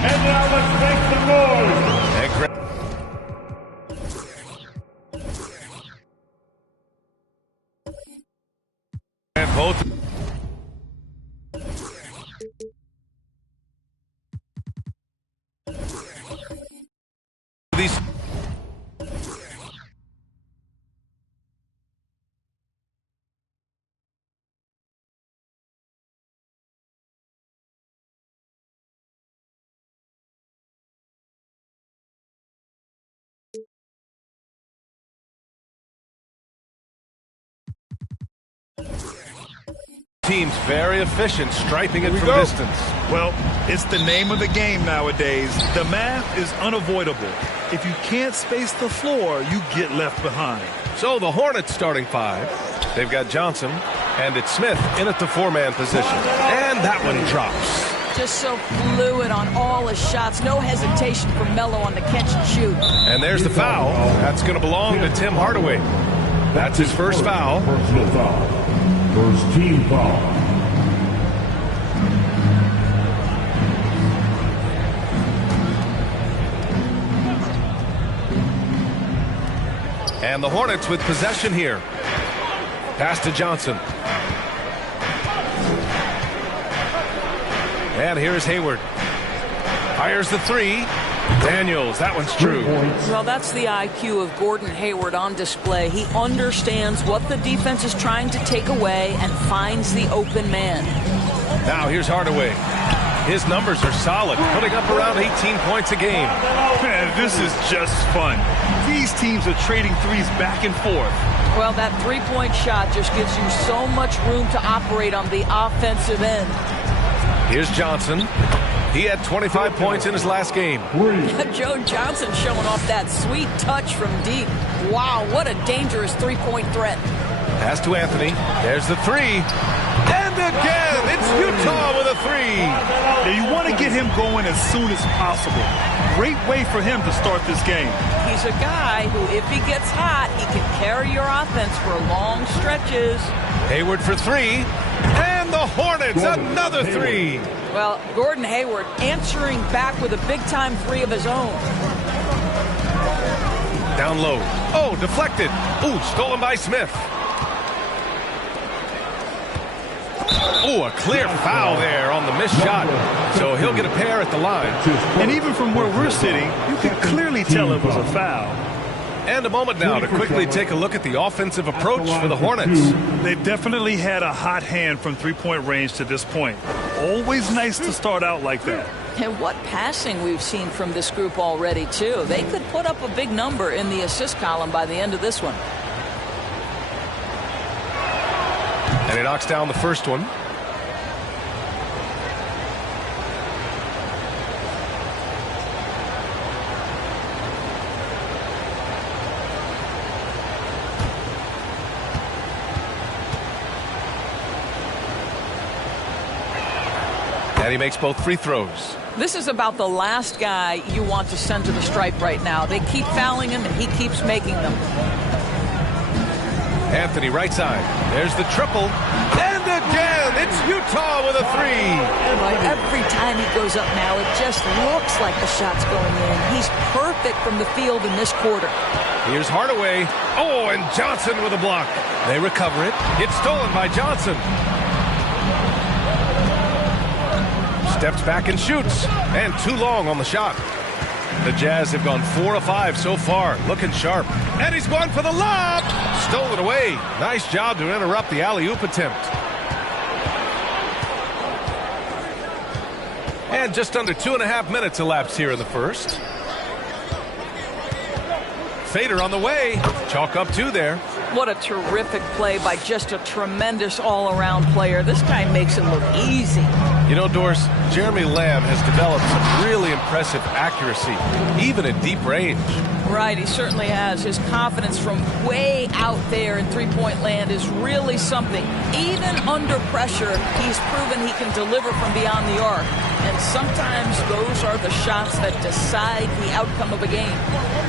And now let's make some noise. And both these teams very efficient, striping it from distance. Well, it's the name of the game nowadays. The math is unavoidable. If you can't space the floor, you get left behind. So the Hornets starting five. They've got Johnson, and it's Smith in at the four-man position. And that one drops. Just so fluid on all his shots. No hesitation for Melo on the catch and shoot. And there's the foul. That's going to belong to Tim Hardaway. That's his first foul. Personal foul. First team foul. And the Hornets with possession here. Pass to Johnson. And here's Hayward. Fires the three. Daniels, that one's true. Well, that's the IQ of Gordon Hayward on display. He understands what the defense is trying to take away and finds the open man. Now here's Hardaway. His numbers are solid, putting up around 18 points a game. Man, this is just fun. These teams are trading threes back and forth. Well, that three-point shot just gives you so much room to operate on the offensive end. Here's Johnson. He had 25 points in his last game. Joe Johnson showing off that sweet touch from deep. Wow, what a dangerous three-point threat. Pass to Anthony. There's the three. And again, it's Utah with a three. Now you want to get him going as soon as possible. Great way for him to start this game. He's a guy who, if he gets hot, he can carry your offense for long stretches. Hayward for three. And the Hornets, another three. Well, Gordon Hayward answering back with a big-time three of his own. Down low. Oh, deflected. Ooh, stolen by Smith. Oh, a clear foul there on the missed shot. So he'll get a pair at the line. And even from where we're sitting, you can clearly tell it was a foul. And a moment now to quickly take a look at the offensive approach for the Hornets. They've definitely had a hot hand from three-point range to this point. Always nice to start out like that. And what passing we've seen from this group already, too. They could put up a big number in the assist column by the end of this one. And he knocks down the first one. And he makes both free throws. This is about the last guy you want to send to the stripe right now. They keep fouling him, and he keeps making them. Anthony, right side. There's the triple. And again, it's Utah with a three. Every time he goes up now, it just looks like the shot's going in. He's perfect from the field in this quarter. Here's Hardaway. Oh, and Johnson with a block. They recover it. It's stolen by Johnson. Steps back and shoots. And too long on the shot. The Jazz have gone 4 of 5 so far. Looking sharp. And he's going for the lob. Stolen away. Nice job to interrupt the alley-oop attempt. And just under 2.5 minutes elapsed here in the first. Fader on the way. Chalk up 2 there. What a terrific play by just a tremendous all-around player. This guy makes it look easy. You know, Doris, Jeremy Lamb has developed some really impressive accuracy, even at deep range. Right, he certainly has. His confidence from way out there in three-point land is really something. Even under pressure, he's proven he can deliver from beyond the arc. And sometimes those are the shots that decide the outcome of a game.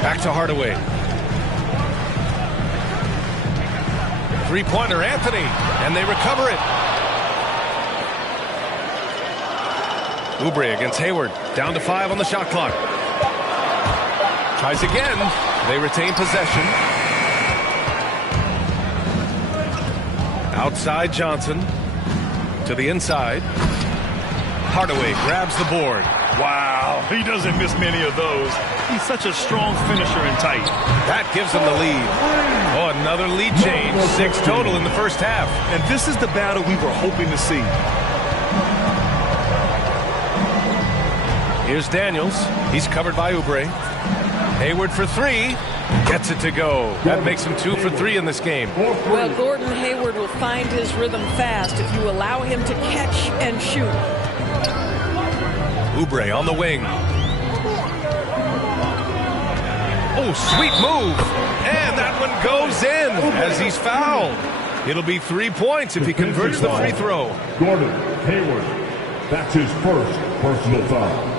Back to Hardaway. Three-pointer, Anthony, and they recover it. Oubre against Hayward, down to 5 on the shot clock. Tries again. They retain possession. Outside Johnson. To the inside. Hardaway grabs the board. Wow, he doesn't miss many of those. He's such a strong finisher and tight. That gives them the lead. Oh, another lead change. 6 total in the first half. And this is the battle we were hoping to see. Here's Daniels. He's covered by Oubre. Hayward for 3. Gets it to go. That makes him 2 for 3 in this game. Well, Gordon Hayward will find his rhythm fast if you allow him to catch and shoot. Oubre on the wing. Oh, sweet move. And that one goes in as he's fouled. It'll be 3 points if he converts the free throw. Gordon Hayward. That's his first personal foul.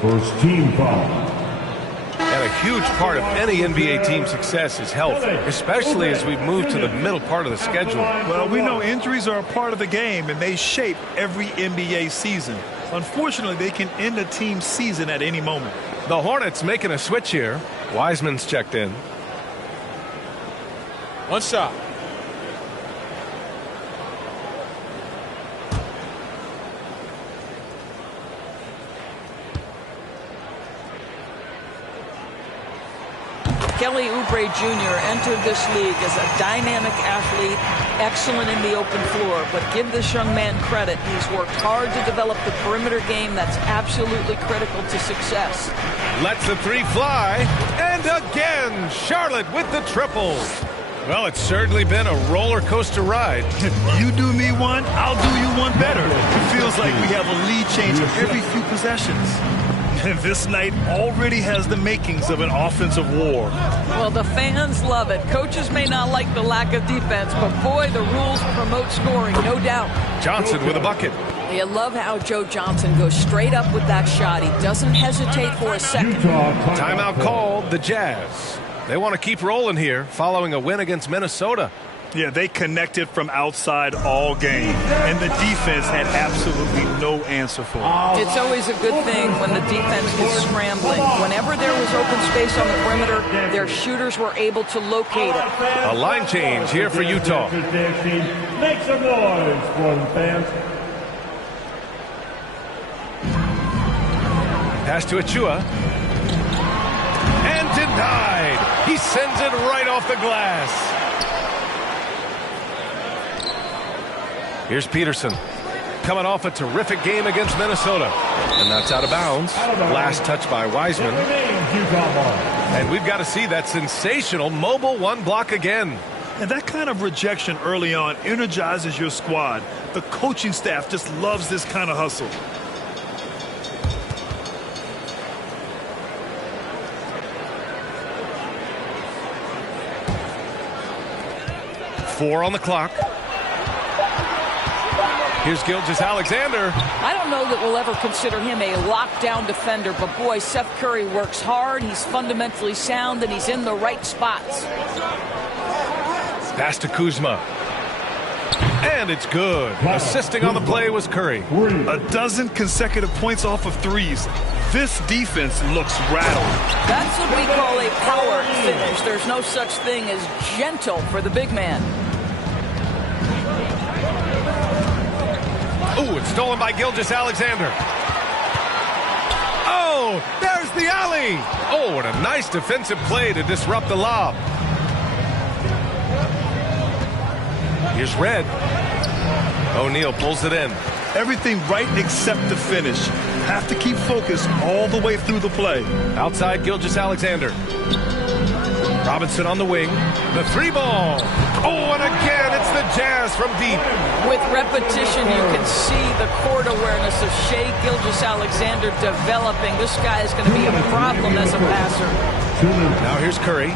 First team foul. And a huge part of any NBA team's success is health, especially as we move to the middle part of the schedule. Well, we know injuries are a part of the game, and they shape every NBA season. Unfortunately, they can end a team's season at any moment. The Hornets making a switch here. Wiseman's checked in. One shot. Kelly Oubre Jr. entered this league as a dynamic athlete, excellent in the open floor, but give this young man credit. He's worked hard to develop the perimeter game that's absolutely critical to success. Lets the three fly, and again, Charlotte with the triple. Well, it's certainly been a roller coaster ride. You do me one, I'll do you one better. It feels like we have a lead change every few possessions. And this night already has the makings of an offensive war. Well, the fans love it. Coaches may not like the lack of defense, but boy, the rules promote scoring, no doubt. Johnson with a bucket. You love how Joe Johnson goes straight up with that shot. He doesn't hesitate for a second. Timeout called, the Jazz. They want to keep rolling here following a win against Minnesota. Yeah, they connected from outside all game, and the defense had absolutely no answer for it. It's always a good thing when the defense is scrambling. Whenever there was open space on the perimeter, their shooters were able to locate it. A line change here for Utah. Make some noise for the fans. Pass to Achua. And denied. He sends it right off the glass. Here's Peterson, coming off a terrific game against Minnesota. And that's out of bounds. Last touch by Wiseman. And we've got to see that sensational mobile one block again. And that kind of rejection early on energizes your squad. The coaching staff just loves this kind of hustle. Four on the clock. Here's Gilgeous-Alexander. I don't know that we'll ever consider him a lockdown defender, but boy, Seth Curry works hard, he's fundamentally sound, and he's in the right spots. Pass to Kuzma. And it's good. Assisting on the play was Curry. A dozen consecutive points off of threes. This defense looks rattled. That's what we call a power finish. There's no such thing as gentle for the big man. Oh, it's stolen by Gilgeous-Alexander. Oh, there's the alley. Oh, what a nice defensive play to disrupt the lob. Here's Red. O'Neal pulls it in. Everything right except the finish. Have to keep focused all the way through the play. Outside Gilgeous-Alexander. Robinson on the wing. The three ball. Oh, and again, it's the Jazz from deep. With repetition, you can see the court awareness of Shai Gilgeous-Alexander developing. This guy is going to be a problem as a passer. Now here's Curry.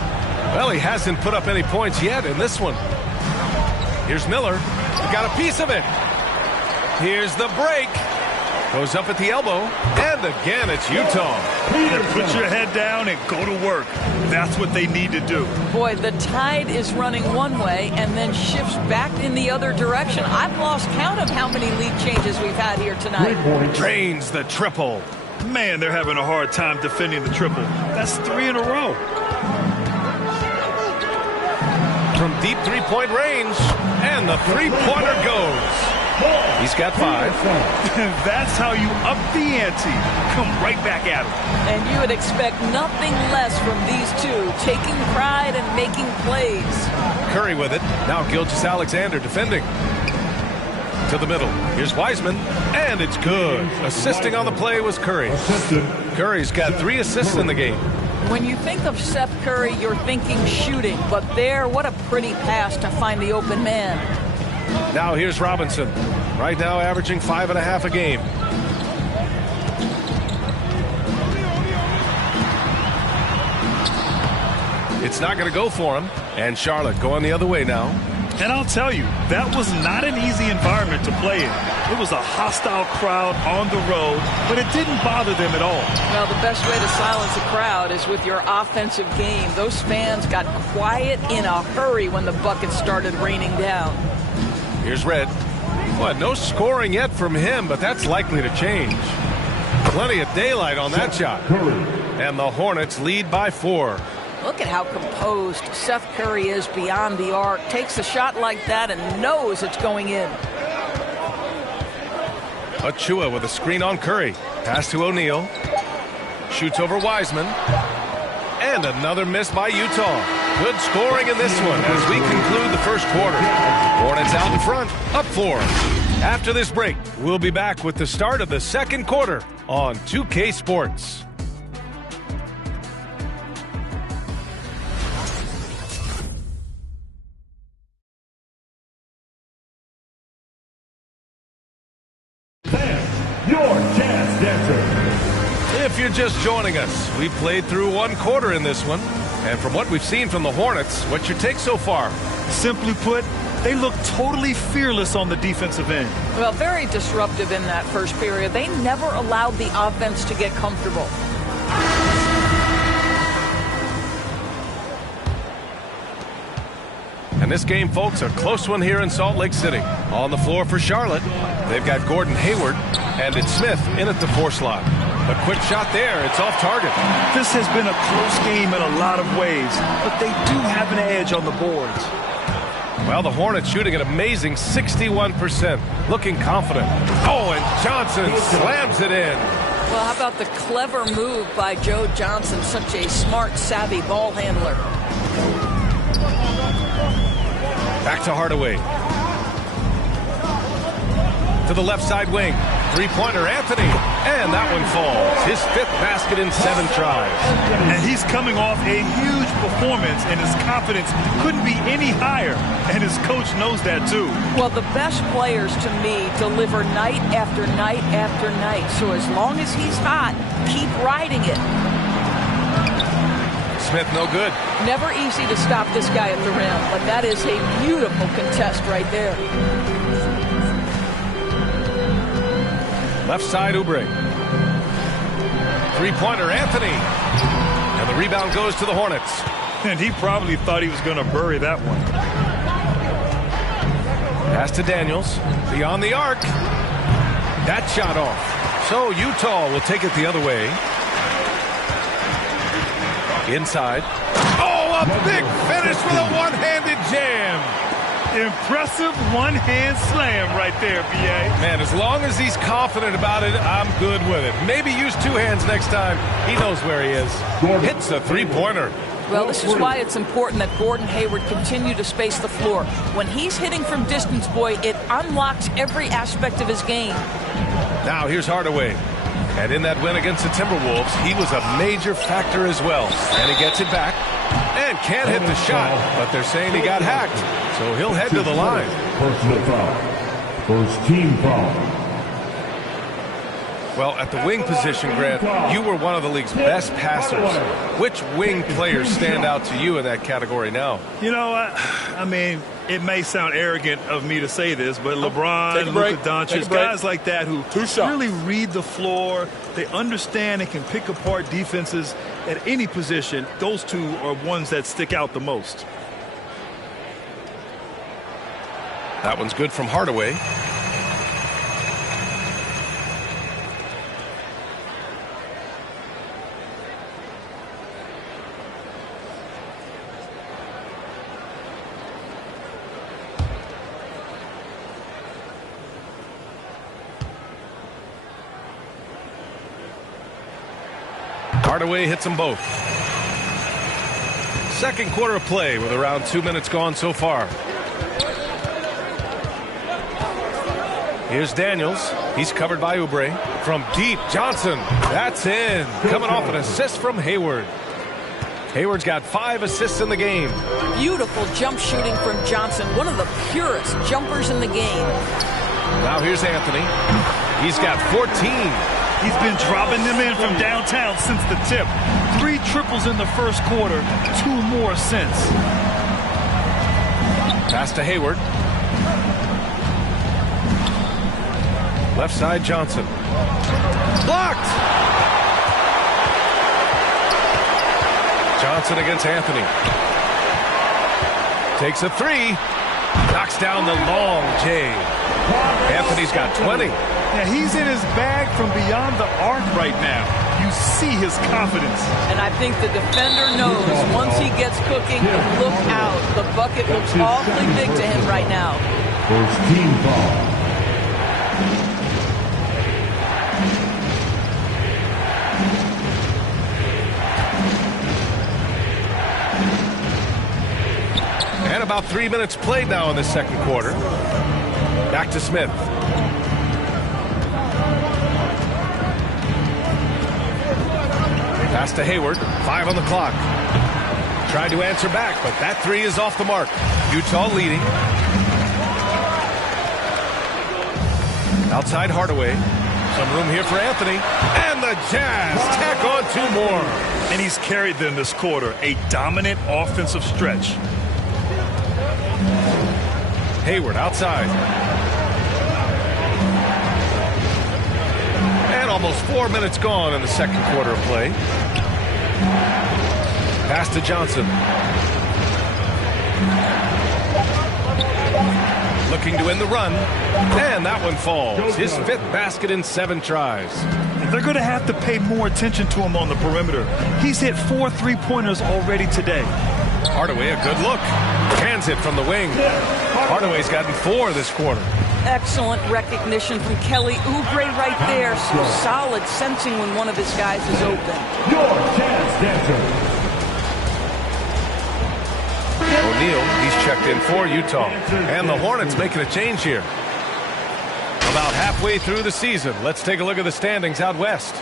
Well, he hasn't put up any points yet in this one. Here's Miller. He got a piece of it. Here's the break. Goes up at the elbow. And again, it's Utah. Put your head down and go to work. That's what they need to do. Boy, the tide is running one way and then shifts back in the other direction. I've lost count of how many lead changes we've had here tonight. Drains the triple. Man, they're having a hard time defending the triple. That's 3 in a row. From deep three-point range. And the three-pointer goes. He's got 5. That's how you up the ante. Come right back at him. And you would expect nothing less from these two, taking pride and making plays. Curry with it. Now Gilgeous-Alexander defending. To the middle. Here's Wiseman. And it's good. Assisting on the play was Curry. Curry's got 3 assists in the game. When you think of Seth Curry, you're thinking shooting. But there, what a pretty pass to find the open man. Now here's Robinson. Right now averaging 5.5 a game. It's not going to go for him. And Charlotte going the other way now. And I'll tell you, that was not an easy environment to play in. It was a hostile crowd on the road, but it didn't bother them at all. Well, the best way to silence a crowd is with your offensive game. Those fans got quiet in a hurry when the buckets started raining down. Here's Red. Well, no scoring yet from him, but that's likely to change. Plenty of daylight on that shot. And the Hornets lead by 4. Look at how composed Seth Curry is beyond the arc. Takes a shot like that and knows it's going in. Achua with a screen on Curry. Pass to O'Neal. Shoots over Wiseman. And another miss by Utah. Good scoring in this one as we conclude the first quarter. Hornets out in front, up 4. After this break, we'll be back with the start of the second quarter on 2K Sports. Your Jazz Dancer. If you're just joining us, we played through one quarter in this one. And from what we've seen from the Hornets, what's your take so far? Simply put, they look totally fearless on the defensive end. Well, very disruptive in that first period. They never allowed the offense to get comfortable. And this game, folks, a close one here in Salt Lake City. On the floor for Charlotte, they've got Gordon Hayward, and it's Smith in at the 4 slot. A quick shot there. It's off target. This has been a close game in a lot of ways, but they do have an edge on the boards. Well, the Hornets shooting an amazing 61%, looking confident. Oh, and Johnson slams it in. Well, how about the clever move by Joe Johnson, such a smart, savvy ball handler. Back to Hardaway. To the left side wing. Three-pointer, Anthony. And that one falls. His 5th basket in 7 tries. And he's coming off a huge performance, and his confidence couldn't be any higher. And his coach knows that, too. Well, the best players, to me, deliver night after night after night. So as long as he's hot, keep riding it. Smith, no good. Never easy to stop this guy at the rim, but that is a beautiful contest right there. Left side, Oubre. Three-pointer, Anthony. And the rebound goes to the Hornets. And he probably thought he was going to bury that one. Pass to Daniels. Beyond the arc. That shot off. So Utah will take it the other way. Inside. Oh, a big finish with a one-handed jam. Impressive one-hand slam right there, B.A. Man, as long as he's confident about it, I'm good with it. Maybe use 2 hands next time. He knows where he is. Hits a three-pointer. Well, this is why it's important that Gordon Hayward continue to space the floor. When he's hitting from distance, boy, it unlocks every aspect of his game. Now here's Hardaway. And in that win against the Timberwolves, he was a major factor as well. And he gets it back and can't hit the shot, but they're saying he got hacked. So he'll head to the line. Personal foul. First team foul. Well, at the wing position, Grant, you were one of the league's best passers. Which wing players stand out to you in that category now? You know, I mean, it may sound arrogant of me to say this, but LeBron, Luka Doncic, guys like that who really read the floor, they understand and can pick apart defenses at any position. Those two are ones that stick out the most. That one's good from Hardaway. Hardaway hits them both. Second quarter of play with around 2 minutes gone so far. Here's Daniels. He's covered by Oubre. From deep, Johnson. That's in. Coming off an assist from Hayward. Hayward's got 5 assists in the game. Beautiful jump shooting from Johnson. One of the purest jumpers in the game. Now here's Anthony. He's got 14. He's been dropping them in from downtown since the tip. 3 triples in the first quarter, 2 more since. Pass to Hayward. Left side, Johnson. Blocked! Johnson against Anthony. Takes a 3. Knocks down the long J. Anthony's got 20. Yeah, he's in his bag from beyond the arc right now. You see his confidence. And I think the defender knows once he gets cooking, look out. The bucket looks awfully big to him right now. First team foul. about 3 minutes played now in the second quarter. Back to Smith. Pass to Hayward. 5 on the clock. Tried to answer back, but that three is off the mark. Utah leading. Outside Hardaway. Some room here for Anthony. And the Jazz tack on 2 more. And he's carried them this quarter. A dominant offensive stretch. Hayward outside. And almost 4 minutes gone in the second quarter of play. Pass to Johnson. Looking to win the run. And that one falls. His 5th basket in 7 tries. They're going to have to pay more attention to him on the perimeter. He's hit 4 3-pointers already today. Hardaway, a good look. Hands it from the wing. Hardaway's gotten 4 this quarter. Excellent recognition from Kelly Oubre right there. So solid, sensing when one of his guys is open. Your chance, dancer. O'Neal, he's checked in for Utah. And the Hornets making a change here. About halfway through the season, let's take a look at the standings out west.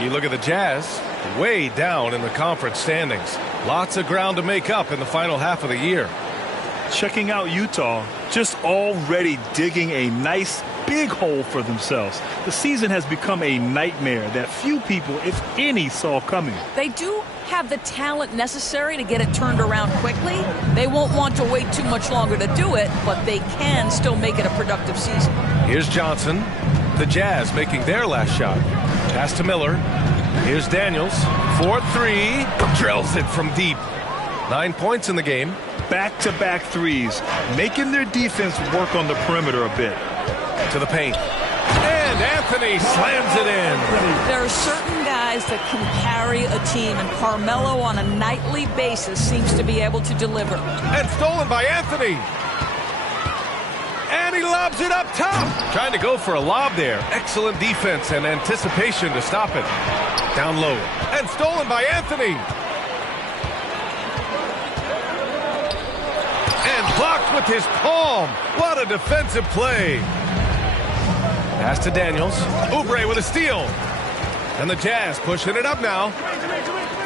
You look at the Jazz, way down in the conference standings. Lots of ground to make up in the final half of the year. Checking out Utah, just already digging a nice big hole for themselves. The season has become a nightmare that few people, if any, saw coming. They do have the talent necessary to get it turned around quickly. They won't want to wait too much longer to do it, but they can still make it a productive season. Here's Johnson. The Jazz making their last shot. Pass to Miller. Here's Daniels. 4-3. Drills it from deep. 9 points in the game. Back-to-back threes, making their defense work on the perimeter a bit. To the paint. And Anthony slams it in. There are certain guys that can carry a team, and Carmelo on a nightly basis seems to be able to deliver. And stolen by Anthony. And he lobs it up top. Trying to go for a lob there. Excellent defense and anticipation to stop it. Down low. And stolen by Anthony. And blocked with his palm. What a defensive play. Pass to Daniels. Oubre with a steal. And the Jazz pushing it up now.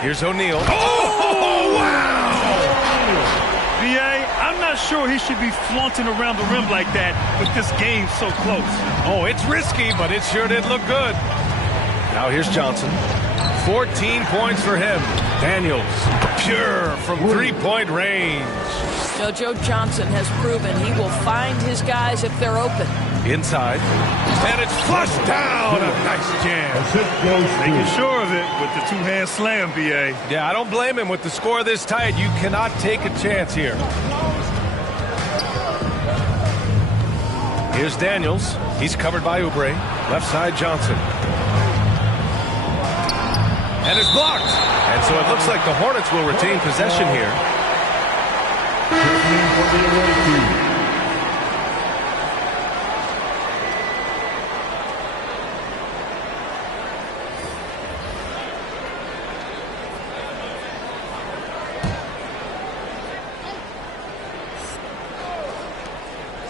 Here's O'Neal. Oh, wow! B.A., I'm not sure he should be flaunting around the rim like that with this game so close. Oh, it's risky, but it sure did look good. Now here's Johnson. 14 points for him. Daniels, pure from three-point range. JoJo Johnson has proven he will find his guys if they're open. Inside. And it's flushed down. A nice jam. Making sure of it with the two-hand slam, B.A. Yeah, I don't blame him. With the score this tight, you cannot take a chance here. Here's Daniels. He's covered by Oubre. Left side, Johnson. And it's blocked. And so it looks like the Hornets will retain possession here.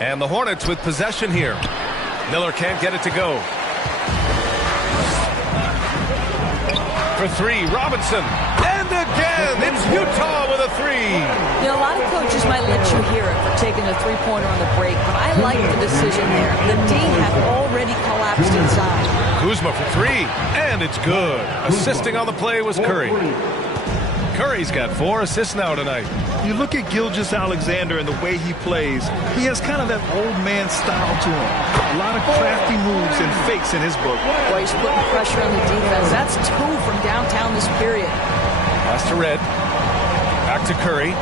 And the Hornets with possession here. Miller can't get it to go. For three, Robinson. And again, it's Utah with a three. You know, a lot of coaches might let you hear it for taking a three-pointer on the break, but I like the decision there. The D had already collapsed inside. Kuzma for three, and it's good. Assisting on the play was Curry. Curry's got 4 assists now tonight. You look at Gilgeous-Alexander and the way he plays, he has kind of that old man style to him. A lot of crafty moves and fakes in his book. Boy, he's putting pressure on the defense. That's 2 from downtown this period. Pass to Red. Back to Curry.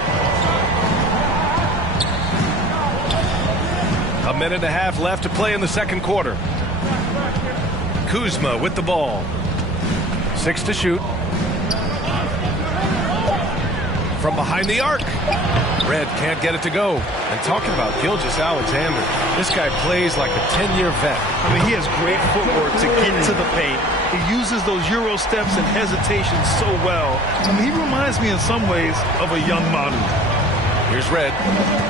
A minute and a half left to play in the second quarter. Kuzma with the ball. 6 to shoot. From behind the arc. Red can't get it to go. And talking about Gilgeous-Alexander, this guy plays like a 10-year vet. I mean, he has great footwork to get to the paint. He uses those Euro steps and hesitations so well. I mean, he reminds me in some ways of a young Manu. Here's Red.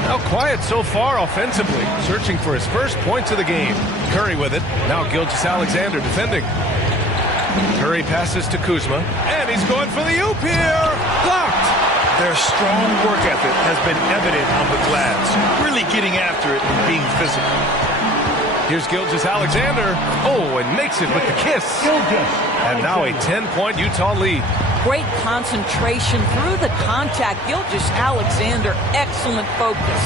Now quiet so far offensively, searching for his first points of the game. Curry with it. Now Gilgeous-Alexander defending. Curry passes to Kuzma, and he's going for the oop here. Blocked. Their strong work ethic has been evident on the glass, really getting after it and being physical. Here's Gilgeous-Alexander. Oh, and makes it with the kiss. And now a 10-point Utah lead. Great concentration through the contact. Gilgeous-Alexander, excellent focus.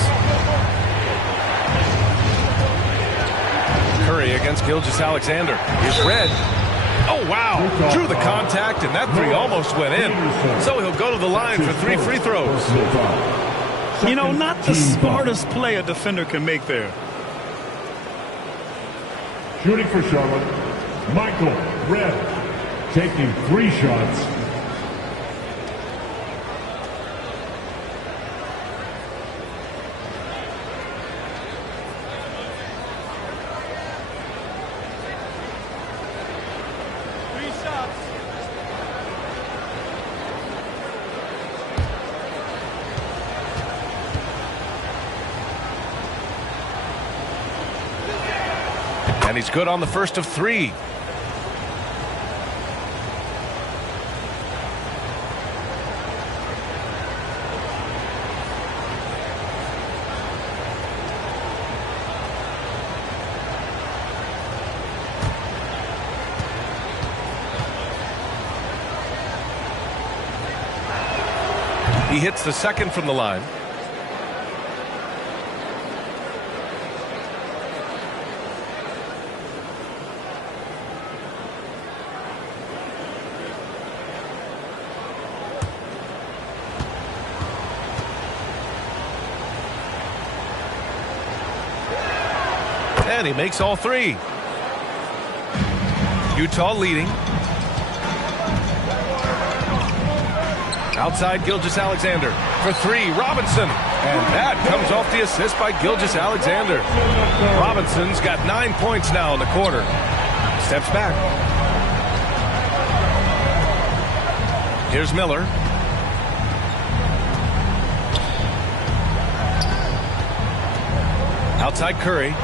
Curry against Gilgeous-Alexander. Here's Red. Oh, wow. Drew the contact, and that three almost went in. So he'll go to the line for 3 free throws. You know, not the smartest play a defender can make there. Shooting for Charlotte, Michael Red, taking 3 shots. And he's good on the first of 3. He hits the second from the line. And he makes all 3. Utah leading. Outside Gilgeous-Alexander for 3. Robinson. And that comes off the assist by Gilgeous-Alexander. Robinson's got 9 points now in the quarter. Steps back. Here's Miller. Outside Curry.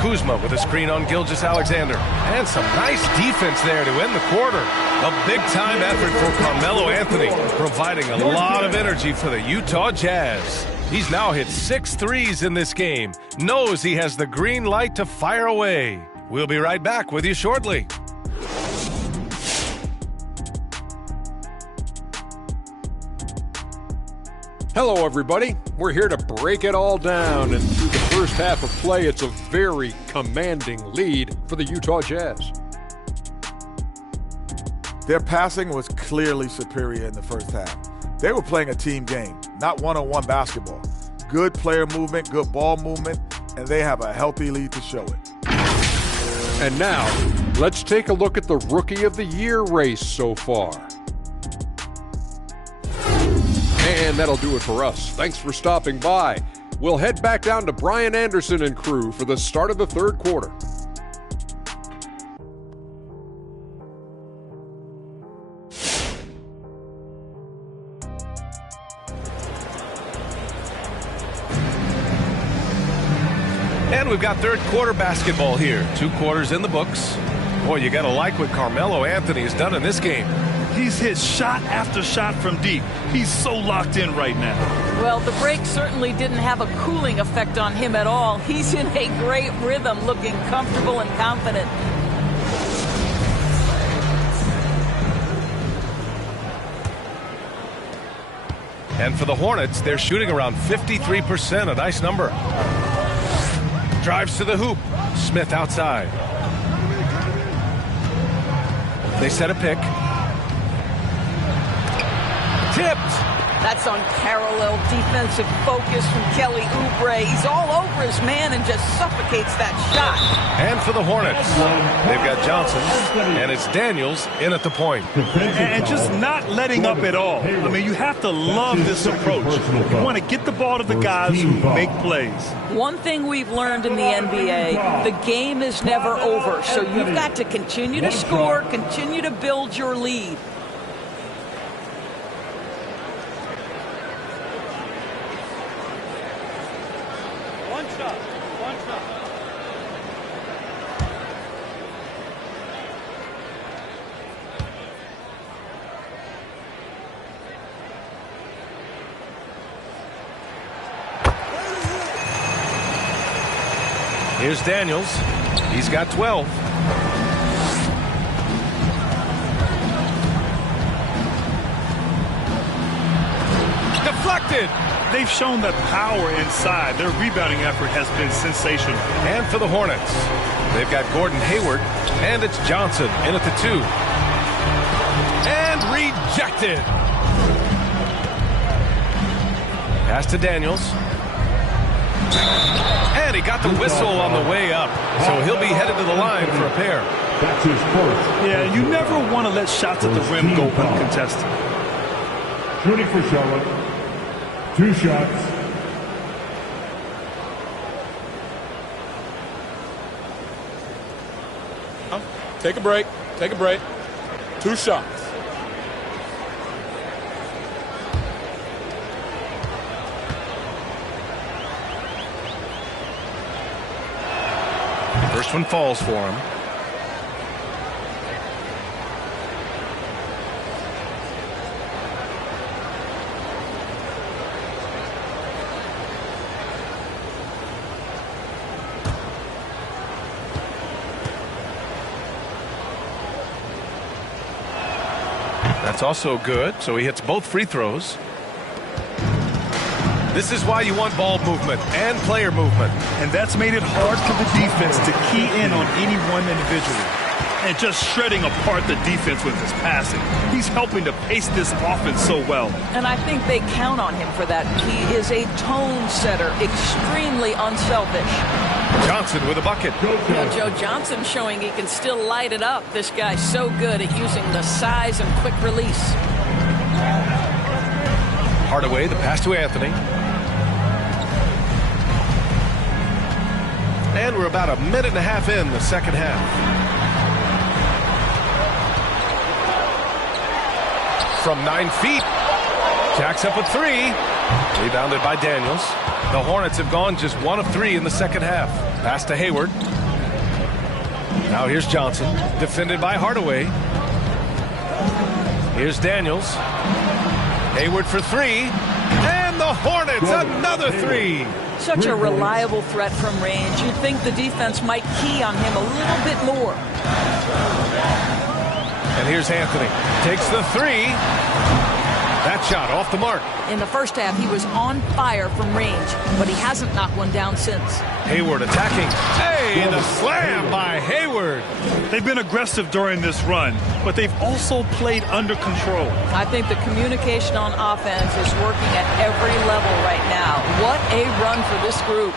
Kuzma with a screen on Gilgeous-Alexander. And some nice defense there to end the quarter. A big-time effort for Carmelo Anthony, providing a lot of energy for the Utah Jazz. He's now hit 6 threes in this game. Knows he has the green light to fire away. We'll be right back with you shortly. Hello, everybody. We're here to break it all down, and through the first half of play, it's a very commanding lead for the Utah Jazz. Their passing was clearly superior in the first half. They were playing a team game, not one-on-one basketball. Good player movement, good ball movement, and they have a healthy lead to show it. And now, let's take a look at the Rookie of the Year race so far. And that'll do it for us. Thanks for stopping by. We'll head back down to Brian Anderson and crew for the start of the third quarter. And we've got third quarter basketball here. 2 quarters in the books. Boy, you got to like what Carmelo Anthony has done in this game. He's hit shot after shot from deep. He's so locked in right now. Well, the break certainly didn't have a cooling effect on him at all. He's in a great rhythm, looking comfortable and confident. And for the Hornets, they're shooting around 53%, a nice number. Drives to the hoop. Smith outside. They set a pick. Tipped. That's unparalleled defensive focus from Kelly Oubre. He's all over his man and just suffocates that shot. And for the Hornets, they've got Johnson, and it's Daniels in at the point. And just not letting up at all. I mean, you have to love this approach. You want to get the ball to the guys who make plays. One thing we've learned in the NBA, the game is never over. So you've got to continue to score, continue to build your lead. Here's Daniels. He's got 12. Deflected. They've shown that power inside. Their rebounding effort has been sensational. And for the Hornets, they've got Gordon Hayward, and it's Johnson in at the 2. And rejected. Pass to Daniels. And he got the whistle on the way up, so he'll be headed to the line for a pair. That's his first. Yeah, you never want to let shots at the rim go uncontested. Shooting for Charlotte. 2 shots. Take a break. Take a break. 2 shots. First one falls for him. That's also good, so he hits both free throws. This is why you want ball movement and player movement. And that's made it hard for the defense to key in on any one individual. And just shredding apart the defense with his passing. He's helping to pace this offense so well. And I think they count on him for that. He is a tone setter, extremely unselfish. Johnson with a bucket. Joe Johnson showing he can still light it up. This guy's so good at using the size and quick release. Hardaway, the pass to Anthony. And we're about a minute and a half in the second half. From 9 feet. Jacks up a 3. Rebounded by Daniels. The Hornets have gone just 1 of 3 in the second half. Pass to Hayward. Now here's Johnson. Defended by Hardaway. Here's Daniels. Hayward for 3. And the Hornets, another 3. Such a reliable threat from range. You'd think the defense might key on him a little bit more. And here's Anthony. Takes the 3. That shot off the mark. In the first half, he was on fire from range, but he hasn't knocked one down since. Hayward attacking. Hey, and a slam by Hayward. They've been aggressive during this run, but they've also played under control. I think the communication on offense is working at every level right now. What a run for this group.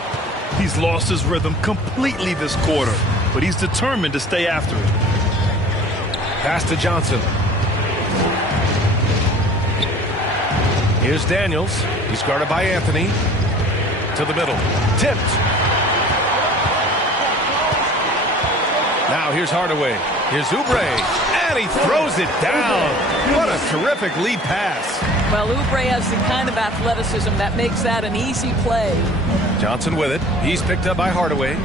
He's lost his rhythm completely this quarter, but he's determined to stay after it. Pass to Johnson. Here's Daniels. He's guarded by Anthony. To the middle. Tipped. Now here's Hardaway. Here's Oubre. And he throws it down. What a terrific lead pass. Well, Oubre has the kind of athleticism that makes that an easy play. Johnson with it. He's picked up by Hardaway.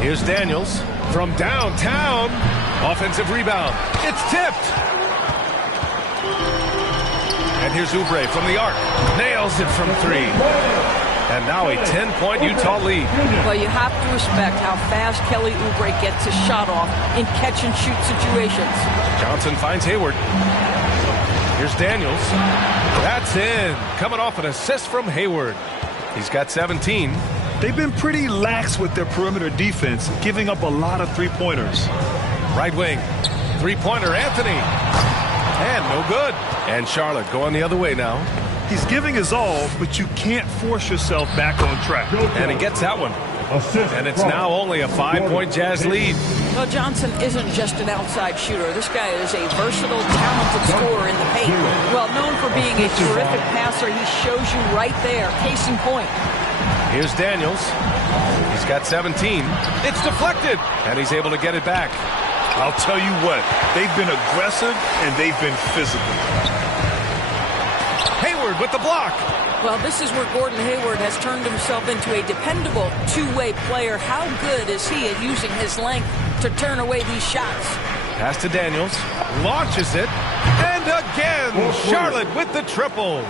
Here's Daniels from downtown. Offensive rebound. It's tipped. And here's Oubre from the arc. Nails it from 3. And now a 10-point Utah lead. Well, you have to respect how fast Kelly Oubre gets his shot off in catch-and-shoot situations. Johnson finds Hayward. Here's Daniels. That's in. Coming off an assist from Hayward. He's got 17. They've been pretty lax with their perimeter defense, giving up a lot of three-pointers. Right wing. Three-pointer, Anthony. And no good. And Charlotte going the other way now. He's giving his all, but you can't force yourself back on track. And he gets that one. And it's now only a 5-point Jazz lead. Well, Johnson isn't just an outside shooter. This guy is a versatile, talented scorer in the paint. Well, known for being a terrific passer, he shows you right there. Case in point. Here's Daniels. He's got 17. It's deflected. And he's able to get it back. I'll tell you what, they've been aggressive and they've been physical. Hayward with the block. Well, this is where Gordon Hayward has turned himself into a dependable two-way player. How good is he at using his length to turn away these shots? Pass to Daniels. Launches it. And again, Charlotte with the triple.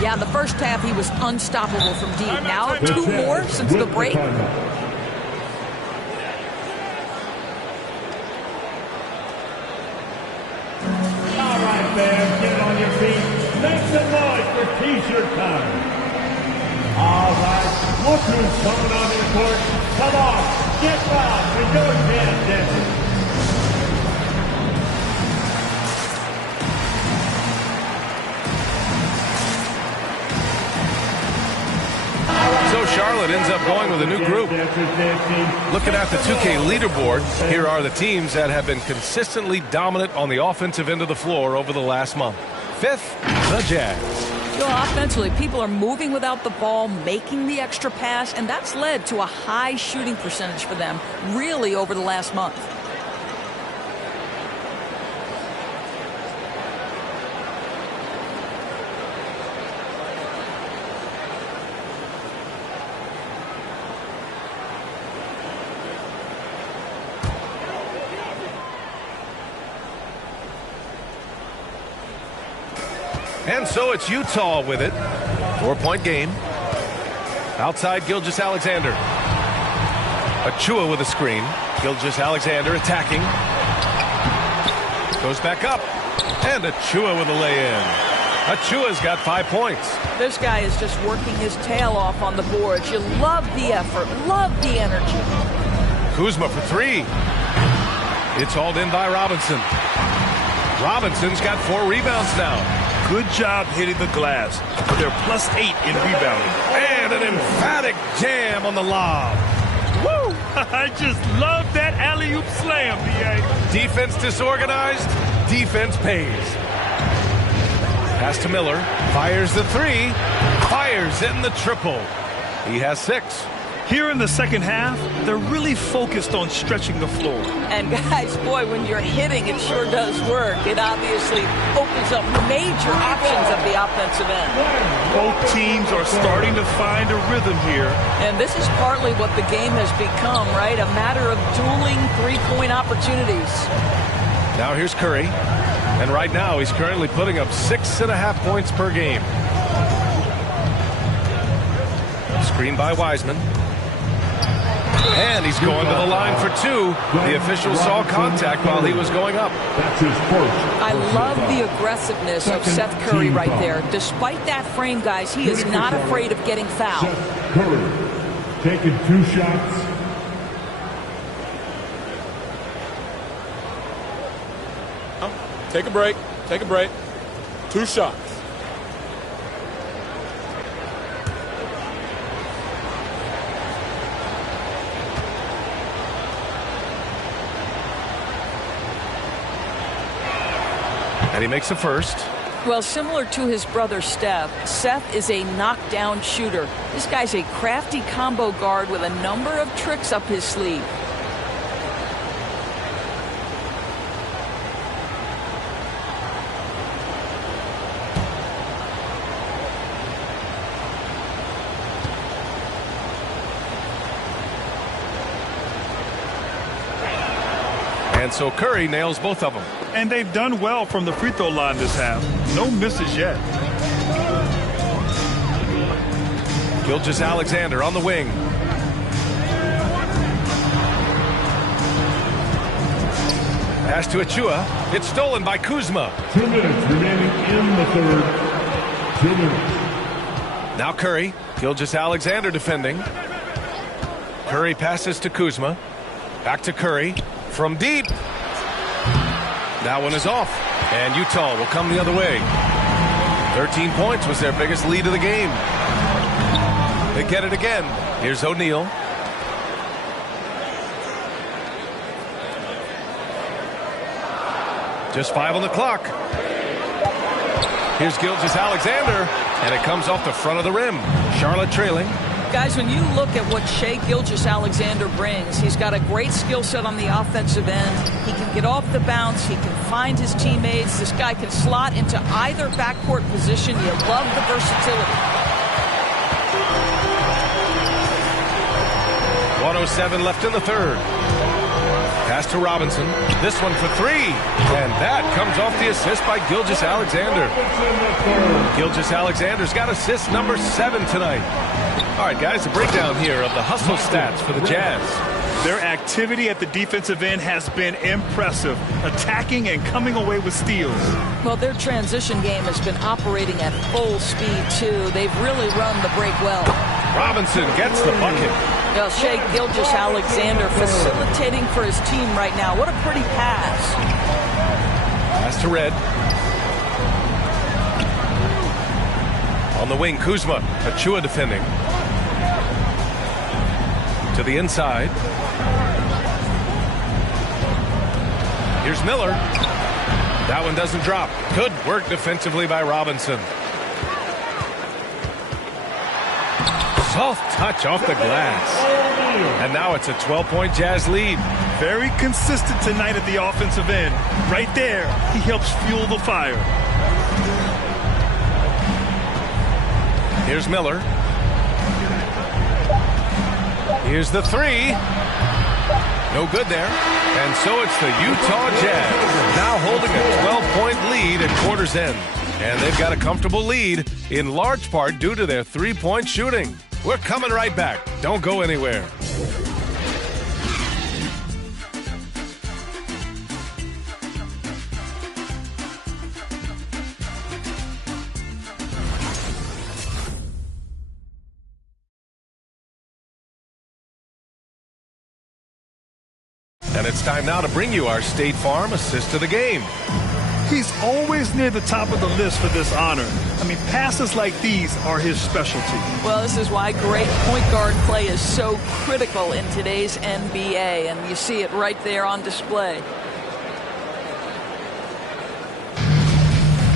Yeah, in the first half, he was unstoppable from deep. Now, 2 more since the break. fans, get on your feet. Make some noise for T-shirt time. All right, look who's coming on the court. Come on, get loud with your jam dancers. So Charlotte ends up going with a new group. Looking at the 2K leaderboard, here are the teams that have been consistently dominant on the offensive end of the floor over the last month. 5th, the Jazz. Offensively, people are moving without the ball, making the extra pass, and that's led to a high shooting percentage for them, really, over the last month. And so it's Utah with it. 4-point game. Outside Gilgeous-Alexander. Achua with a screen. Gilgeous-Alexander attacking. Goes back up. And Achua with a lay-in. Achua's got 5 points. This guy is just working his tail off on the boards. You love the effort, love the energy. Kuzma for 3. It's hauled in by Robinson. Robinson's got 4 rebounds now. Good job hitting the glass. They're +8 in rebounding. And an emphatic jam on the lob. Woo! I just love that alley-oop slam, B.A. Defense disorganized. Defense pays. Pass to Miller. Fires the 3. Fires in the triple. He has 6. Here in the second half, they're really focused on stretching the floor. And guys, boy, when you're hitting, it sure does work. It obviously opens up major options at the offensive end. Both teams are starting to find a rhythm here. And this is partly what the game has become, right? A matter of dueling three-point opportunities. Now here's Curry. And right now, he's currently putting up 6.5 points per game. Screen by Wiseman. And he's going to the line for 2. The official saw contact while he was going up. That's his first. I love the aggressiveness of Seth Curry right there. Despite that frame, guys, he is not afraid of getting fouled. Seth Curry taking 2 shots. Take a break. Take a break. 2 shots. And he makes the first. Well, similar to his brother Steph, Seth is a knockdown shooter. This guy's a crafty combo guard with a number of tricks up his sleeve. And so Curry nails both of them. And they've done well from the free throw line this half. No misses yet. Gilgeous-Alexander on the wing. Pass to Achua. It's stolen by Kuzma. 2 minutes remaining in the third. 2 minutes. Now Curry. Gilgeous-Alexander defending. Curry passes to Kuzma. Back to Curry. From deep. That one is off. And Utah will come the other way. 13 points was their biggest lead of the game. They get it again. Here's O'Neal. Just 5 on the clock. Here's Gilgeous-Alexander. And it comes off the front of the rim. Charlotte trailing. Guys, when you look at what Shai Gilgeous-Alexander brings, he's got a great skill set on the offensive end. He can get off the bounce. He can find his teammates. This guy can slot into either backcourt position. You love the versatility. 1:07 left in the third. Pass to Robinson. This one for 3. And that comes off the assist by Gilgeous-Alexander. Gilgeous-Alexander's got assist number 7 tonight. All right, guys, a breakdown here of the hustle stats for the Jazz. Their activity at the defensive end has been impressive, attacking and coming away with steals. Well, their transition game has been operating at full speed, too. They've really run the break well. Robinson gets the bucket. Well, Shea Gilgeous-Alexander facilitating for his team right now. What a pretty pass. Pass to Red. On the wing, Kuzma. Achua defending. To the inside. Here's Miller. That one doesn't drop. Good work defensively by Robinson. Soft touch off the glass. And now it's a 12-point Jazz lead. Very consistent tonight at the offensive end. Right there, he helps fuel the fire. Here's Miller. Here's the three. No good there. And so it's the Utah Jazz now holding a 12-point lead at quarter's end. And they've got a comfortable lead in large part due to their three-point shooting. We're coming right back. Don't go anywhere. And it's time now to bring you our State Farm assist of the game. He's always near the top of the list for this honor. I mean, passes like these are his specialty. Well, this is why great point guard play is so critical in today's NBA, and you see it right there on display.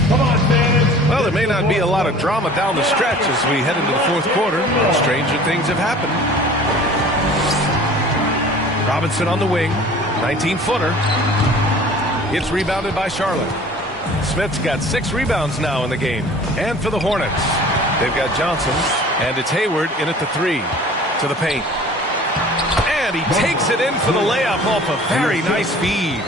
Come on, fans. Well, there may not be a lot of drama down the stretch as we head into the fourth quarter, but stranger things have happened. Robinson on the wing, 19-footer. It's rebounded by Charlotte. Smith's got 6 rebounds now in the game. And for the Hornets, they've got Johnson, and it's Hayward in at the 3 to the paint. And he takes it in for the layup off a very nice feed.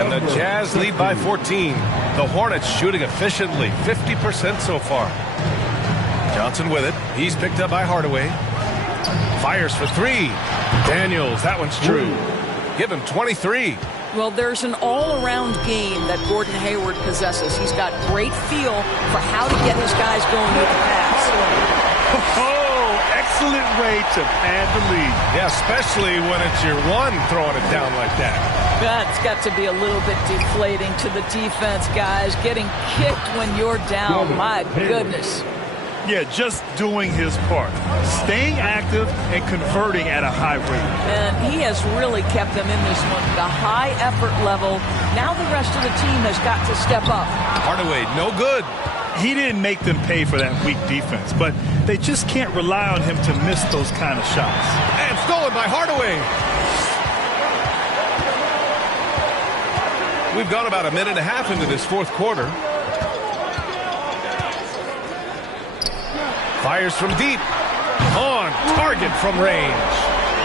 And the Jazz lead by 14. The Hornets shooting efficiently, 50% so far. Johnson with it. He's picked up by Hardaway. Fires for 3. Daniels, that one's true. Give him 23. Well, there's an all-around game that Gordon Hayward possesses. He's got great feel for how to get his guys going with the pass. Oh, excellent way to pad the lead. Yeah, especially when it's your one throwing it down like that. That's got to be a little bit deflating to the defense, guys. Getting kicked when you're down, my goodness. Yeah, just doing his part. Staying active and converting at a high rate. And he has really kept them in this one. The high effort level. Now the rest of the team has got to step up. Hardaway, no good. He didn't make them pay for that weak defense, but they just can't rely on him to miss those kind of shots. And stolen by Hardaway. We've gone about a minute and a half into this fourth quarter. Fires from deep. On target from range.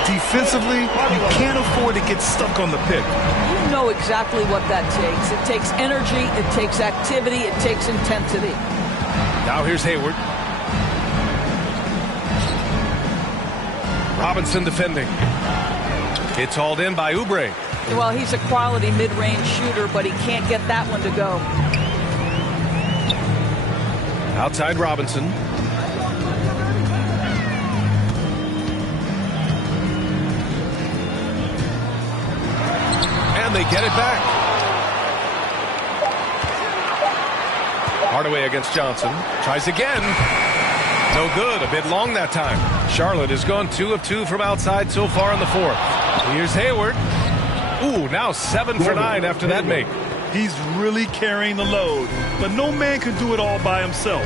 Defensively, you can't afford to get stuck on the pick. You know exactly what that takes. It takes energy, it takes activity, it takes intensity. Now here's Hayward. Robinson defending. It's hauled in by Oubre. Well, he's a quality mid-range shooter, but he can't get that one to go. Outside Robinson. And they get it back. Hardaway against Johnson. Tries again. No good. A bit long that time. Charlotte has gone 2 of 2 from outside so far in the fourth. Here's Hayward. Ooh, now 7 for 9 after that make. He's really carrying the load, but no man can do it all by himself.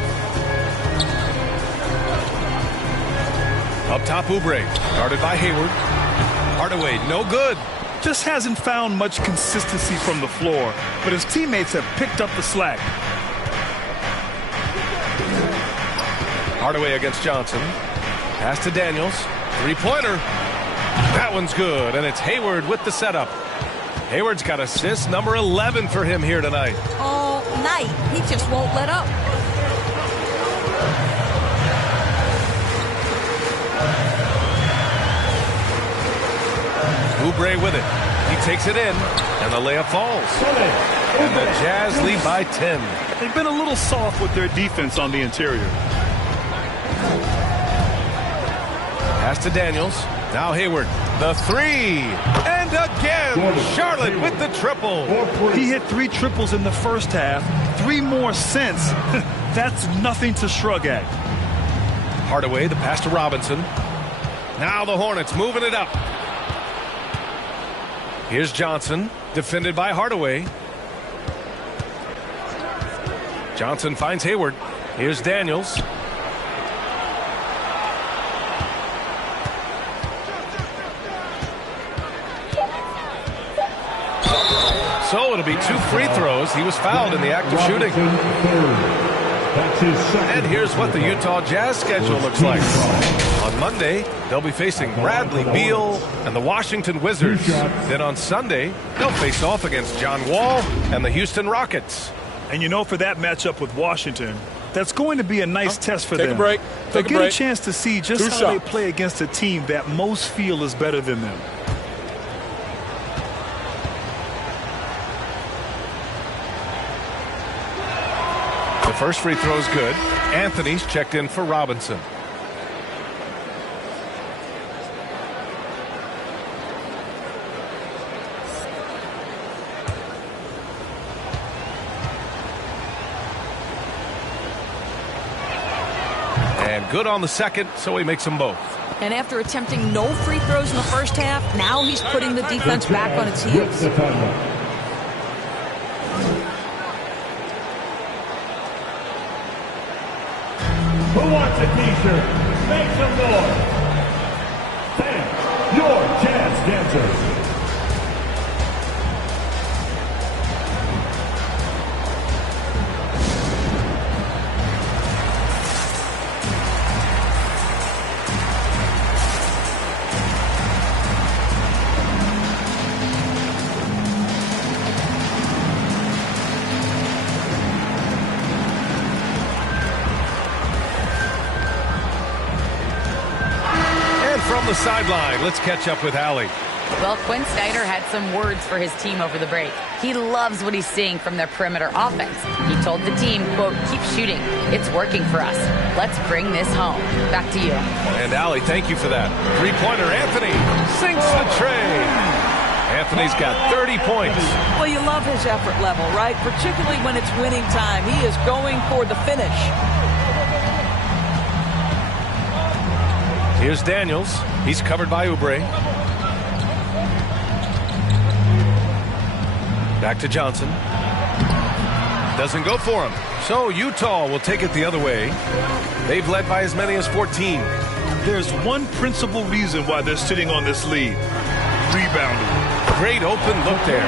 Up top, Oubre. Guarded by Hayward. Hardaway, no good. Just hasn't found much consistency from the floor, but his teammates have picked up the slack. Hardaway against Johnson. Pass to Daniels. Three-pointer. That one's good, and it's Hayward with the setup. Hayward's got assist number 11 for him here tonight. All night. He just won't let up. Oubre with it. He takes it in, and the layup falls. And the Jazz lead by 10. They've been a little soft with their defense on the interior. Pass to Daniels. Now Hayward. The three. And again, Charlotte with the triple. He hit 3 triples in the first half. 3 more since. That's nothing to shrug at. Hardaway, the pass to Robinson. Now the Hornets moving it up. Here's Johnson, defended by Hardaway. Johnson finds Hayward. Here's Daniels. So it'll be 2 free throws. He was fouled in the act of shooting. And here's what the Utah Jazz schedule looks like. On Monday, they'll be facing Bradley Beal and the Washington Wizards. Then on Sunday, they'll face off against John Wall and the Houston Rockets. And you know, for that matchup with Washington, that's going to be a nice test for them. Take a break. They'll get a chance to see just how they play against a team that most feel is better than them. The first free throw is good. Anthony's checked in for Robinson. And good on the second, so he makes them both. And after attempting no free throws in the first half, now he's putting the defense back on its heels. Who wants a t-shirt? Make some noise. Thank your Jazz dancers. The sideline. Let's catch up with Allie. Well, Quinn Snyder had some words for his team over the break. He loves what he's seeing from their perimeter offense. He told the team, quote, keep shooting. It's working for us. Let's bring this home. Back to you. And Allie, thank you for that. Three-pointer Anthony sinks the tray. Anthony's got 30 points. Well, you love his effort level, right? Particularly when it's winning time. He is going for the finish. Here's Daniels. He's covered by Oubre. Back to Johnson. Doesn't go for him. So Utah will take it the other way. They've led by as many as 14. There's one principal reason why they're sitting on this lead. Rebounding. Great open look there.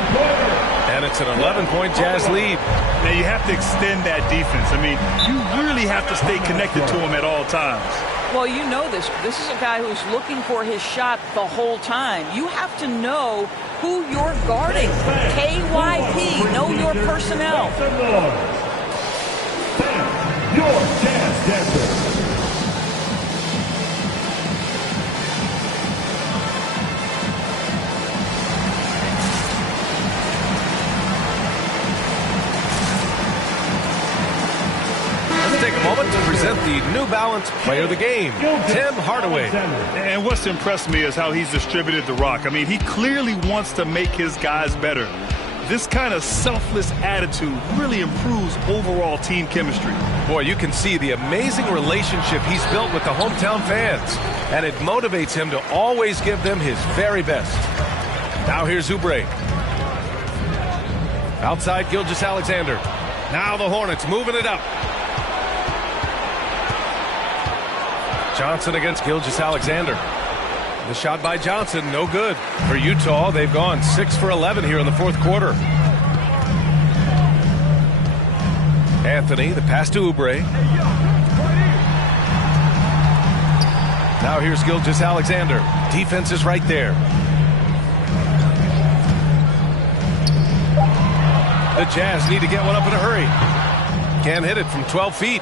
And it's an 11-point Jazz lead. Now you have to extend that defense. I mean, you really have to stay connected to him at all times. Well, you know this. This is a guy who's looking for his shot the whole time. You have to know who you're guarding. KYP, know your personnel. Your Jazz dancers. Take a moment to present the New Balance Player of the Game, Tim Hardaway. And what's impressed me is how he's distributed the rock. I mean, he clearly wants to make his guys better. This kind of selfless attitude really improves overall team chemistry. Boy, you can see the amazing relationship he's built with the hometown fans, and it motivates him to always give them his very best. Now here's Oubre. Outside Gilgeous-Alexander. Now the Hornets moving it up. Johnson against Gilgeous-Alexander. The shot by Johnson, no good. For Utah, they've gone 6 for 11 here in the fourth quarter. Anthony, the pass to Oubre. Now here's Gilgeous-Alexander. Defense is right there. The Jazz need to get one up in a hurry. Can't hit it from 12 feet.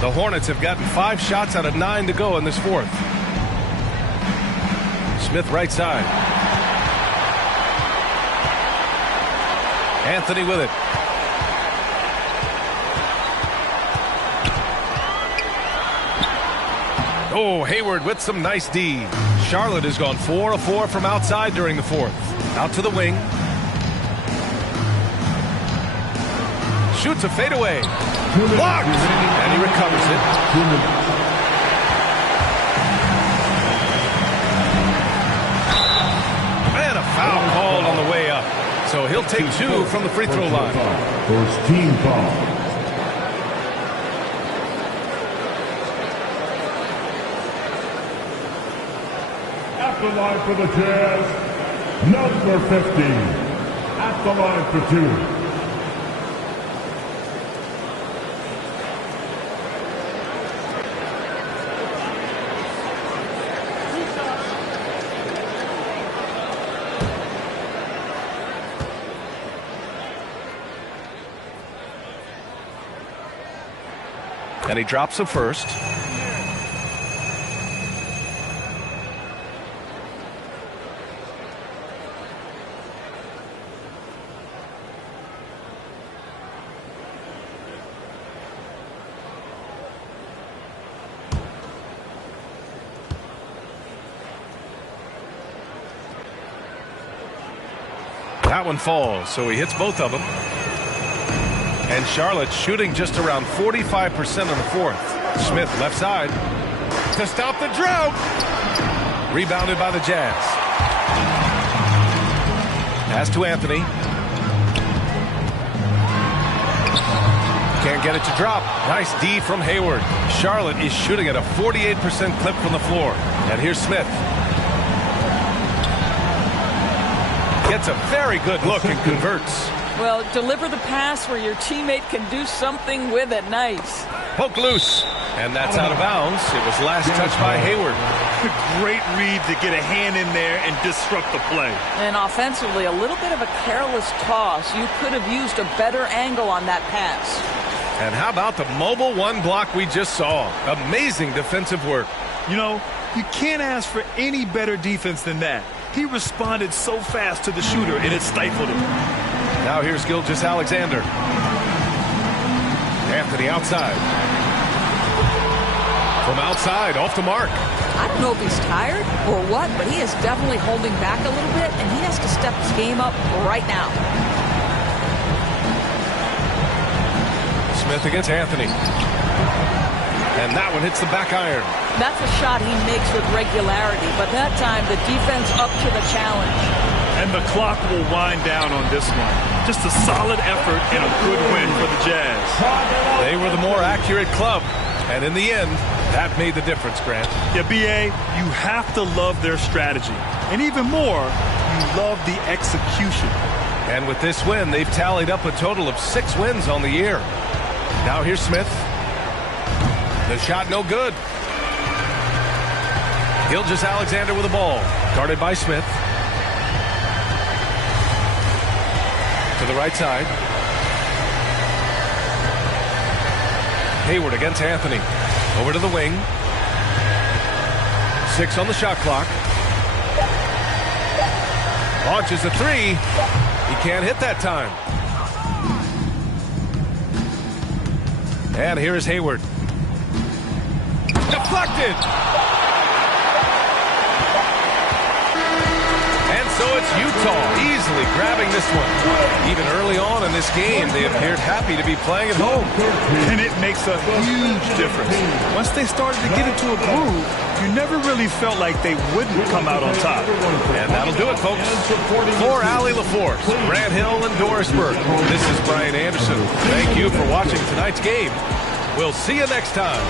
The Hornets have gotten 5 shots out of 9 to go in this fourth. Smith right side. Anthony with it. Oh, Hayward with some nice D. Charlotte has gone 4 of 4 from outside during the fourth. Out to the wing. Shoots a fadeaway. Blocked! And he recovers it. And a foul called on the way up. So he'll take 2 from the free throw line. First team foul. At the line for the Jazz, number 50. At the line for 2. And he drops a first. That one falls, so he hits both of them. And Charlotte shooting just around 45% on the fourth. Smith left side to stop the drought. Rebounded by the Jazz. Pass to Anthony. Can't get it to drop. Nice D from Hayward. Charlotte is shooting at a 48% clip from the floor. And here's Smith. Gets a very good look and converts. Well, deliver the pass where your teammate can do something with it. Nice. Poke loose. And that's out of bounds. It was last touched by Hayward. Great read to get a hand in there and disrupt the play. And offensively, a little bit of a careless toss. You could have used a better angle on that pass. And how about the mobile one block we just saw? Amazing defensive work. You know, you can't ask for any better defense than that. He responded so fast to the shooter, and it stifled him. Now here's Gilgeous-Alexander. Anthony outside. From outside, off the mark. I don't know if he's tired or what, but he is definitely holding back a little bit, and he has to step his game up right now. Smith against Anthony. And that one hits the back iron. That's a shot he makes with regularity, but that time the defense up to the challenge. And the clock will wind down on this one. Just a solid effort and a good win for the Jazz. They were the more accurate club. And in the end, that made the difference, Grant. Yeah, B.A., you have to love their strategy. And even more, you love the execution. And with this win, they've tallied up a total of 6 wins on the year. Now here's Smith. The shot no good. Gilgeous-Alexander with the ball. Guarded by Smith. To the right side. Hayward against Anthony. Over to the wing. 6 on the shot clock. Launches a 3. He can't hit that time. And here is Hayward. Deflected. And so it's Utah easily grabbing this one. Even early on in this game, they appeared happy to be playing at home. And it makes a huge difference. Once they started to get into a groove, you never really felt like they wouldn't come out on top. And that'll do it, folks. For Allie LaForce, Grant Hill, and Doris Burke, this is Brian Anderson. Thank you for watching tonight's game. We'll see you next time.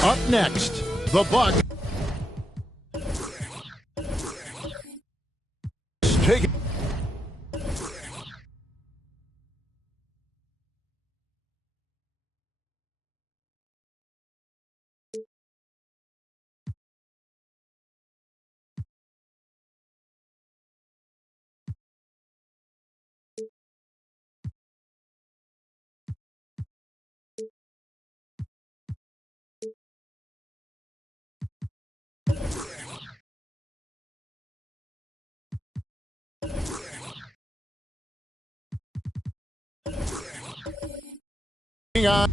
Up next, the Bucks take it. On.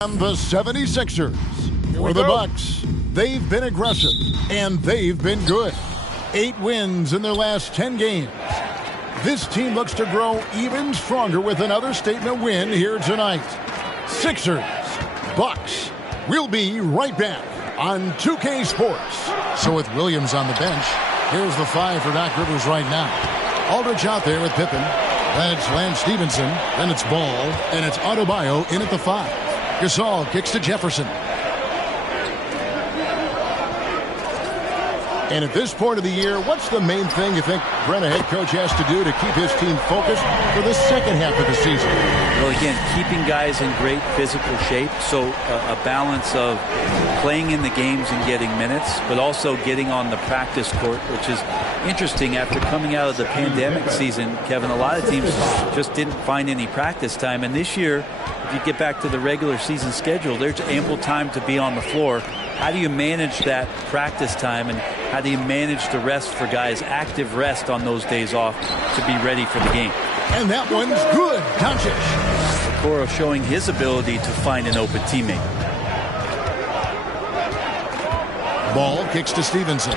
And the 76ers for the Bucks. They've been aggressive, and they've been good. 8 wins in their last 10 games. This team looks to grow even stronger with another statement win here tonight. Sixers, Bucks. We'll be right back on 2K Sports. So with Williams on the bench, here's the 5 for Doc Rivers right now. Aldridge out there with Pippen. Then it's Lance Stevenson. Then it's Ball. And it's Adebayo in at the 5. Gasol kicks to Jefferson. And at this point of the year, what's the main thing you think Brent, a head coach, has to do to keep his team focused for the second half of the season? Well, again, keeping guys in great physical shape. So a balance of playing in the games and getting minutes, but also getting on the practice court, which is interesting after coming out of the pandemic season. Kevin, a lot of teams just didn't find any practice time. And this year, if you get back to the regular season schedule, there's ample time to be on the floor. How do you manage that practice time, and how do you manage the rest for guys, active rest on those days off to be ready for the game? And that one's good. Doncic. Okoro showing his ability to find an open teammate. Ball kicks to Stevenson.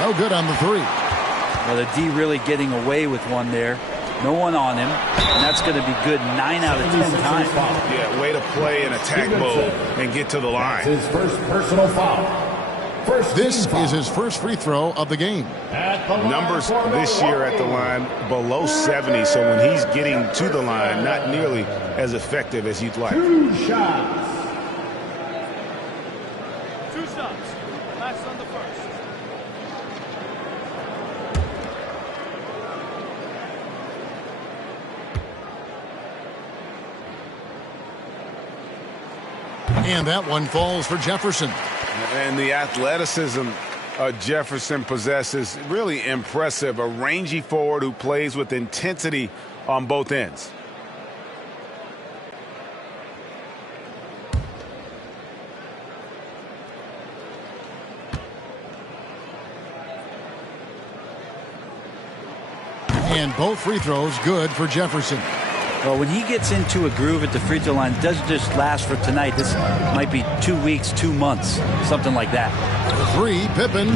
No good on the 3. Well, the D really getting away with one there. No one on him, and that's going to be good 9 out of 10 times. Yeah, way to play in attack mode and get to the line. His first personal foul. This is his first free throw of the game. Numbers this year at the line below 70, so when he's getting to the line, not nearly as effective as you'd like. 2 shots. 2 shots. Last on the first. And that one falls for Jefferson. And the athleticism Jefferson possesses, really impressive. A rangy forward who plays with intensity on both ends. And both free throws good for Jefferson. Well, when he gets into a groove at the free throw line, it doesn't just last for tonight. This might be 2 weeks, 2 months, something like that. 3, Pippen.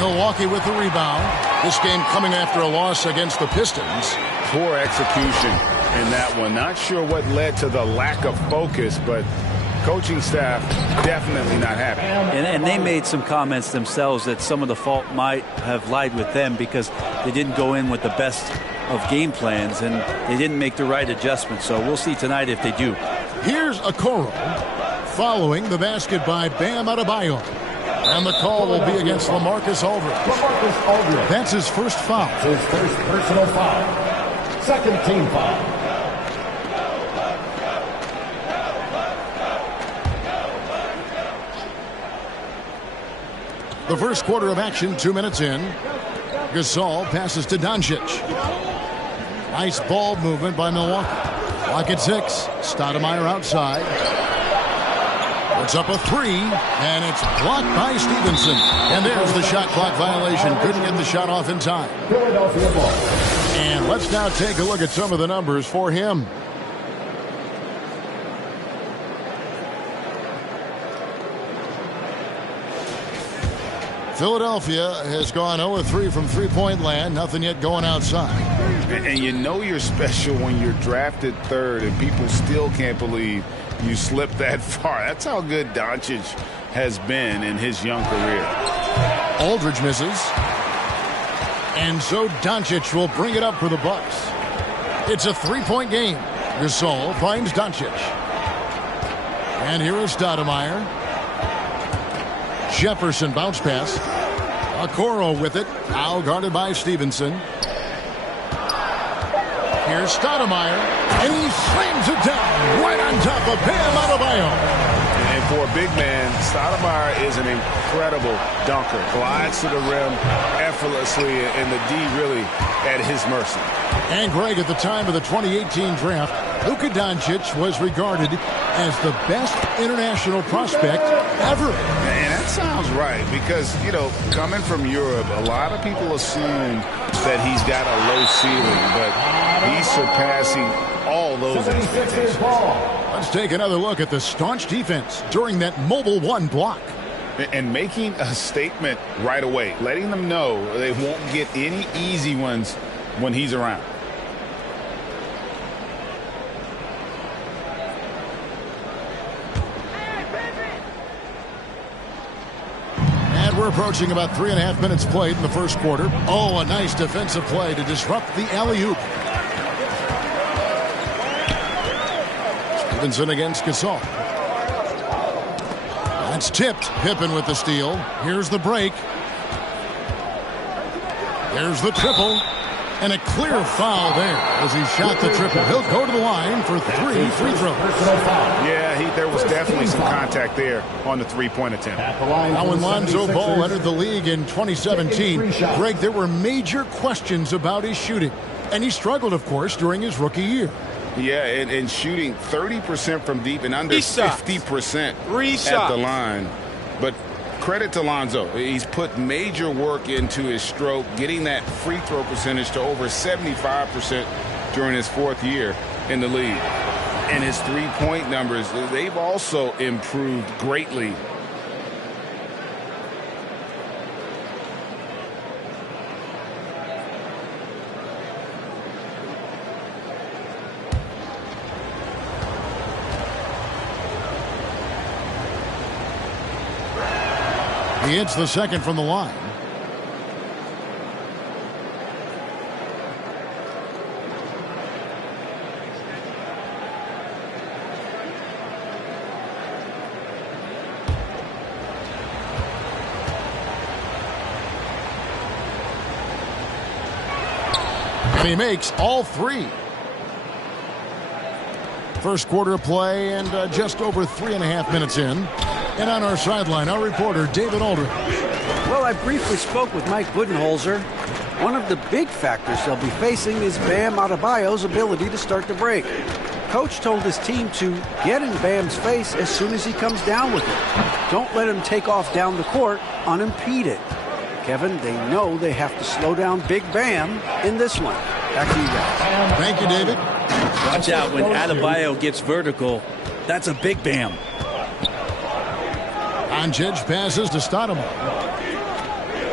Milwaukee with the rebound. This game coming after a loss against the Pistons. Poor execution in that one. Not sure what led to the lack of focus, but coaching staff definitely not happy. And they made some comments themselves that some of the fault might have lied with them because they didn't go in with the best of game plans, and they didn't make the right adjustments. So we'll see tonight if they do. Here's Okoro following the basket by Bam Adebayo. And the call will be against LaMarcus Aldridge. That's his first foul. His first personal foul. Second team foul. The first quarter of action, 2 minutes in. Gasol passes to Doncic. Nice ball movement by Milwaukee. Clock at 6. Stoudemire outside. Puts up a 3, and it's blocked by Stevenson. And there's the shot clock violation. Couldn't get the shot off in time. Philadelphia ball. And let's now take a look at some of the numbers for him. Philadelphia has gone 0-3 from three-point land. Nothing yet going outside. And you know you're special when you're drafted 3rd and people still can't believe you slipped that far. That's how good Doncic has been in his young career. Aldridge misses. And so Doncic will bring it up for the Bucks. It's a 3-point game. Gasol finds Doncic. And here is Stoudemire. Jefferson bounce pass. Okoro with it. Now guarded by Stevenson. Here's Stoudemire. And he slams it down right on top of Bam Adebayo. And for a big man, Stoudemire is an incredible dunker. Glides to the rim effortlessly, and the D really at his mercy. And Greg, at the time of the 2018 draft, Luka Doncic was regarded as the best international prospect ever. And that sounds right, because, you know, coming from Europe, a lot of people assume that he's got a low ceiling, but he's surpassing all those expectations. Let's take another look at the staunch defense during that mobile 1 block. And making a statement right away, letting them know they won't get any easy ones when he's around. And we're approaching about 3.5 minutes played in the first quarter. Oh, a nice defensive play to disrupt the alley-oop. Stevenson against Gasol. That's tipped. Pippen with the steal. Here's the break. There's the triple. And a clear foul there as he shot the triple. He'll go to the line for 3 free throws. Yeah, there was definitely some contact there on the three-point attempt. Now when Lonzo Ball entered the league in 2017, Greg, there were major questions about his shooting. And he struggled, of course, during his rookie year. Yeah, and shooting 30% from deep and under 50% at the line. But credit to Lonzo. He's put major work into his stroke, getting that free throw percentage to over 75% during his 4th year in the league. And his three-point numbers, they've also improved greatly. He hits the second from the line. And he makes all 3. First quarter of play and just over 3.5 minutes in. And on our sideline, our reporter, David Aldridge. Well, I briefly spoke with Mike Budenholzer. One of the big factors they'll be facing is Bam Adebayo's ability to start the break. Coach told his team to get in Bam's face as soon as he comes down with it. Don't let him take off down the court unimpeded. Kevin, they know they have to slow down Big Bam in this one. Back to you guys. Thank you, David. Watch out when Adebayo gets vertical. That's a big Bam. Doncic passes to Stoudemire.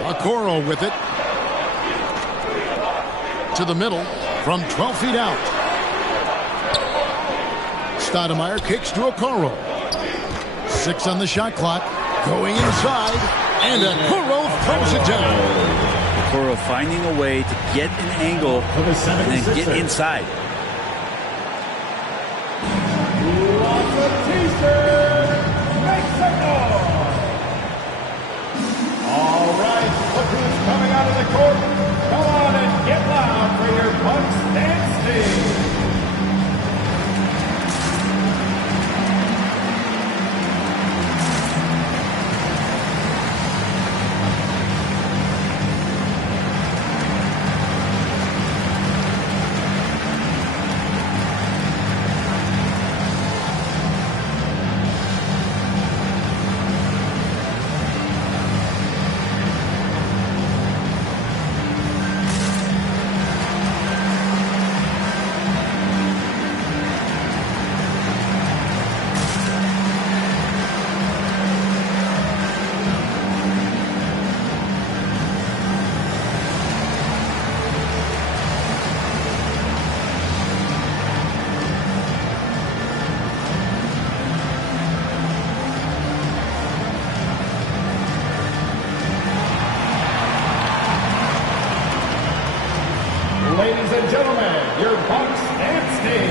Okoro with it. To the middle from 12 feet out. Stoudemire kicks to Okoro. 6 on the shot clock. Going inside. And Okoro throws it down. Okoro finding a way to get an angle and then get inside. All right, look who's coming out of the court. Come on and get loud for your Bucks dance team. Ladies and gentlemen, your Bucks dance team.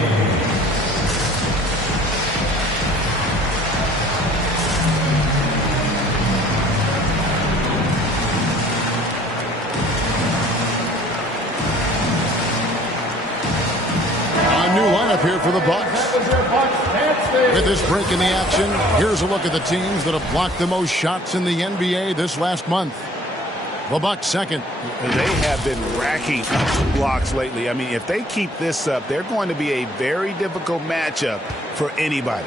A new lineup here for the Bucks. With this break in the action, here's a look at the teams that have blocked the most shots in the NBA this last month. The Bucks second. They have been racking up blocks lately. I mean, if they keep this up, they're going to be a very difficult matchup for anybody.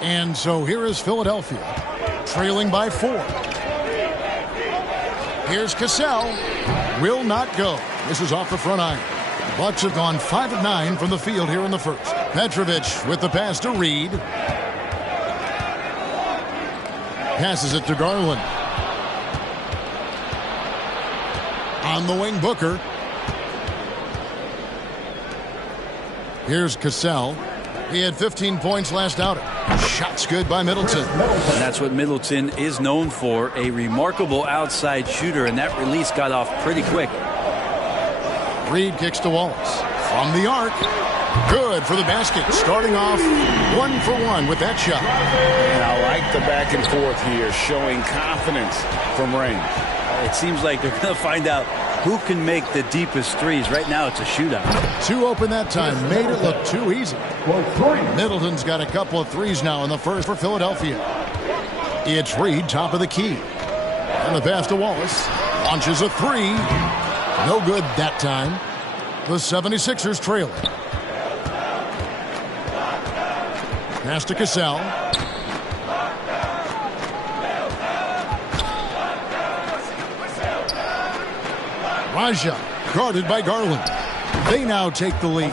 And so here is Philadelphia, trailing by 4. Here's Cassell. Will not go. This is off the front iron. Bucks have gone 5 of 9 from the field here in the first. Petrovic with the pass to Reed. Passes it to Garland. On the wing, Booker. Here's Cassell. He had 15 points last outing. Shots good by Middleton. And that's what Middleton is known for, a remarkable outside shooter, and that release got off pretty quick. Reed kicks to Wallace. From the arc. Good for the basket. Starting off 1 for 1 with that shot. And I like the back and forth here, showing confidence from range. It seems like they're going to find out who can make the deepest threes. Right now it's a shootout. 2 open that time. Made it look too easy. Middleton's got a couple of threes now in the first for Philadelphia. It's Reed, top of the key. And the pass to Wallace. Launches a 3. No good that time. The 76ers trail it. Pass to Cassell. Raja guarded by Garland. They now take the lead.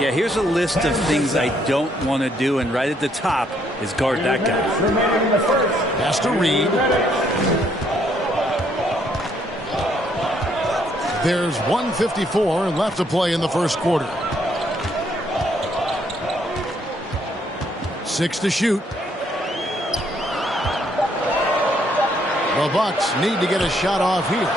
Yeah, here's a list of things I don't want to do, and right at the top is guard that guy. Pass to Reed. There's 1:54 left to play in the first quarter. 6 to shoot. The Bucks need to get a shot off here.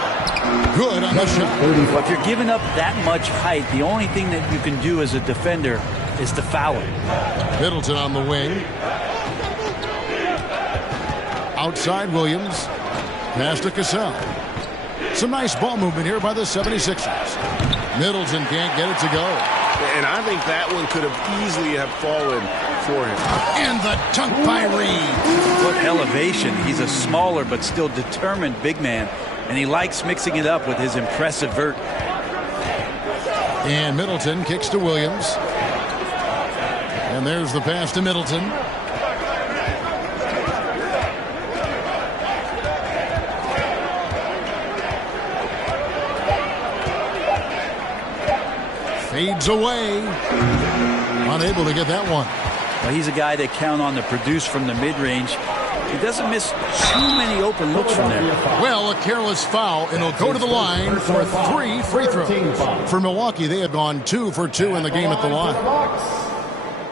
Good on the shot. Well, if you're giving up that much height, the only thing that you can do as a defender is to foul him. Middleton on the wing. Outside Williams. Pass to Cassell. Some nice ball movement here by the 76ers. Middleton can't get it to go. And I think that one could have easily have fallen for him. And the dunk by Reed. What elevation. He's a smaller but still determined big man. And he likes mixing it up with his impressive vert. And Middleton kicks to Williams. And there's the pass to Middleton. Fades away. Unable to get that one. Well, he's a guy that count on to produce from the mid-range. He doesn't miss too many open looks from there. Well, a careless foul, and he'll go to the line for 3 free throws. For Milwaukee, they have gone 2 for 2 in the game at the line.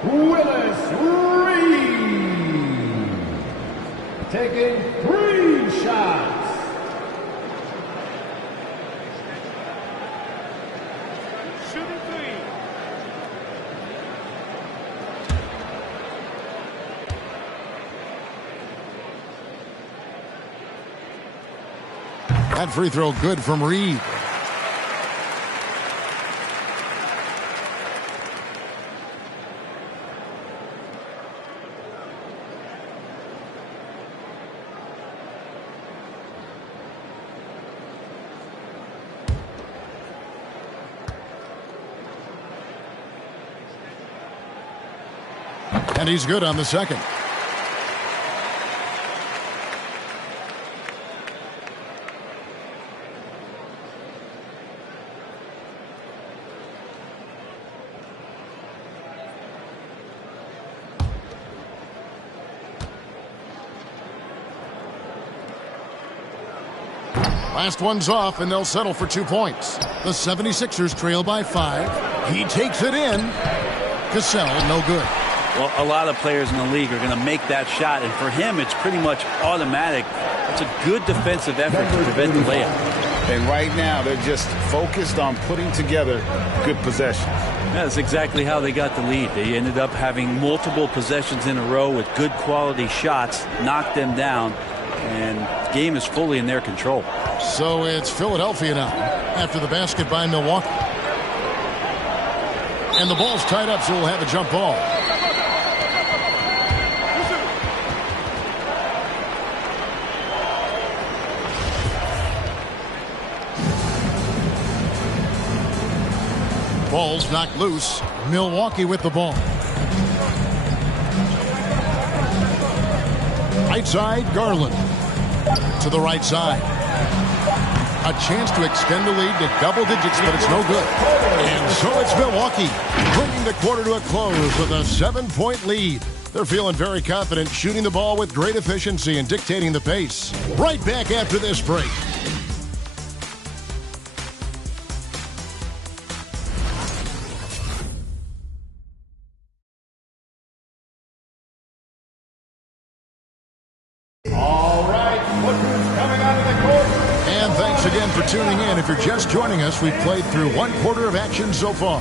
Willis Reed taking 3 shots. That free throw good from Reed. And he's good on the second. Last one's off, and they'll settle for 2 points. The 76ers trail by 5. He takes it in. Cassell, no good. Well, a lot of players in the league are going to make that shot, and for him, it's pretty much automatic. It's a good defensive effort to prevent the layup. And right now, they're just focused on putting together good possessions. Yeah, that's exactly how they got the lead. They ended up having multiple possessions in a row with good quality shots, knocked them down, and the game is fully in their control. So it's Philadelphia now after the basket by Milwaukee. And the ball's tied up, so we'll have a jump ball. Ball's knocked loose. Milwaukee with the ball. Right side, Garland. To the right side. A chance to extend the lead to double digits, but it's no good. And so it's Milwaukee, bringing the quarter to a close with a 7-point lead. They're feeling very confident, shooting the ball with great efficiency and dictating the pace. Right back after this break. Again for tuning in. If you're just joining us, we've played through one quarter of action so far.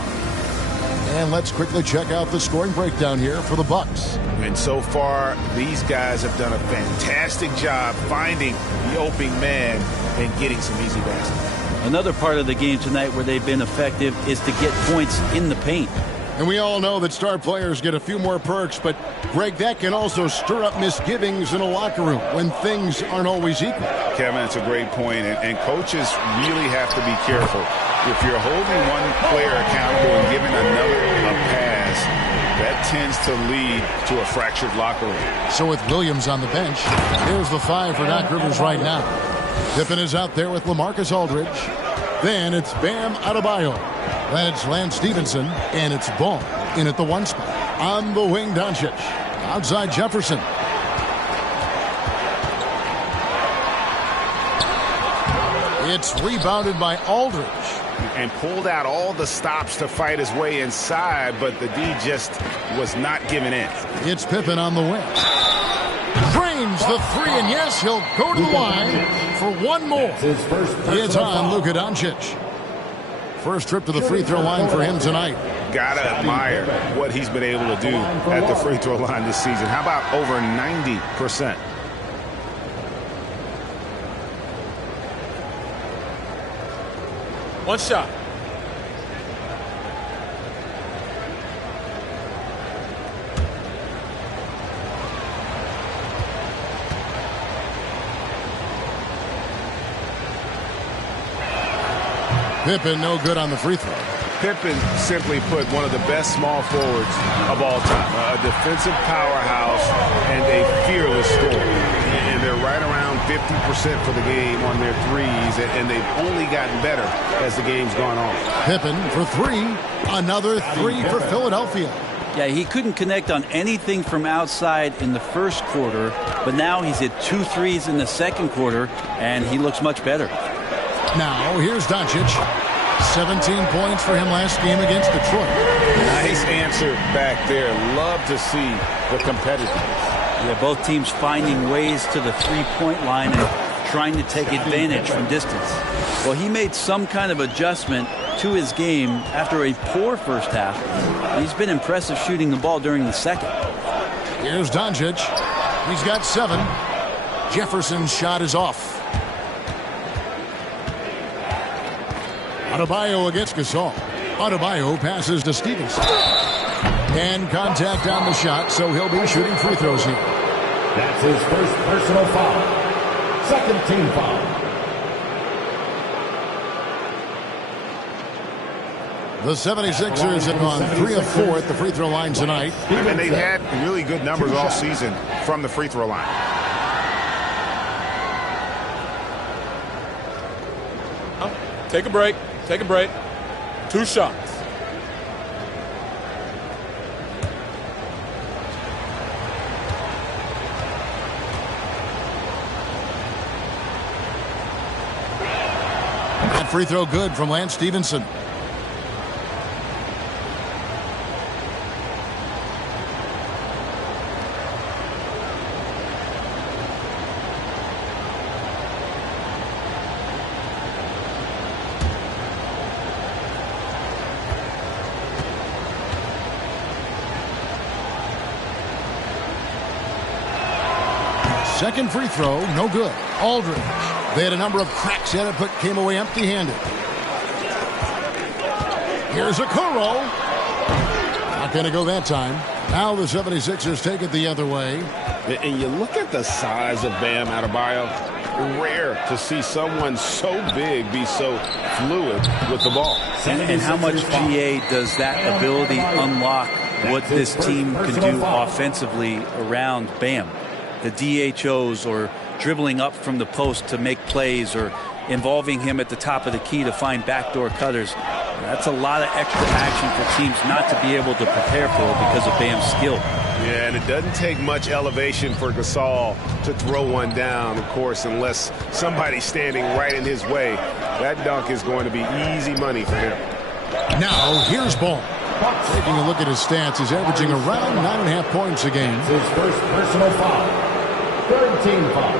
And let's quickly check out the scoring breakdown here for the Bucks. And so far, these guys have done a fantastic job finding the opening man and getting some easy baskets. Another part of the game tonight where they've been effective is to get points in the paint. And we all know that star players get a few more perks, but, Greg, that can also stir up misgivings in a locker room when things aren't always equal. Kevin, it's a great point, and coaches really have to be careful. If you're holding one player accountable and giving another a pass, that tends to lead to a fractured locker room. So with Williams on the bench, here's the 5 for Doc Rivers right now. Pippen is out there with LaMarcus Aldridge. Then it's Bam Adebayo. That's Lance Stevenson, and it's Ball in at the 1 spot. On the wing, Doncic. Outside Jefferson. It's rebounded by Aldridge. And pulled out all the stops to fight his way inside, but the D just was not giving in. It's Pippen on the wing. Drains the 3, and yes, he'll go to the line for one more. It's on Luka Doncic. First trip to the free throw line for him tonight. Gotta admire what he's been able to do at the free throw line this season. How about over 90%? One shot. Pippen no good on the free throw. Pippen simply put one of the best small forwards of all time. A defensive powerhouse and a fearless scorer. And they're right around 50% for the game on their threes, and they've only gotten better as the game's gone on. Pippen for 3. Another 3 for Philadelphia. Yeah, he couldn't connect on anything from outside in the first quarter, but now he's hit 2 threes in the second quarter, and he looks much better. Now, here's Doncic. 17 points for him last game against Detroit. Nice answer back there. Love to see the competitiveness. Yeah, both teams finding ways to the three-point line and trying to take advantage from distance. Well, he made some kind of adjustment to his game after a poor first half. He's been impressive shooting the ball during the second. Here's Doncic. He's got 7. Jefferson's shot is off. Adebayo against Gasol. Adebayo passes to Stevenson. And contact on the shot, so he'll be shooting free throws here. That's his first personal foul. Second team foul. The 76ers have gone 3 of 4 at the free throw line tonight. And they've had really good numbers all season from the free throw line. Take a break. Take a break. 2 shots. That free throw good from Lance Stevenson. Second free throw, no good. Aldridge. They had a number of cracks at it, but came away empty-handed. Here's a Okoro. Not going to go that time. Now the 76ers take it the other way. And you look at the size of Bam Adebayo. Rare to see someone so big be so fluid with the ball. And how much GA does that ability unlock what this team can do offensively around Bam? The DHOs or dribbling up from the post to make plays or involving him at the top of the key to find backdoor cutters. That's a lot of extra action for teams not to be able to prepare for because of Bam's skill. Yeah, and it doesn't take much elevation for Gasol to throw one down, of course, unless somebody's standing right in his way. That dunk is going to be easy money for him. Now, here's Ball. Taking a look at his stats, he's averaging around 9.5 points a game. His first personal foul. Third team foul.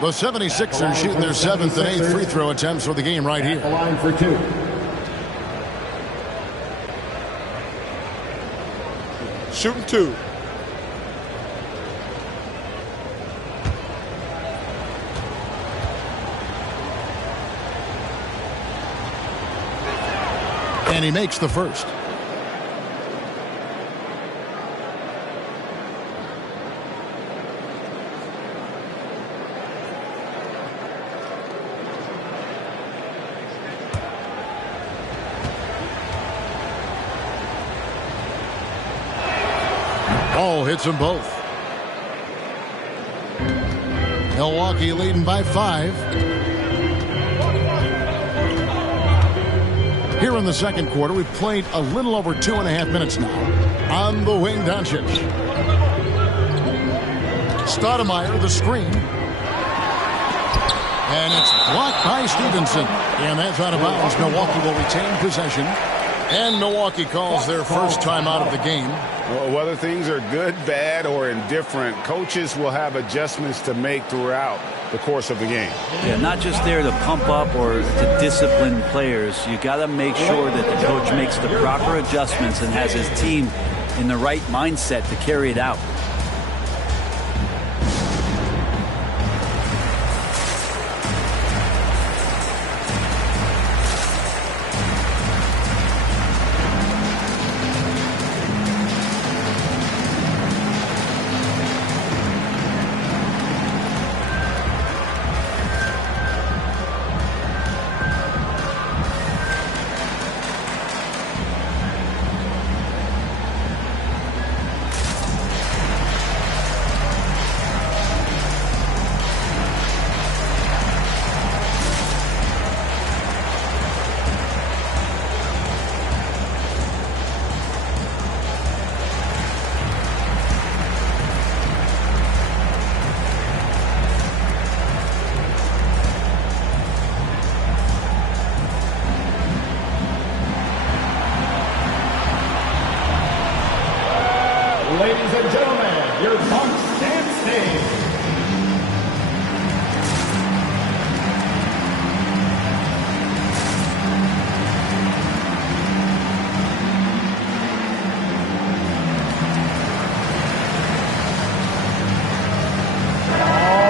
The 76ers shooting their 7th and 8th free throw attempts for the game right here. The line for 2. Shooting 2. And he makes the first. Ball hits them both. Milwaukee leading by 5. Here in the second quarter, we've played a little over 2.5 minutes now. On the wing, Doncic. Stoudemire, the screen. And it's blocked by Stevenson. And that's out of bounds. Milwaukee will retain possession. And Milwaukee calls their first timeout of the game. Well, whether things are good, bad, or indifferent, coaches will have adjustments to make throughout the course of the game. Yeah, not just there to pump up or to discipline players. You got to make sure that the coach makes the proper adjustments and has his team in the right mindset to carry it out. Ladies and gentlemen, your Bucks and Sting.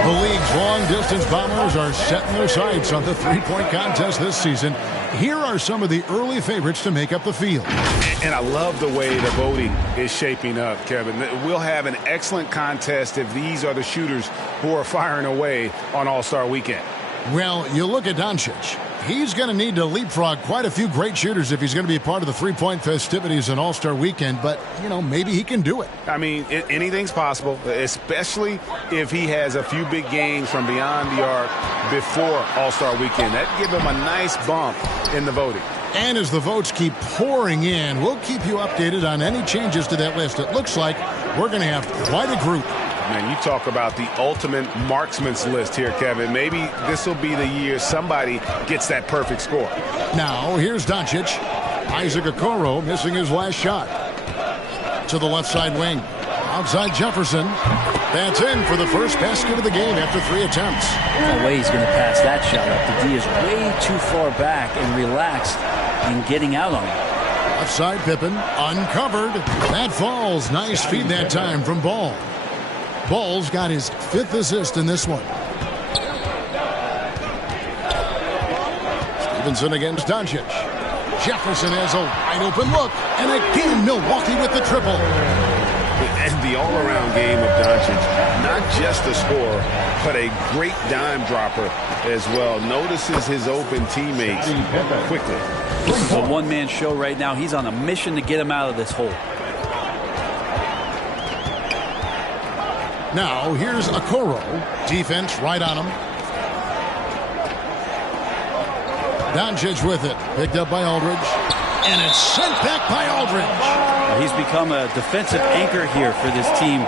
The league's long-distance bombers are setting their sights on the three-point contest this season. Here are some of the early favorites to make up the field. And I love the way the voting is shaping up, Kevin. We'll have an excellent contest if these are the shooters who are firing away on All-Star Weekend. Well, you look at Doncic. He's going to need to leapfrog quite a few great shooters if he's going to be a part of the three-point festivities on All-Star Weekend. But, you know, maybe he can do it. I mean, anything's possible, especially if he has a few big games from beyond the arc before All-Star Weekend. That'd give him a nice bump in the voting. And as the votes keep pouring in, we'll keep you updated on any changes to that list. It looks like we're going to have quite a group. Man, you talk about the ultimate marksman's list here, Kevin. Maybe this will be the year somebody gets that perfect score. Now, here's Doncic. Isaac Okoro missing his last shot. To the left side wing. Outside Jefferson. That's in for the first basket of the game after 3 attempts. No way he's going to pass that shot up. The D is way too far back and relaxed in getting out on it. Left side Pippen. Uncovered. That falls. Nice feed that time from Ball. Ball's got his 5th assist in this one. Stevenson against Doncic. Jefferson has a wide open look. And again, Milwaukee with the triple. And the all-around game of Doncic, not just a scorer, but a great dime dropper as well. Notices his open teammates quickly. This is a one-man show right now. He's on a mission to get him out of this hole. Now here's Okoro. Defense right on him. Doncic with it. Picked up by Aldridge. And it's sent back by Aldridge. He's become a defensive anchor here for this team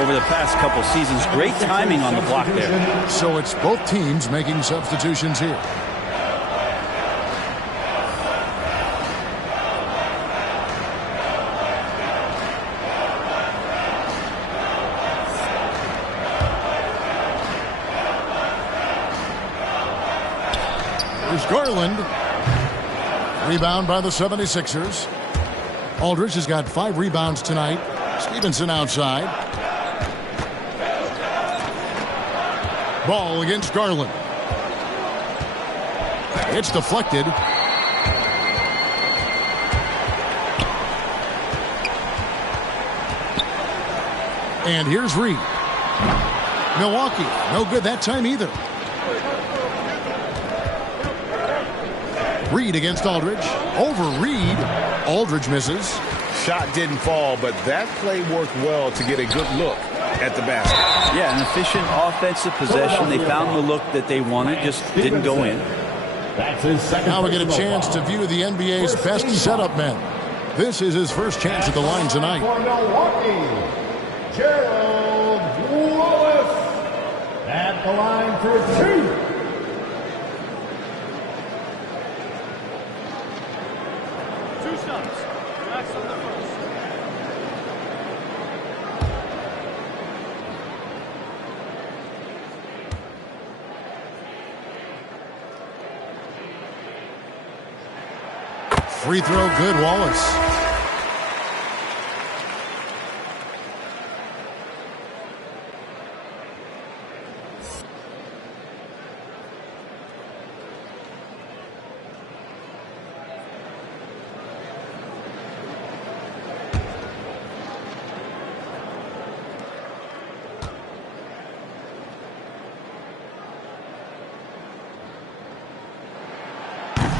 over the past couple seasons. Great timing on the block there. So it's both teams making substitutions here. Here's Garland. Rebound by the 76ers. Aldridge has got 5 rebounds tonight. Stevenson outside. Ball against Garland. It's deflected. And here's Reed. Milwaukee, no good that time either. Reed against Aldridge. Over Reed. Aldridge misses. Shot didn't fall, but that play worked well to get a good look at the basket. Yeah, an efficient offensive possession. They found the look that they wanted, just didn't go in. Now we get a chance to view the NBA's best setup men. This is his first chance at the line tonight. For Milwaukee, Gerald Wallace at the line for 2. Free throw good, Wallace.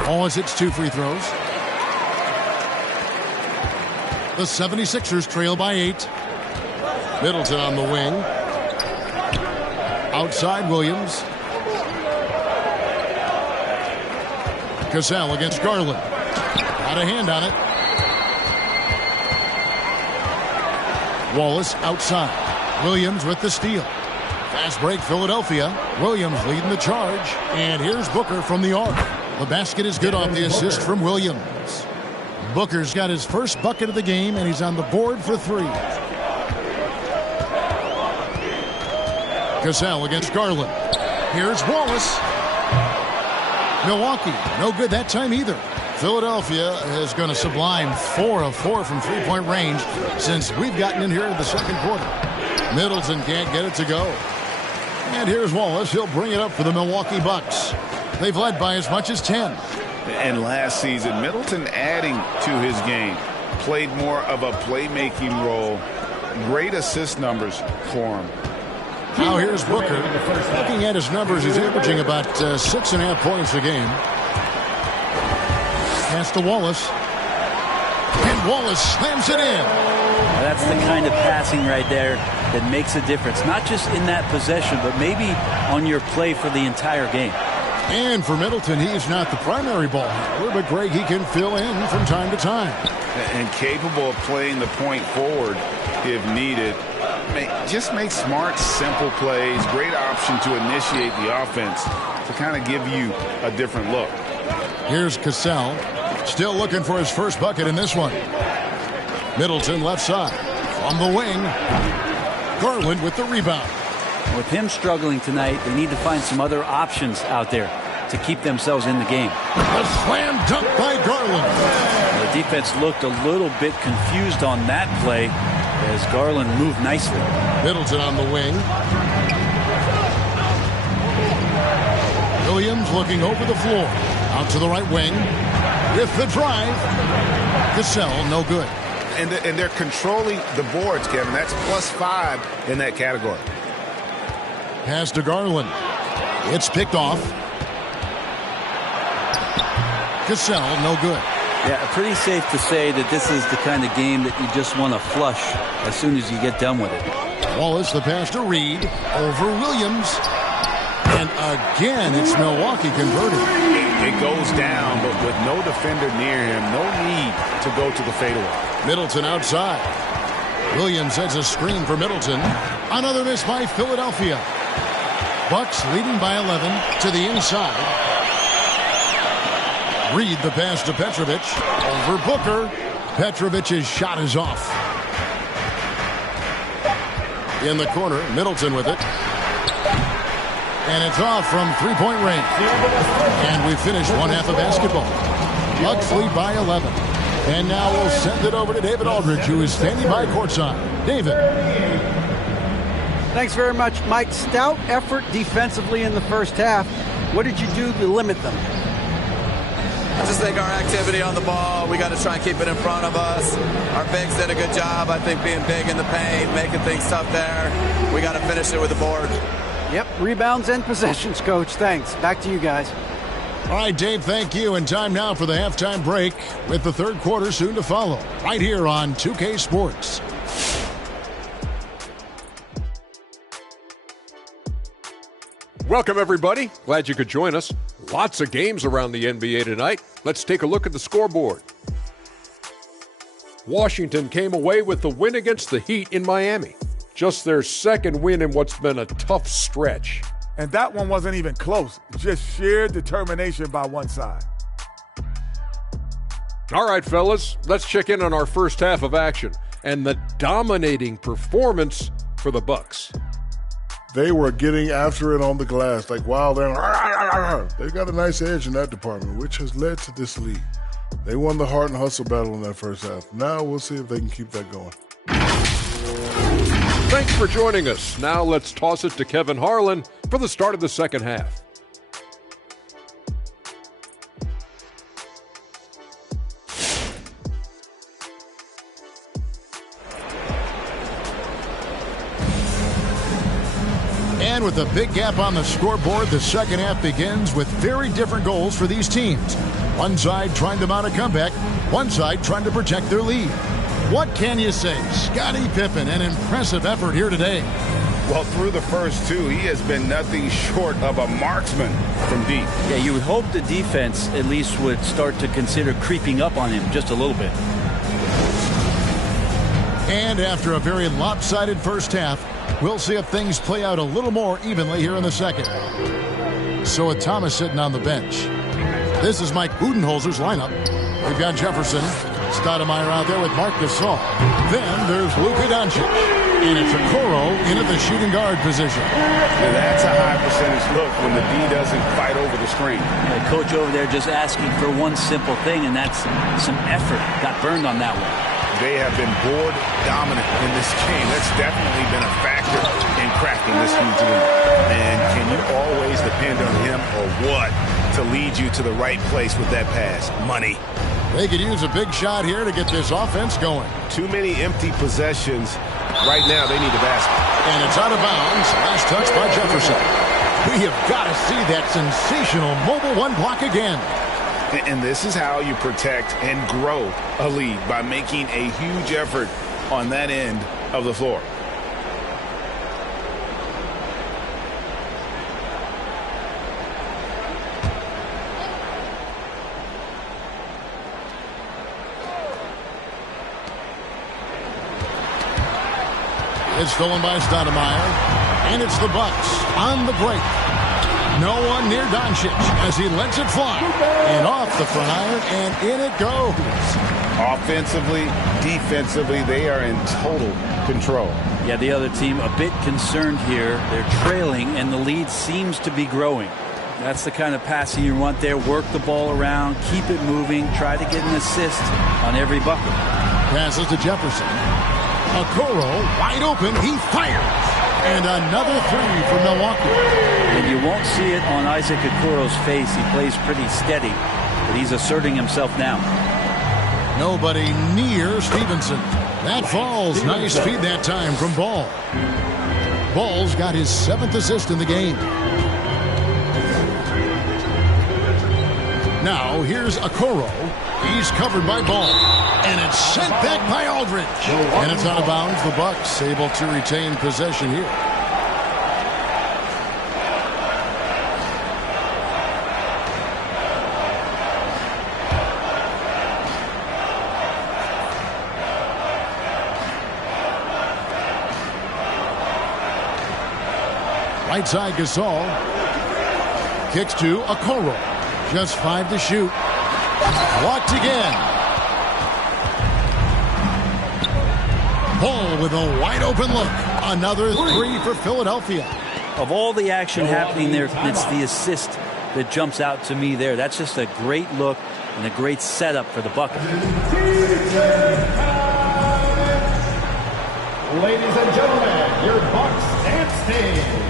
Wallace hits 2 free throws. The 76ers trail by 8. Middleton on the wing. Outside Williams. Cassell against Garland. Got a hand on it. Wallace outside. Williams with the steal. Fast break Philadelphia. Williams leading the charge. And here's Booker from the arc. The basket is good off the assist from Williams. Booker's got his first bucket of the game, and he's on the board for 3. Cassell against Garland. Here's Wallace. Milwaukee, no good that time either. Philadelphia has gone a sublime 4 of 4 from three-point range since we've gotten in here in the second quarter. Middleton can't get it to go. And here's Wallace. He'll bring it up for the Milwaukee Bucks. They've led by as much as 10. And last season, Middleton adding to his game, played more of a playmaking role. Great assist numbers for him. Now here's Booker. Looking at his numbers, he's averaging about 6.5 points a game. Pass to Wallace. And Wallace slams it in. Now that's the kind of passing right there that makes a difference. Not just in that possession, but maybe on your play for the entire game. And for Middleton, he's not the primary ball handler, but Greg, he can fill in from time to time. And capable of playing the point forward if needed. Just make smart, simple plays. Great option to initiate the offense to kind of give you a different look. Here's Cassell. Still looking for his first bucket in this one. Middleton left side. On the wing. Garland with the rebound. With him struggling tonight, they need to find some other options out there to keep themselves in the game. A slam dunk by Garland. The defense looked a little bit confused on that play as Garland moved nicely. Middleton on the wing. Williams looking over the floor. Out to the right wing. With the drive. Cassell, no good. And they're controlling the boards, Kevin. That's +5 in that category. Pass to Garland. It's picked off. Cassell, no good. Yeah, pretty safe to say that this is the kind of game that you just want to flush as soon as you get done with it. Wallace the pass to Reed. Over Williams. And again, it's Milwaukee converting. It goes down, but with no defender near him, no need to go to the fadeaway. Middleton outside. Williams heads a screen for Middleton. Another miss by Philadelphia. Bucks leading by 11 to the inside. Reed the pass to Petrovic. Over Booker. Petrovic's shot is off. In the corner, Middleton with it. And it's off from three-point range. And we finished one half of basketball. Bucks lead by 11. And now we'll send it over to David Aldridge, who is standing by courtside. David. Thanks very much, Mike. Stout effort defensively in the first half. What did you do to limit them? I just think our activity on the ball, we got to try and keep it in front of us. Our bigs did a good job, I think, being big in the paint, making things tough there. We got to finish it with the board. Yep, rebounds and possessions, Coach. Thanks. Back to you guys. All right, Dave, thank you. And time now for the halftime break with the third quarter soon to follow. Right here on 2K Sports. Welcome, everybody. Glad you could join us. Lots of games around the NBA tonight. Let's take a look at the scoreboard. Washington came away with the win against the Heat in Miami. Just their second win in what's been a tough stretch. And that one wasn't even close. Just sheer determination by one side. All right, fellas, let's check in on our first half of action and the dominating performance for the Bucks. They were getting after it on the glass like wild animals. They got a nice edge in that department, which has led to this lead. They won the heart and hustle battle in that first half. Now we'll see if they can keep that going. Thanks for joining us. Now let's toss it to Kevin Harlan for the start of the second half. And with a big gap on the scoreboard, the second half begins with very different goals for these teams. One side trying to mount a comeback, one side trying to protect their lead. What can you say? Scottie Pippen, an impressive effort here today. Well, through the first two, he has been nothing short of a marksman from deep. Yeah, you would hope the defense at least would start to consider creeping up on him just a little bit. And after a very lopsided first half, we'll see if things play out a little more evenly here in the second. So with Thomas sitting on the bench, this is Mike Budenholzer's lineup. We've got Jefferson, Stoudemire out there with Marc Gasol. Then there's Luka Doncic. And it's Okoro in at the shooting guard position. Now that's a high percentage look when the D doesn't fight over the screen. The coach over there just asking for one simple thing, and that's some effort. Got burned on that one. They have been board dominant in this game. That's definitely been a factor in cracking this huge lead. And can you always depend on him or what to lead you to the right place with that pass? Money. They could use a big shot here to get this offense going. Too many empty possessions. Right now, they need a basket. And it's out of bounds. Last touch by Jefferson. We have got to see that sensational mobile one block again. And this is how you protect and grow a lead, by making a huge effort on that end of the floor. It's stolen by Stoudemire, and it's the Bucks on the break. No one near Doncic as he lets it fly. And off the front iron, and in it goes. Offensively, defensively, they are in total control. Yeah, the other team a bit concerned here. They're trailing, and the lead seems to be growing. That's the kind of passing you want there. Work the ball around, keep it moving, try to get an assist on every bucket. Passes to Jefferson. Okoro wide open, he fires. And another three for Milwaukee. And you won't see it on Isaac Okoro's face. He plays pretty steady, but he's asserting himself now. Nobody near Stevenson. That falls. Nice feed that time from Ball. Ball's got his 7th assist in the game. Now here's Okoro. He's covered by Ball. And it's sent back by Aldridge. And it's out of bounds. The Bucks able to retain possession here. Right side Gasol. Kicks to Okoro. Just 5 to shoot. Blocked again. Ball with a wide open look. Another 3 for Philadelphia. Of all the action happening there, it's the assist that jumps out to me there. That's just a great look and a great setup for the bucket. Ladies and gentlemen, your Bucks dance team.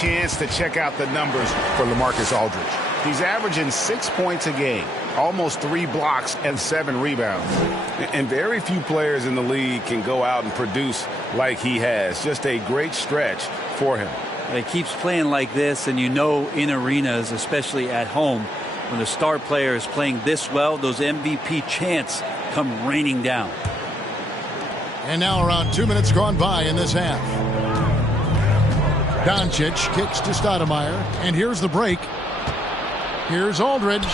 Chance to check out the numbers for LaMarcus Aldridge. He's averaging 6 points a game, almost 3 blocks and 7 rebounds. And very few players in the league can go out and produce like he has. Just a great stretch for him. He keeps playing like this, and you know, in arenas, especially at home, when the star player is playing this well, those MVP chants come raining down. And now around 2 minutes gone by in this half. Doncic kicks to Stoudemire, and here's the break. Here's Aldridge,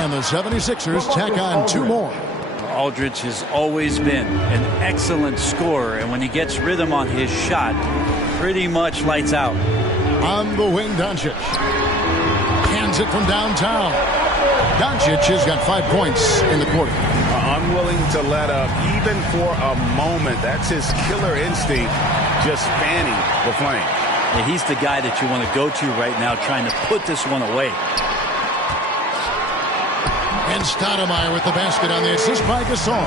and the 76ers tack on 2 more. Aldridge has always been an excellent scorer, and when he gets rhythm on his shot, pretty much lights out. On the wing, Doncic. Hands it from downtown. Doncic has got 5 points in the quarter. Unwilling to let up, even for a moment. That's his killer instinct, just fanning the flame. Yeah, he's the guy that you want to go to right now, trying to put this one away. And Stoudemire with the basket on the assist by Gasol.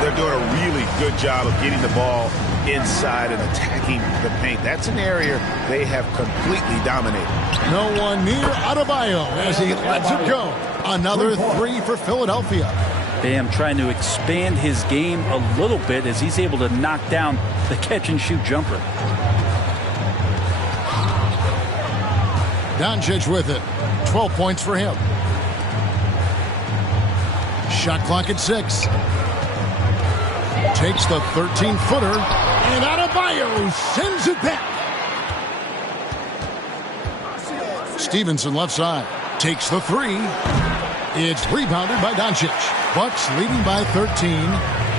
They're doing a really good job of getting the ball inside and attacking the paint. That's an area they have completely dominated. No one near Adebayo as he lets it go. Another 3 for Philadelphia. Bam trying to expand his game a little bit as he's able to knock down the catch-and-shoot jumper. Doncic with it. 12 points for him. Shot clock at 6. Takes the 13-footer. And Adebayo sends it back. Stevenson left side. Takes the 3. It's rebounded by Doncic. Bucks leading by 13.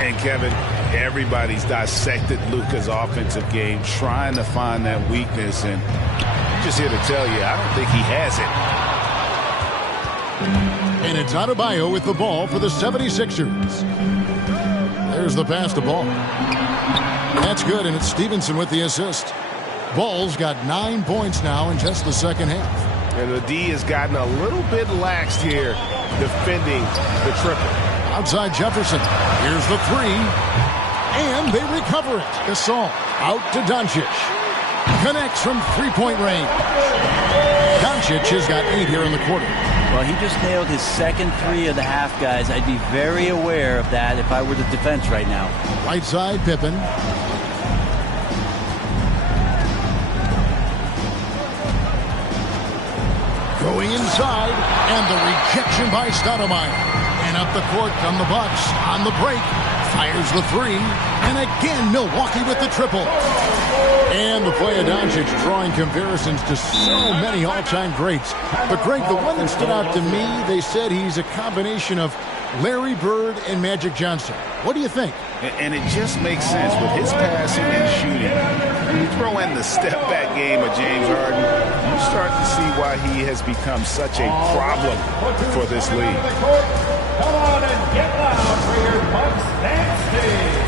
And Kevin, everybody's dissected Luka's offensive game, trying to find that weakness, and I'm just here to tell you, I don't think he has it. And it's Adebayo with the ball for the 76ers. There's the pass to Ball. That's good, and it's Stevenson with the assist. Ball's got 9 points now in just the second half. And the D has gotten a little bit laxed here defending the triple. Outside Jefferson. Here's the 3. And they recover it. Gasol out to Doncic. Connects from three-point range. Doncic has got 8 here in the quarter. Well, he just nailed his second 3 of the half, guys. I'd be very aware of that if I were the defense right now. Right side, Pippen. Going inside, and the rejection by Stoudemire. And up the court on the Bucks on the break. Fires the three, and again Milwaukee with the triple. And the play of Doncic drawing comparisons to so many all-time greats. But Greg, the one that stood out to me, they said he's a combination of Larry Bird and Magic Johnson. What do you think? And it just makes sense with his passing and shooting. You throw in the step-back game of James Harden, you start to see why he has become such a problem for this league. Come on and get loud for your Bucks dance team.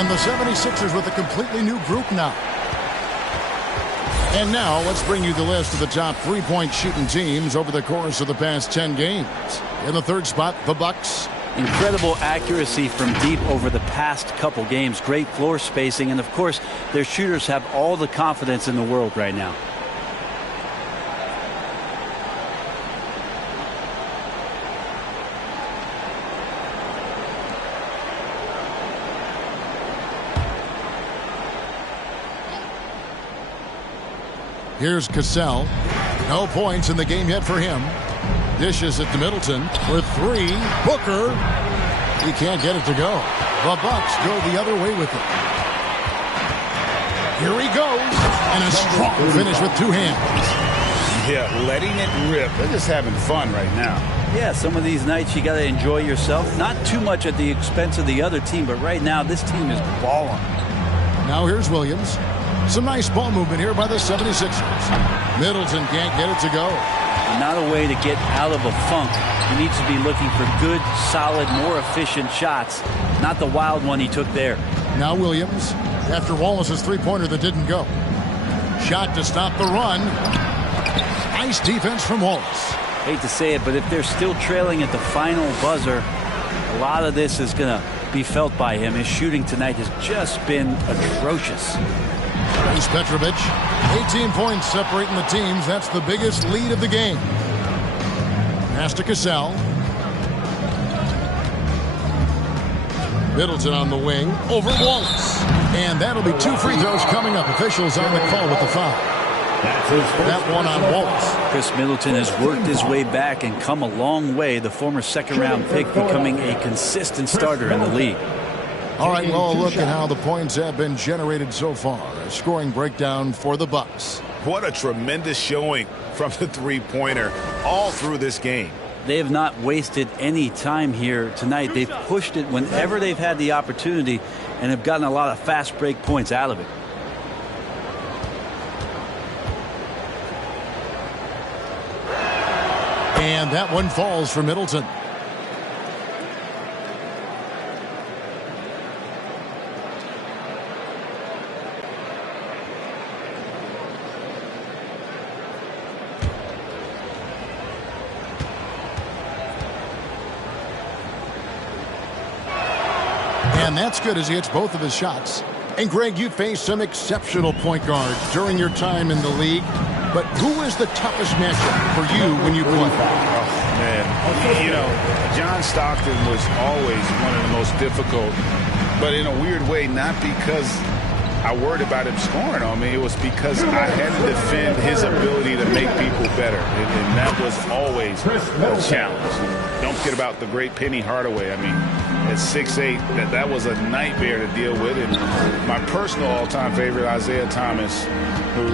The 76ers with a completely new group now. And now let's bring you the list of the top three-point shooting teams over the course of the past 10 games. In the third spot, the Bucks. Incredible accuracy from deep over the past couple games. Great floor spacing. And, of course, their shooters have all the confidence in the world right now. Here's Cassell. No points in the game yet for him. Dishes it to Middleton for three. Booker. He can't get it to go. The Bucks go the other way with it. Here he goes. And a strong finish with two hands. Yeah, letting it rip. They're just having fun right now. Yeah, some of these nights you got to enjoy yourself. Not too much at the expense of the other team, but right now this team is balling. Now here's Williams. Some nice ball movement here by the 76ers. Middleton can't get it to go. Not a way to get out of a funk. He needs to be looking for good, solid, more efficient shots. Not the wild one he took there. Now Williams, after Wallace's three-pointer that didn't go. Shot to stop the run. Nice defense from Wallace. Hate to say it, but if they're still trailing at the final buzzer, a lot of this is going to be felt by him. His shooting tonight has just been atrocious. Here's Petrovic. 18 points separating the teams. That's the biggest lead of the game. Pass to Cassell. Middleton on the wing. Over Wallace. And that'll be two free throws coming up. Officials on the call with the foul. That one on Wallace. Chris Middleton has worked his way back and come a long way. The former second-round pick becoming a consistent starter in the league. All right, well, look at how the points have been generated so far. A scoring breakdown for the Bucks. What a tremendous showing from the three-pointer all through this game. They have not wasted any time here tonight. They've pushed it whenever they've had the opportunity and have gotten a lot of fast break points out of it. And that one falls for Middleton. And that's good as he hits both of his shots. And Greg, you faced some exceptional point guards during your time in the league. But who is the toughest matchup for you when you play? Oh, man. You know, John Stockton was always one of the most difficult, but in a weird way, not because I worried about him scoring on me, it was because I had to defend his ability to make people better. And that was always a challenge. Don't forget about the great Penny Hardaway. I mean, at 6'8", that was a nightmare to deal with. And my personal all-time favorite, Isaiah Thomas, who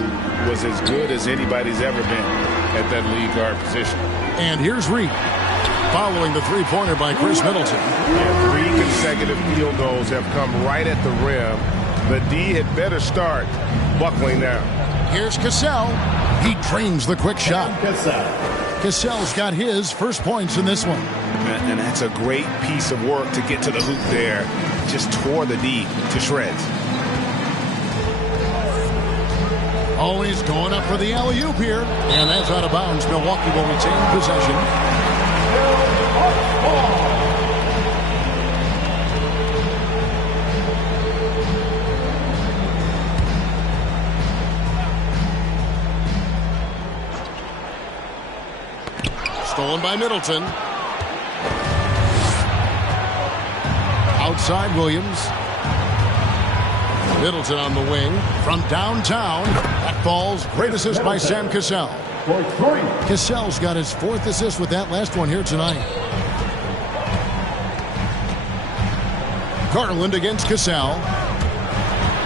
was as good as anybody's ever been at that lead guard position. And here's Reed, following the three-pointer by Chris Middleton. Yeah, 3 consecutive field goals have come right at the rim. The D had better start buckling down. Here's Cassell. He drains the quick shot. Cassell's got his first points in this one. And that's a great piece of work to get to the hoop there. Just tore the D to shreds. Always going up for the alley-oop here. And that's out of bounds. Milwaukee will retain possession. Stolen by Middleton. Outside Williams. Middleton on the wing. From downtown. That falls. Great assist by Sam Cassell. Cassell's got his 4th assist with that last one here tonight. Garland against Cassell.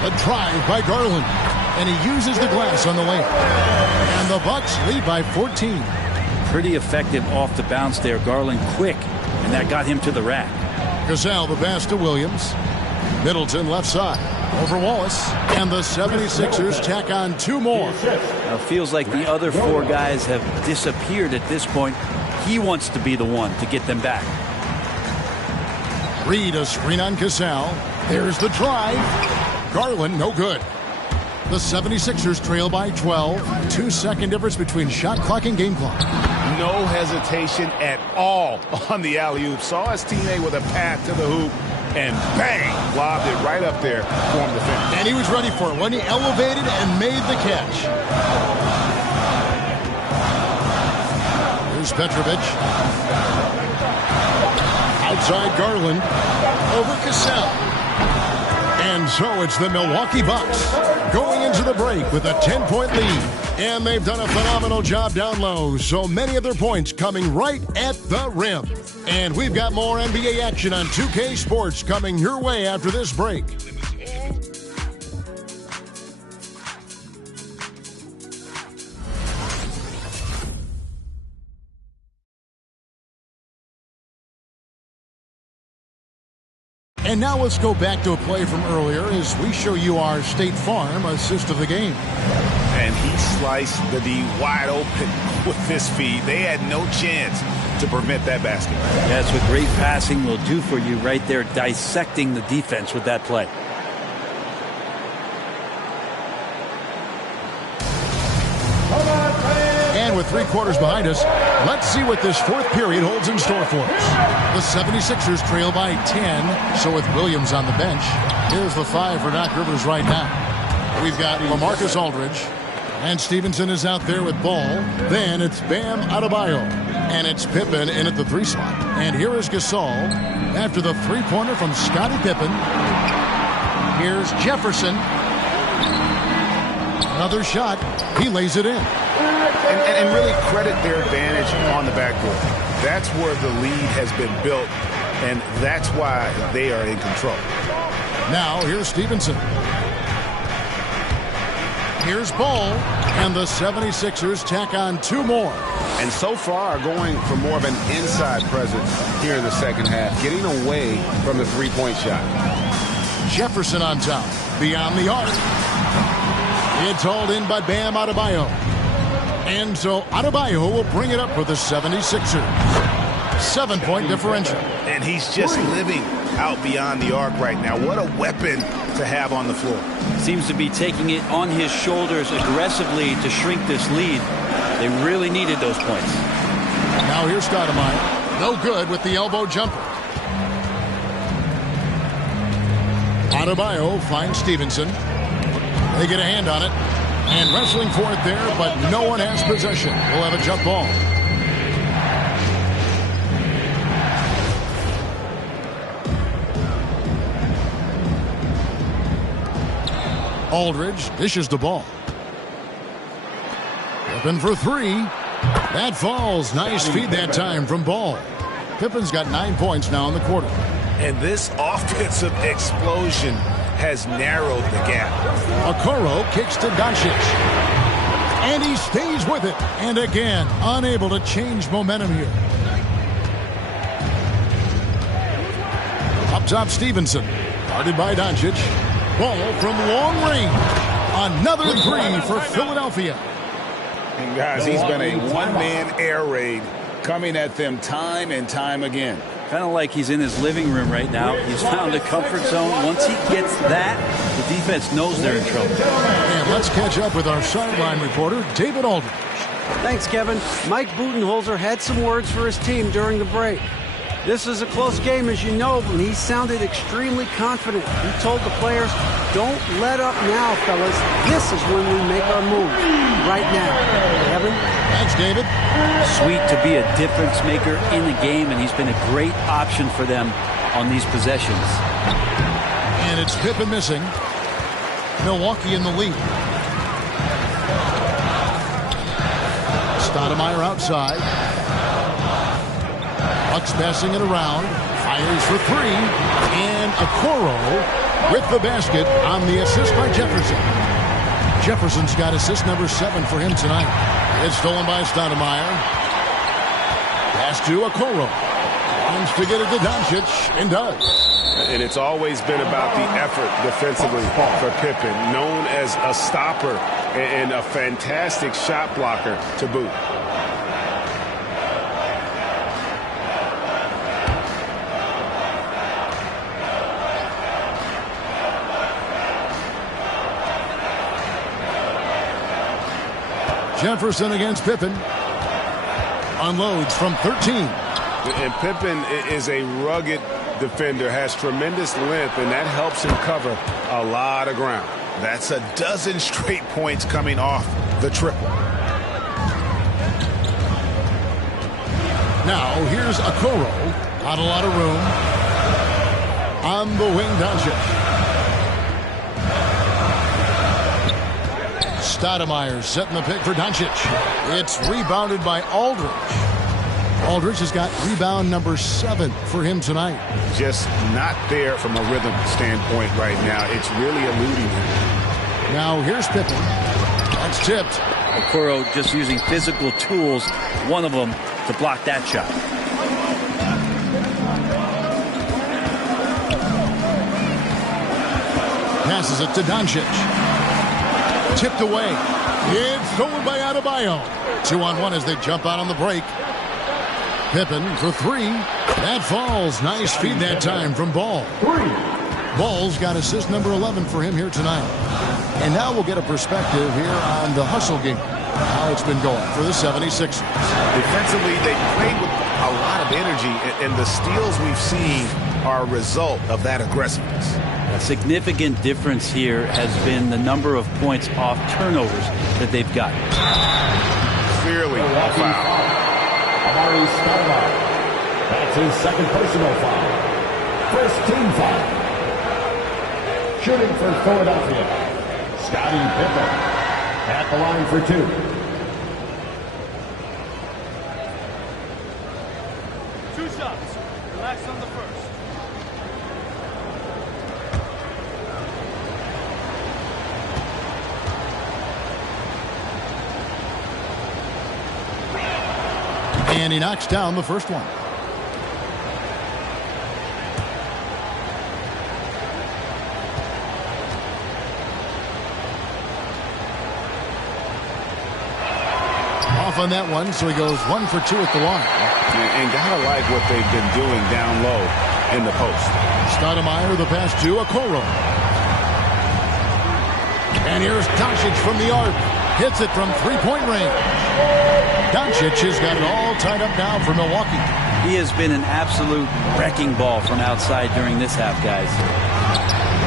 A drive by Garland. And he uses the glass on the lane. And the Bucks lead by 14. Pretty effective off the bounce there. Garland quick, and that got him to the rack. Cassell the pass to Williams. Middleton left side. Over Wallace. And the 76ers tack on 2 more. Now it feels like the other 4 guys have disappeared at this point. He wants to be the one to get them back. Reed a screen on Cassell. There's the drive. Garland no good. The 76ers trail by 12. 2-second difference between shot clock and game clock. No hesitation at all on the alley-oop. Saw his teammate with a path to the hoop, and bang, lobbed it right up there for him to finish. And he was ready for it when he elevated and made the catch. Here's Petrovic. Outside Garland. Over Cassell. And so it's the Milwaukee Bucks going into the break with a 10-point lead. And they've done a phenomenal job down low. So many of their points coming right at the rim. And we've got more NBA action on 2K Sports coming your way after this break. And now let's go back to a play from earlier as we show you our State Farm assist of the game. And he sliced the D wide open with his feet. They had no chance to prevent that basket. That's what great passing will do for you right there, dissecting the defense with that play. And with 3 quarters behind us, let's see what this 4th period holds in store for us. The 76ers trail by 10, so with Williams on the bench, here's the 5 for Doc Rivers right now. We've got LaMarcus Aldridge, and Stevenson is out there with ball. Then it's Bam Adebayo, and it's Pippen in at the 3 slot. And here is Gasol after the 3-pointer from Scottie Pippen. Here's Jefferson. Another shot. He lays it in. And really credit their advantage on the backcourt. That's where the lead has been built, and that's why they are in control. Now here's Stevenson. Here's Ball, and the 76ers tack on 2 more. And so far going for more of an inside presence here in the second half, getting away from the 3-point shot. Jefferson on top, beyond the arc. It's hauled in by Bam Adebayo. And so Adebayo will bring it up for the 76ers. 7-point differential. And he's just living out beyond the arc right now. What a weapon to have on the floor. Seems to be taking it on his shoulders aggressively to shrink this lead. They really needed those points. Now here's Stoudemire. No good with the elbow jumper. Adebayo finds Stevenson. They get a hand on it. And wrestling for it there, but no one has possession. We'll have a jump ball. Aldridge dishes the ball. Pippen for three. That falls. Nice feed that time from Ball. Pippen's got 9 points now in the quarter. And this offensive explosion has narrowed the gap. Okoro kicks to Doncic. And he stays with it. And again, unable to change momentum here. Up top, Stevenson. Guarded by Doncic. Ball from long range. Another three for Philadelphia. And guys, he's been a one-man air raid coming at them time and time again. Kind of like he's in his living room right now. He's found a comfort zone. Once he gets that, the defense knows they're in trouble. And let's catch up with our sideline reporter, David Aldridge. Thanks, Kevin. Mike Budenholzer had some words for his team during the break. This is a close game, as you know, and he sounded extremely confident. He told the players, don't let up now, fellas. This is when we make our move. Right now. Kevin? Thanks, David. Sweet to be a difference maker in the game, and he's been a great option for them on these possessions. And it's Pippen missing. Milwaukee in the lead. Stoudemire outside. Bucks passing it around. Fires for three. And Okoro with the basket on the assist by Jefferson. Jefferson's got assist number 7 for him tonight. It's stolen by Stoudemire. Pass to Okoro. Wants to get it to Doncic, and does. And it's always been about the effort defensively for Pippen, known as a stopper and a fantastic shot blocker to boot. Jefferson against Pippen. Unloads from 13. And Pippen is a rugged defender, has tremendous length, and that helps him cover a lot of ground. That's a dozen straight points coming off the triple. Now here's Okoro. Not a lot of room. On the wing, Doncic. Stoudemire setting the pick for Doncic. It's rebounded by Aldridge. Aldridge has got rebound number 7 for him tonight. Just not there from a rhythm standpoint right now. It's really eluding him. Now here's Pippen. That's tipped. Okoro just using physical tools, one of them to block that shot. Passes it to Doncic. Tipped away. It's stolen by Adebayo. 2-on-1 as they jump out on the break. Pippen for three. That falls. Nice feed that time from Ball. Ball's got assist number 11 for him here tonight. And now we'll get a perspective here on the hustle game. How it's been going for the 76ers. Defensively, they played with a lot of energy, and the steals we've seen are a result of that aggressiveness. A significant difference here has been the number of points off turnovers that they've gotten. Clearly a foul. Amari Stoudemire. That's his second personal foul. First team foul. Shooting for Philadelphia, Scottie Pippen at the line for 2. 2 shots. Relax on the first. And he knocks down the first one. Off on that one, so he goes 1 for 2 at the line. And gotta like what they've been doing down low in the post. Stoudemire, the pass to Okoro. And here's Doncic from the arc. Hits it from three-point range. Doncic has got it all tied up now for Milwaukee. He has been an absolute wrecking ball from outside during this half, guys.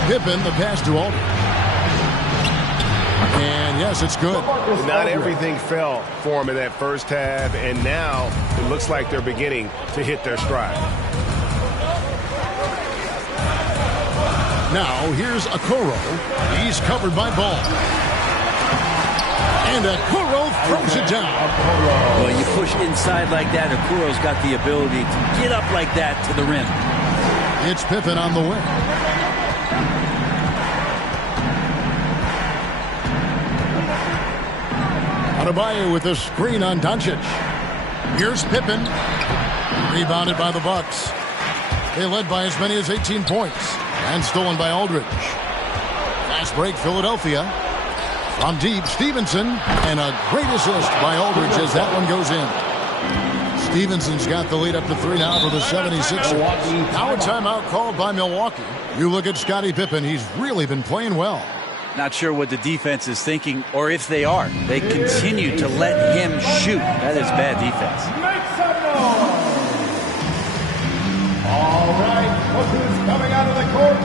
Pippen, the pass to Aldridge. And yes, it's good. Not everything fell for him in that first half, and now it looks like they're beginning to hit their stride. Now here's Okoro. He's covered by Ball. And Okoro throws it down. Well, you push inside like that, Okoro's got the ability to get up like that to the rim. It's Pippen on the wing. Adebayo with a screen on Doncic. Here's Pippen. Rebounded by the Bucks. They led by as many as 18 points. And stolen by Aldridge. Fast break, Philadelphia. From deep, Stevenson. And a great assist by Aldridge as that one goes in. Stevenson's got the lead up to 3 now for the 76ers. Now a timeout called by Milwaukee. You look at Scottie Pippen. He's really been playing well. Not sure what the defense is thinking, or if they are. They continue to let him shoot. That is bad defense. Make some noise! All right, look who's coming out of the court.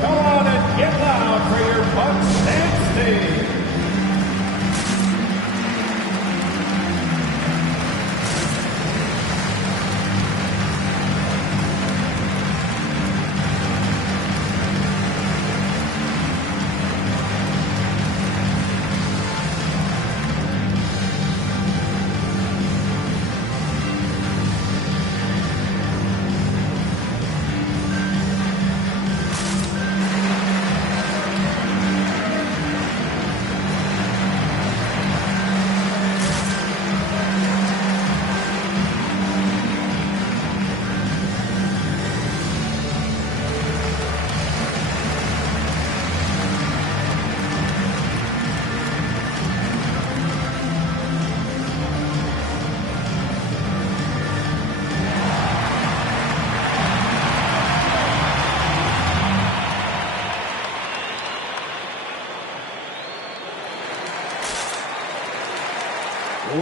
Come on and get loud for your Bucks and Steve.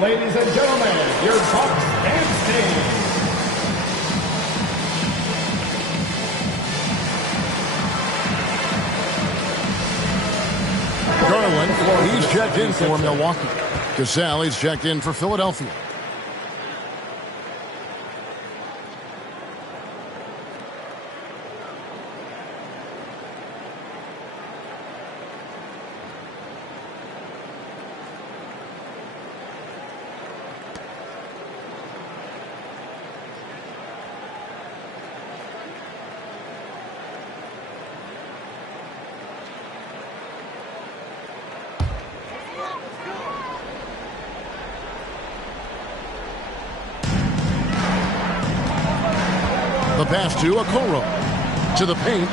Ladies and gentlemen, your Bucks and Steve. Garland, he's checked in for Milwaukee. Cassell, he's checked in for Philadelphia. The pass to Okoro. To the paint.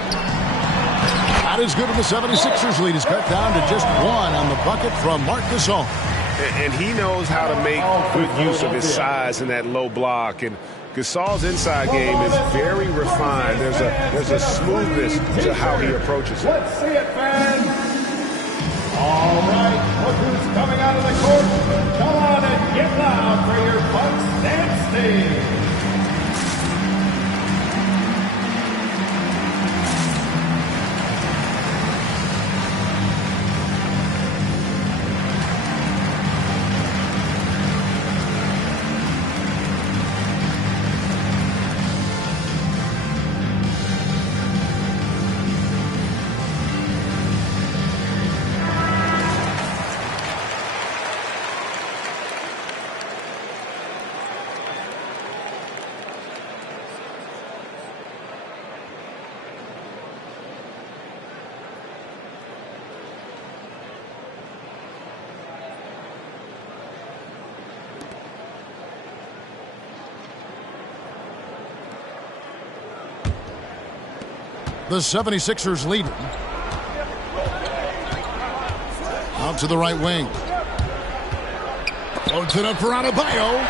That is good for the 76ers lead. Is cut down to just 1 on the bucket from Marc Gasol. And he knows how to make good use of his size in that low block. And Gasol's inside game is very refined. There's a smoothness to how he approaches it. Let's see it, fans. All right, look who's coming out of the court. Come on and get loud for your Bucks and Steve. The 76ers leading. Out to the right wing. Floats it up for Adebayo.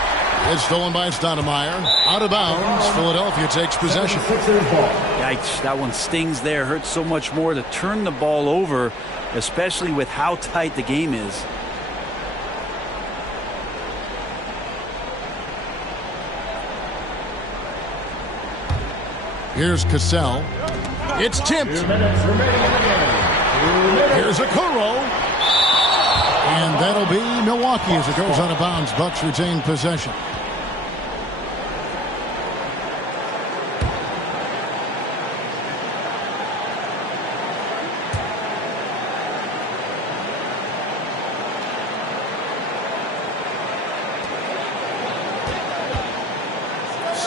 It's stolen by Stoudemire. Out of bounds. Philadelphia takes possession. Yikes, that one stings there. Hurts so much more to turn the ball over, especially with how tight the game is. Here's Cassell. It's tipped. Here's Okoro. And that'll be Milwaukee as it goes out of bounds. Bucks retain possession.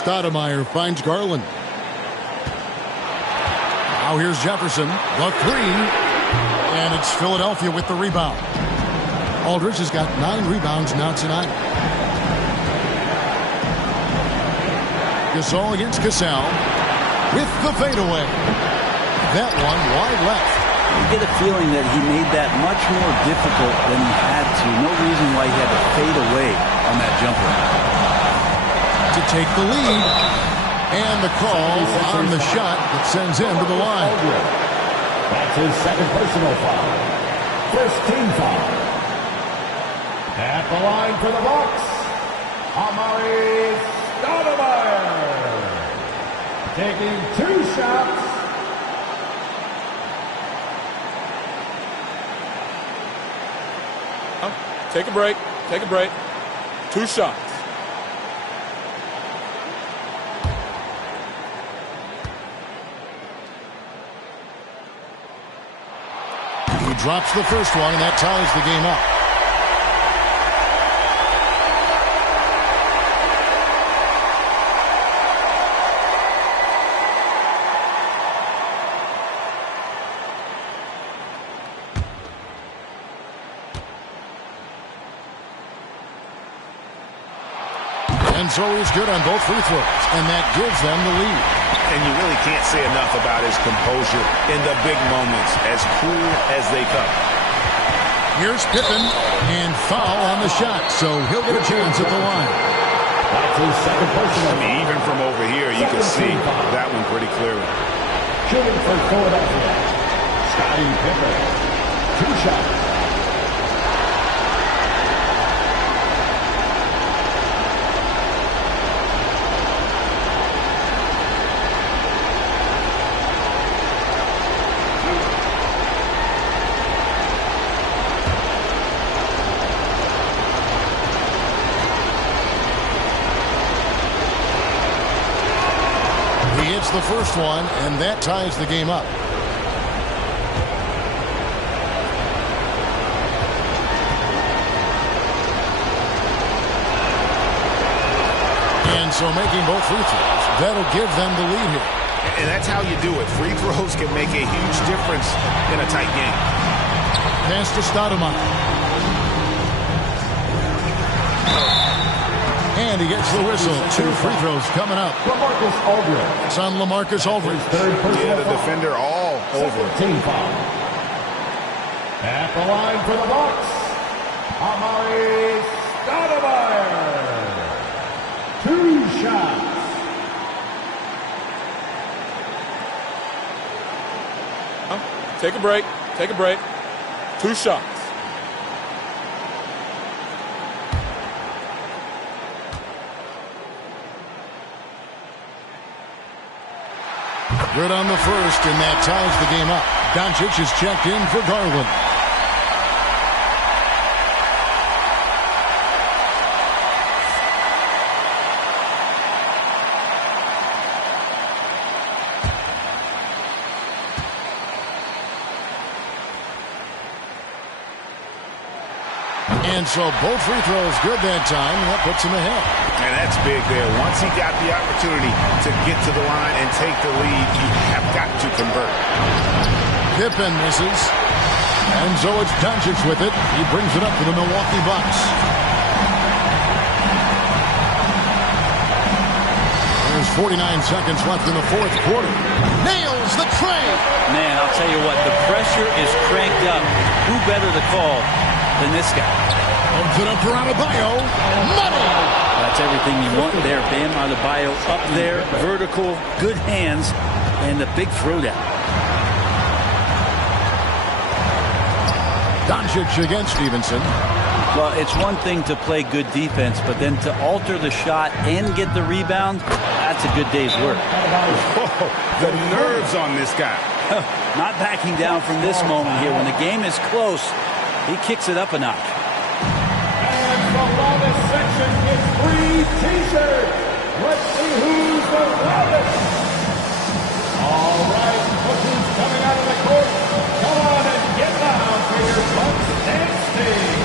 Stoudemire finds Garland. Now here's Jefferson. The three. And it's Philadelphia with the rebound. Aldridge has got 9 rebounds now tonight. Gasol against Cassell with the fadeaway. That one wide left. You get a feeling that he made that much more difficult than he had to. No reason why he had to fade away on that jumper. To take the lead. And the call on the shot that sends him to the line. That's his second personal foul. First team foul. At the line for the Bucks, Amari Stoudemire. Taking 2 shots. Take a break. Take a break. 2 shots. He drops the first one, and that ties the game up. And so he's good on both free throws, and that gives them the lead. And you really can't say enough about his composure in the big moments, as cool as they come. Here's Pippen, and foul on the shot, so he'll get a chance at the line. That's his second personal. I mean, even from over here, you can see that one pretty clearly. Shooting for Philadelphia, Scottie Pippen. 2 shots. The first one, and that ties the game up. And so making both free throws, that'll give them the lead here. And that's how you do it. Free throws can make a huge difference in a tight game. Pass to Stoudemire. And he gets the whistle. 2 free throws coming up. LaMarcus Aldridge. It's on LaMarcus Aldridge. Yeah, the defender all over. Team foul. At the line for the Bucks, Amari Stoudemire. 2 shots. Take a break. Take a break. 2 shots. Good on the first, and that ties the game up. Doncic is checked in for Garland. And so both free throws good that time, and that puts him ahead. And that's big there. Once he got the opportunity to get to the line and take the lead, you have got to convert. Pippen misses. And so it's Doncic with it. He brings it up for the Milwaukee Bucks. There's 49 seconds left in the fourth quarter. Nails the tray. Man, I'll tell you what, the pressure is cranked up. Who better to call than this guy? Opens it up for Adebayo. Money! That's everything you want there. Bam Adebayo up there, vertical, good hands, and the big throwdown. Doncic against Stevenson. Well, it's one thing to play good defense, but then to alter the shot and get the rebound, that's a good day's work. Whoa, the nerves on this guy. Not backing down from this moment here. When the game is close, he kicks it up a notch. And the loudest section gets 3 T-shirts. Let's see who's the loudest. All right, look who's coming out of the court. Come on and get loud for your Bucks dance team.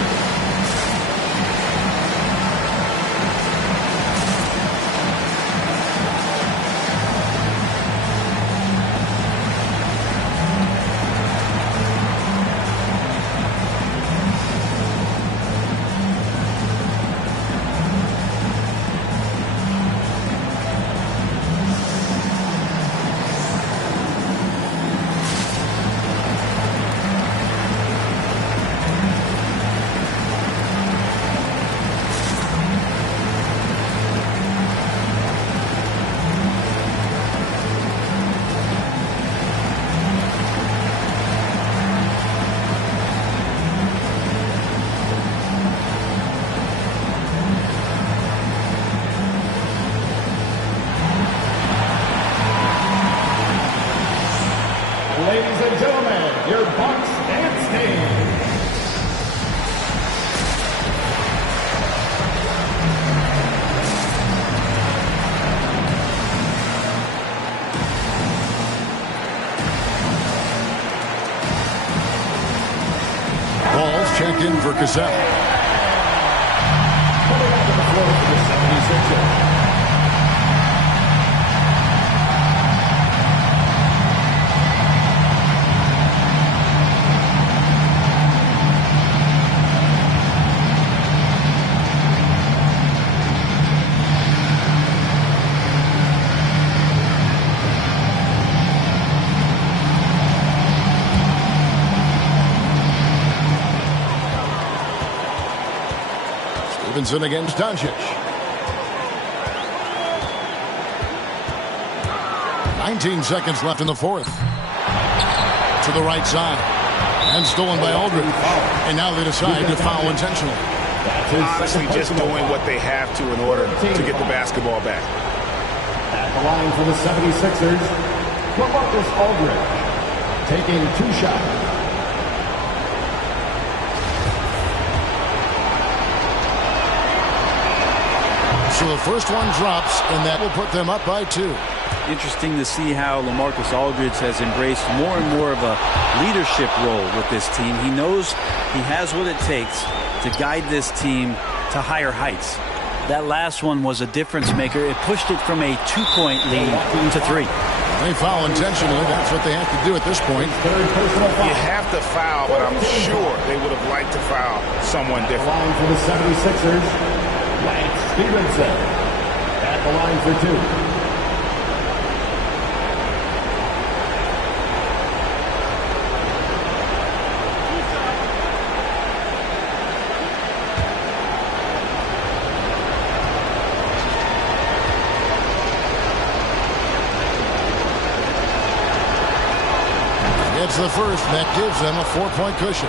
ladies and gentlemen, your Bucks dance team. Ball's checked in for Cassell. Coming out to the floor for the 76ers. Stevenson against Doncic. 19 seconds left in the fourth. To the right side. And stolen by Aldridge. And now they decide to foul intentionally. Honestly, just doing what they have to in order to get the basketball back. At the line for the 76ers, LaMarcus Aldridge taking 2 shots. So the first one drops, and that will put them up by 2. Interesting to see how LaMarcus Aldridge has embraced more and more of a leadership role with this team. He knows he has what it takes to guide this team to higher heights. That last one was a difference maker. It pushed it from a 2-point lead to 3. They foul intentionally. That's what they have to do at this point. You have to foul, but I'm sure they would have liked to foul someone different. Line for the 76ers, Lance Stevenson at the line for 2. It's the first. That gives them a 4-point cushion.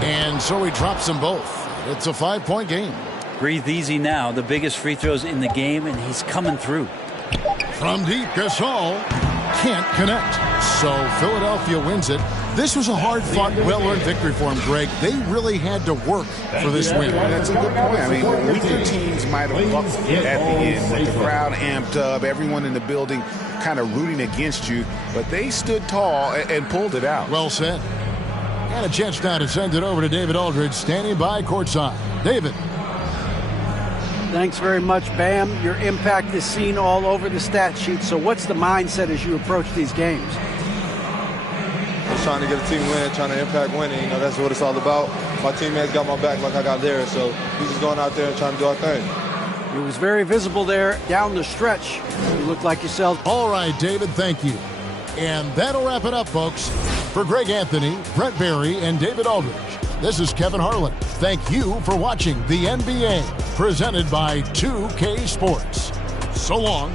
And so he drops them both. It's a 5-point game. Breathe easy now. The biggest free throws in the game, and he's coming through. From deep, Gasol can't connect. So Philadelphia wins it. This was a hard-fought, well-earned victory for him, Greg. They really had to work for this win. That's a good point. I mean, weaker teams might have bucked at the end, with the crowd amped up, everyone in the building kind of rooting against you, but they stood tall and pulled it out. Well said. And a chance now to send it over to David Aldridge, standing by courtside. David. Thanks very much, Bam. Your impact is seen all over the stat sheet. So what's the mindset as you approach these games? Just trying to get a team win, trying to impact winning. You know, that's what it's all about. My teammates got my back like I got theirs. So we're just going out there and trying to do our thing. It was very visible there down the stretch. You looked like yourself. All right, David, thank you. And that'll wrap it up, folks. For Greg Anthony, Brett Barry, and David Aldridge, this is Kevin Harlan. Thank you for watching the NBA, presented by 2K Sports. So long.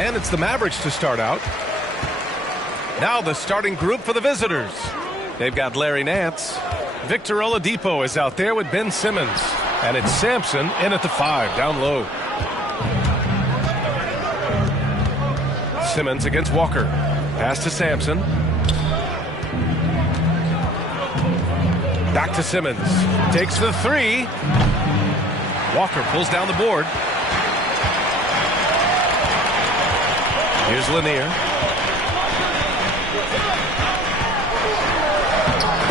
And it's the Mavericks to start out. Now the starting group for the visitors. They've got Larry Nance. Victor Oladipo is out there with Ben Simmons. And it's Sampson in at the 5, down low. Simmons against Walker. Pass to Sampson. Back to Simmons. Takes the 3. Walker pulls down the board. Here's Lanier.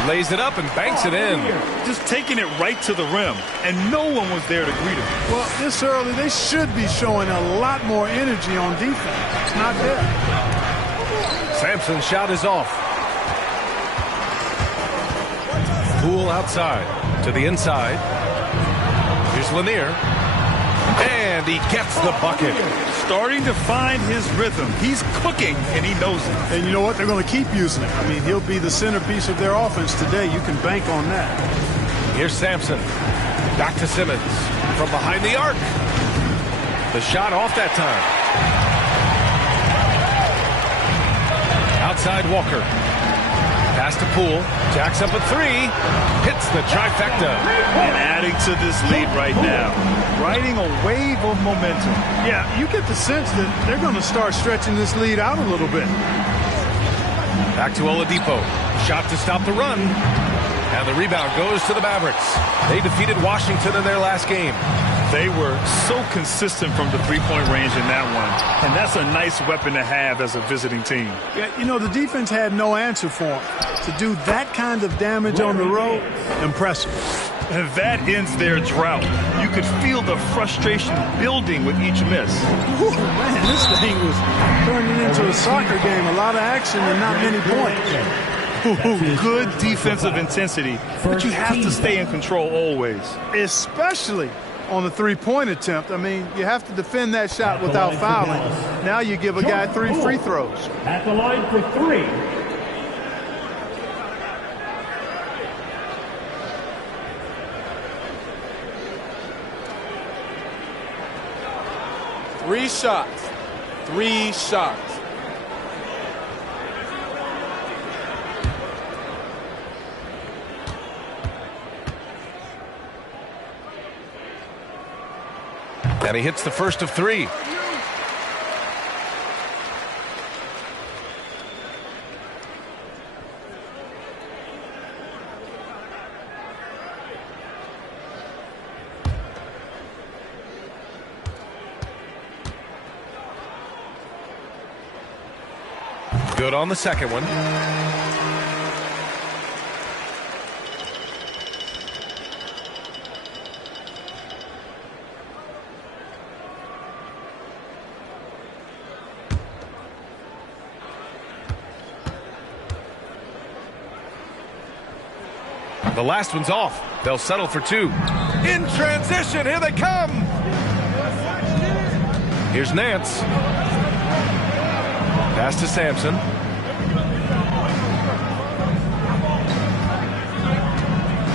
Lays it up and banks it in. Just taking it right to the rim, and no one was there to greet him. Well, this early, they should be showing a lot more energy on defense. It's not there. Sampson's shot is off. Poole outside to the inside. Here's Lanier. And he gets the bucket. Starting to find his rhythm. He's cooking, and he knows it. And you know what? They're going to keep using it. I mean, he'll be the centerpiece of their offense today. You can bank on that. Here's Sampson. Back to Simmons. From behind the arc. The shot off that time. Outside Walker. Pass to Poole. Jacks up a three. Hits the trifecta. And adding to this lead right now. Riding a wave of momentum. Yeah, you get the sense that they're going to start stretching this lead out a little bit. Back to Oladipo. Shot to stop the run. And the rebound goes to the Mavericks. They defeated Washington in their last game. They were so consistent from the three-point range in that one. And that's a nice weapon to have as a visiting team. Yeah, you know, the defense had no answer for them. To do that kind of damage on the road, impressive. And that ends their drought. You could feel the frustration building with each miss. Whew, man, this thing was turning into a soccer game. A lot of action and not many points. Good defensive intensity, but you have to stay in control always. Especially on the three-point attempt. I mean, you have to defend that shot without fouling. Now you give a guy 3 free throws. At the line for 3. Three shots. 3 shots. And he hits the first of 3. Good on the second one. The last one's off. They'll settle for 2. In transition, here they come. Here's Nance. Pass to Sampson.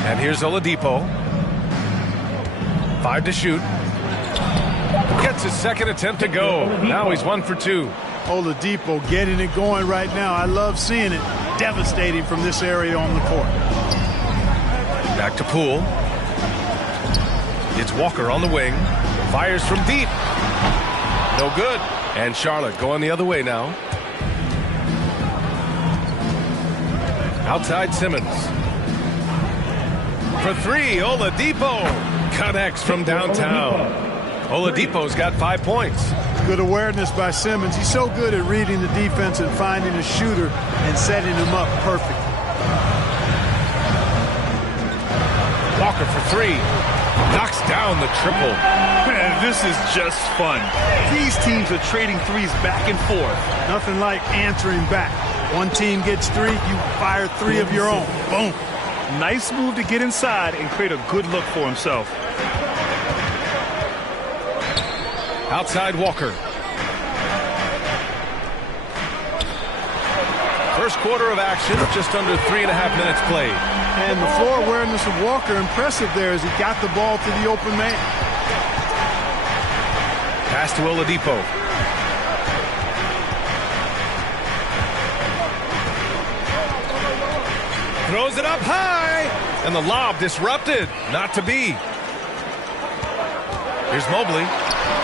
And here's Oladipo. 5 to shoot. Gets his second attempt to go. Now he's 1 for 2. Oladipo getting it going right now. I love seeing it. Devastating from this area on the court. Back to Poole. It's Walker on the wing. Fires from deep. No good. And Charlotte going the other way now. Outside Simmons. For 3, Oladipo connects from downtown. Oladipo's got 5 points. Good awareness by Simmons. He's so good at reading the defense and finding a shooter and setting him up perfect. Walker for 3. Knocks down the triple. Man, this is just fun. These teams are trading threes back and forth. Nothing like answering back. One team gets 3, you fire 3 of your own. Boom. Nice move to get inside and create a good look for himself. Outside Walker. First quarter of action, just under 3.5 minutes played. And the floor awareness of Walker impressive there as he got the ball to the open man. Pass to Oladipo. Throws it up high, and the lob disrupted. Not to be. Here's Mobley,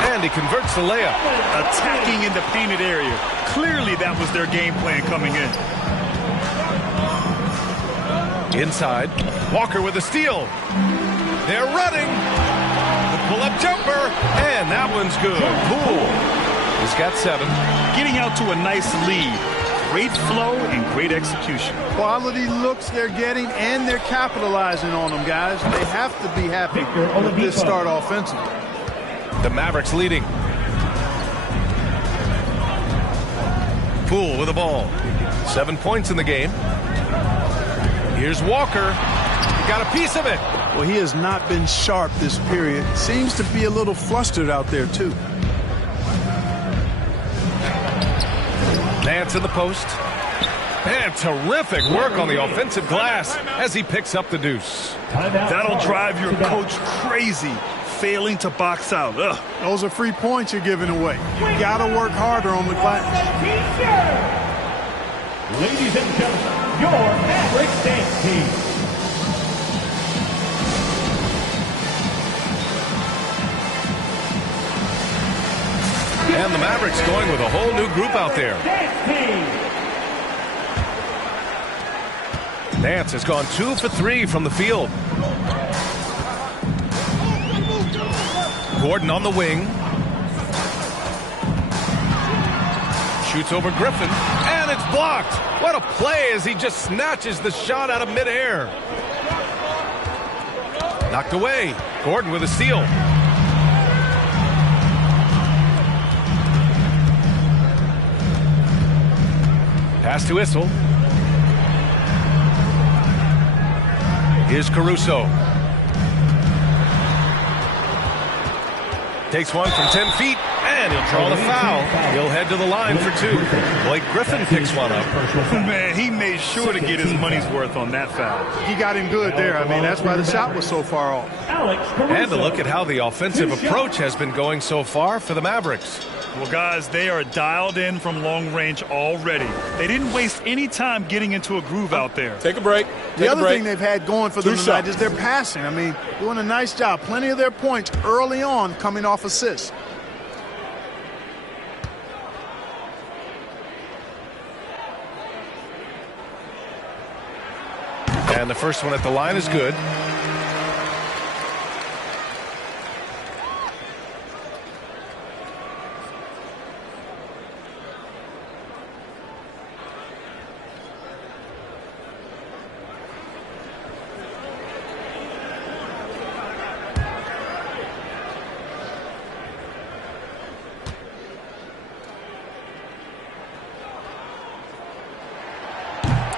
and he converts the layup. Attacking in the painted area. Clearly that was their game plan coming in. Inside, Walker with a steal. They're running. The pull-up jumper, and that one's good. Poole. He's got 7. Getting out to a nice lead. Great flow and great execution. Quality looks they're getting, and they're capitalizing on them, guys. They have to be happy with this start offensively. The Mavericks leading. Poole with the ball. 7 points in the game. Here's Walker. He got a piece of it. Well, he has not been sharp this period. Seems to be a little flustered out there, too. Nance in the post. And terrific work on the offensive glass as he picks up the deuce. That'll drive your coach crazy, failing to box out. Ugh. Those are free points you're giving away. You got to work harder on the glass. Ladies and gentlemen, your Mavericks dance team. And the Mavericks going with a whole new group out there. Nance has gone 2 for 3 from the field. Gordon on the wing. Shoots over Griffin, and it's blocked. What a play as he just snatches the shot out of midair. Knocked away. Gordon with a steal. Pass to Issel. Here's Caruso. Takes one from 10 feet, and he'll draw the foul. He'll head to the line for 2. Blake Griffin picks one up. Man, he made sure to get his money's worth on that foul. He got him good there. I mean, that's why the shot was so far off. And to look at how the offensive approach has been going so far for the Mavericks. Well, guys, they are dialed in from long range already. They didn't waste any time getting into a groove out there. Take a break. The other thing they've had going for them tonight is their passing. I mean, doing a nice job. Plenty of their points early on coming off assists. And the first one at the line is good.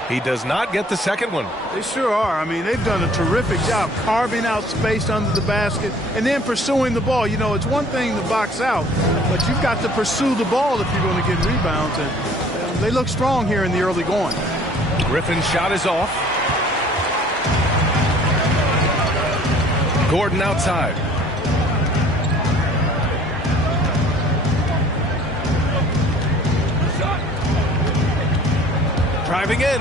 He does not get the second one. They sure are. I mean, they've done a terrific job carving out space under the basket and then pursuing the ball. You know, it's one thing to box out, but you've got to pursue the ball if you're going to get rebounds. And they look strong here in the early going. Griffin's shot is off. Gordon outside. Driving in.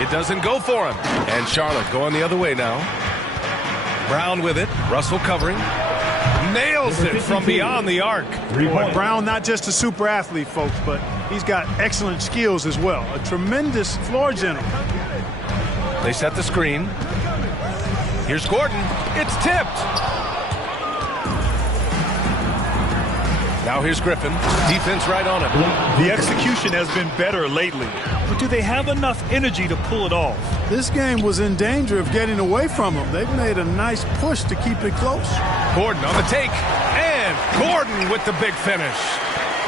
It doesn't go for him. And Charlotte going the other way now. Brown with it. Russell covering. Nails it from beyond the arc. Boy, Brown not just a super athlete, folks, but he's got excellent skills as well. A tremendous floor general. They set the screen. Here's Gordon. It's tipped. Now here's Griffin. Defense right on him. The execution has been better lately, but do they have enough energy to pull it off? This game was in danger of getting away from them. They've made a nice push to keep it close. Gordon on the take, and Gordon with the big finish.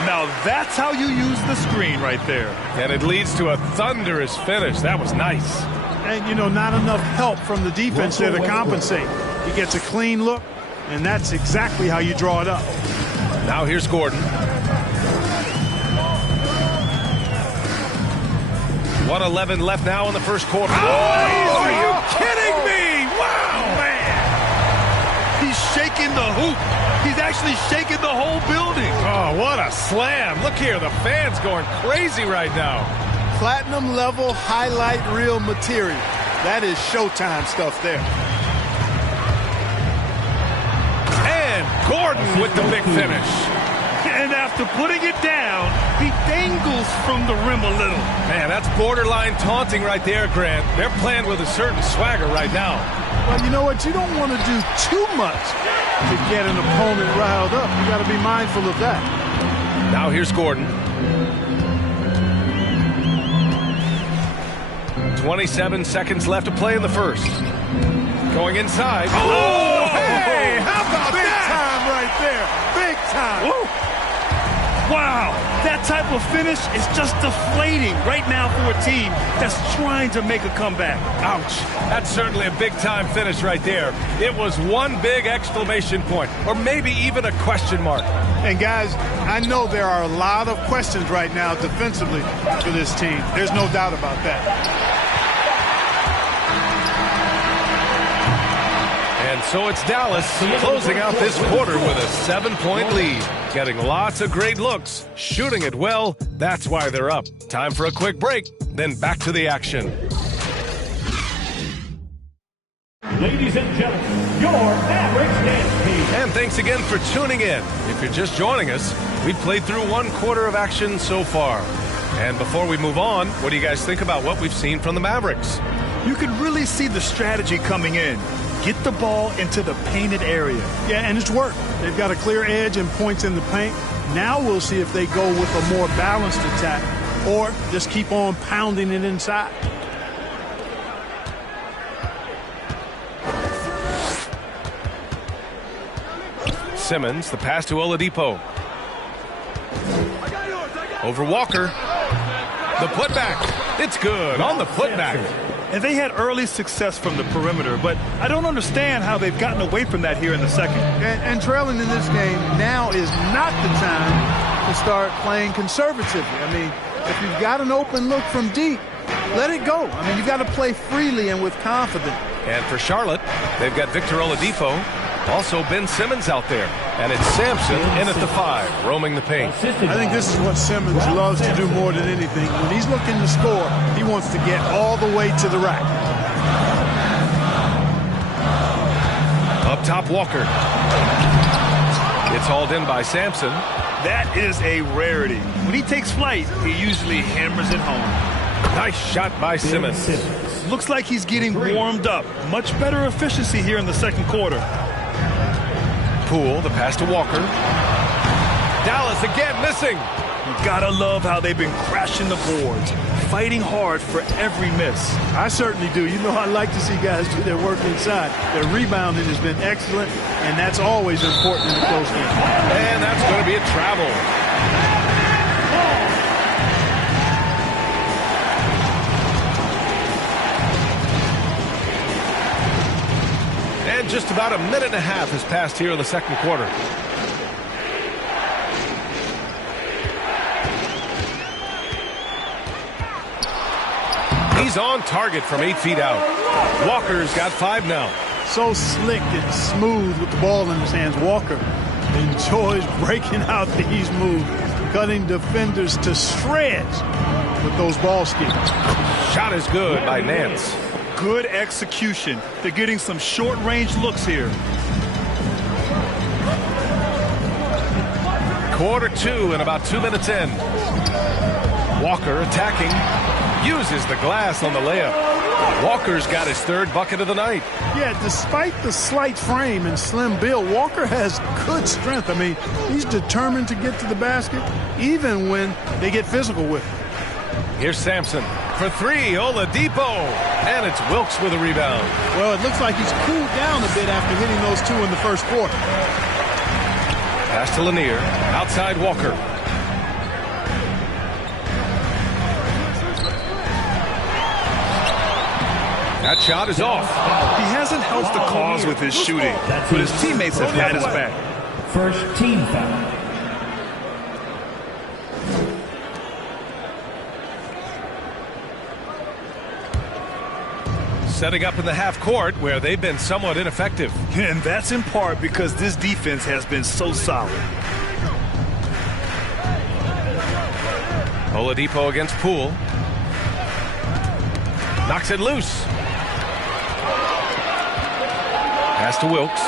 Now that's how you use the screen right there. And it leads to a thunderous finish. That was nice. And, you know, not enough help from the defense there to compensate. He gets a clean look, and that's exactly how you draw it up. Now here's Gordon. 1:11 left now in the first quarter. Oh, are you kidding me? Wow, man. He's shaking the hoop. He's actually shaking the whole building. Oh, what a slam. Look here, the fans going crazy right now. Platinum level highlight reel material. That is Showtime stuff there. Gordon with the big finish. And after putting it down, he dangles from the rim a little. Man, that's borderline taunting right there, Grant. They're playing with a certain swagger right now. Well, you know what? You don't want to do too much to get an opponent riled up. You got to be mindful of that. Now here's Gordon. 27 seconds left to play in the first. Going inside. Oh, hey, how about that? Big time right there. Big time. Woo. Wow, that type of finish is just deflating right now for a team that's trying to make a comeback. Ouch. That's certainly a big-time finish right there. It was one big exclamation point, or maybe even a question mark. And, guys, I know there are a lot of questions right now defensively for this team. There's no doubt about that. And so it's Dallas closing out this quarter with a 7-point lead. Getting lots of great looks, shooting it well. That's why they're up. Time for a quick break. Then back to the action. Ladies and gentlemen, your Mavericks dance team. And thanks again for tuning in. If you're just joining us, we've played through 1 quarter of action so far. And before we move on, what do you guys think about what we've seen from the Mavericks? You can really see the strategy coming in. Get the ball into the painted area. Yeah, and it's worked. They've got a clear edge and points in the paint. Now we'll see if they go with a more balanced attack or just keep on pounding it inside. Simmons, the pass to Oladipo. Over Walker. The putback. It's good on the putback. And they had early success from the perimeter, but I don't understand how they've gotten away from that here in the second. And trailing in this game, now is not the time to start playing conservatively. I mean, if you've got an open look from deep, let it go. I mean, you've got to play freely and with confidence. And for Charlotte, they've got Victor Oladipo. Also Ben Simmons out there. And it's Sampson in at the 5, roaming the paint. I think this is what Simmons loves to do more than anything. When he's looking to score, he wants to get all the way to the rack. Up top, Walker. It's hauled in by Sampson. That is a rarity. When he takes flight, he usually hammers it home. Nice shot by Simmons. Looks like he's getting warmed up. Much better efficiency here in the second quarter. Poole, the pass to Walker. Dallas again missing. You gotta love how they've been crashing the boards, fighting hard for every miss. I certainly do. You know, I like to see guys do their work inside. Their rebounding has been excellent, and that's always important in a close game. And that's going to be a travel. And just about a minute and a half has passed here in the second quarter. He's on target from 8 feet out. Walker's got 5 now. So slick and smooth with the ball in his hands. Walker enjoys breaking out these moves, cutting defenders to shreds with those ball skills. Shot is good by Nance. Good execution. They're getting some short-range looks here. Quarter 2 and about 2 minutes in. Walker attacking. Uses the glass on the layup. Walker's got his 3rd bucket of the night. Yeah, despite the slight frame and slim build, Walker has good strength. I mean, he's determined to get to the basket, even when they get physical with him. Here's Sampson for 3. Oladipo. And it's Wilkes with a rebound. Well, it looks like he's cooled down a bit after hitting those 2 in the first quarter. Pass to Lanier. Outside Walker. That shot is off. He hasn't helped the cause with his shooting, but his teammates have had his back. First team foul. Setting up in the half court where they've been somewhat ineffective. And that's in part because this defense has been so solid. Oladipo against Poole. Knocks it loose. Pass to Wilkes.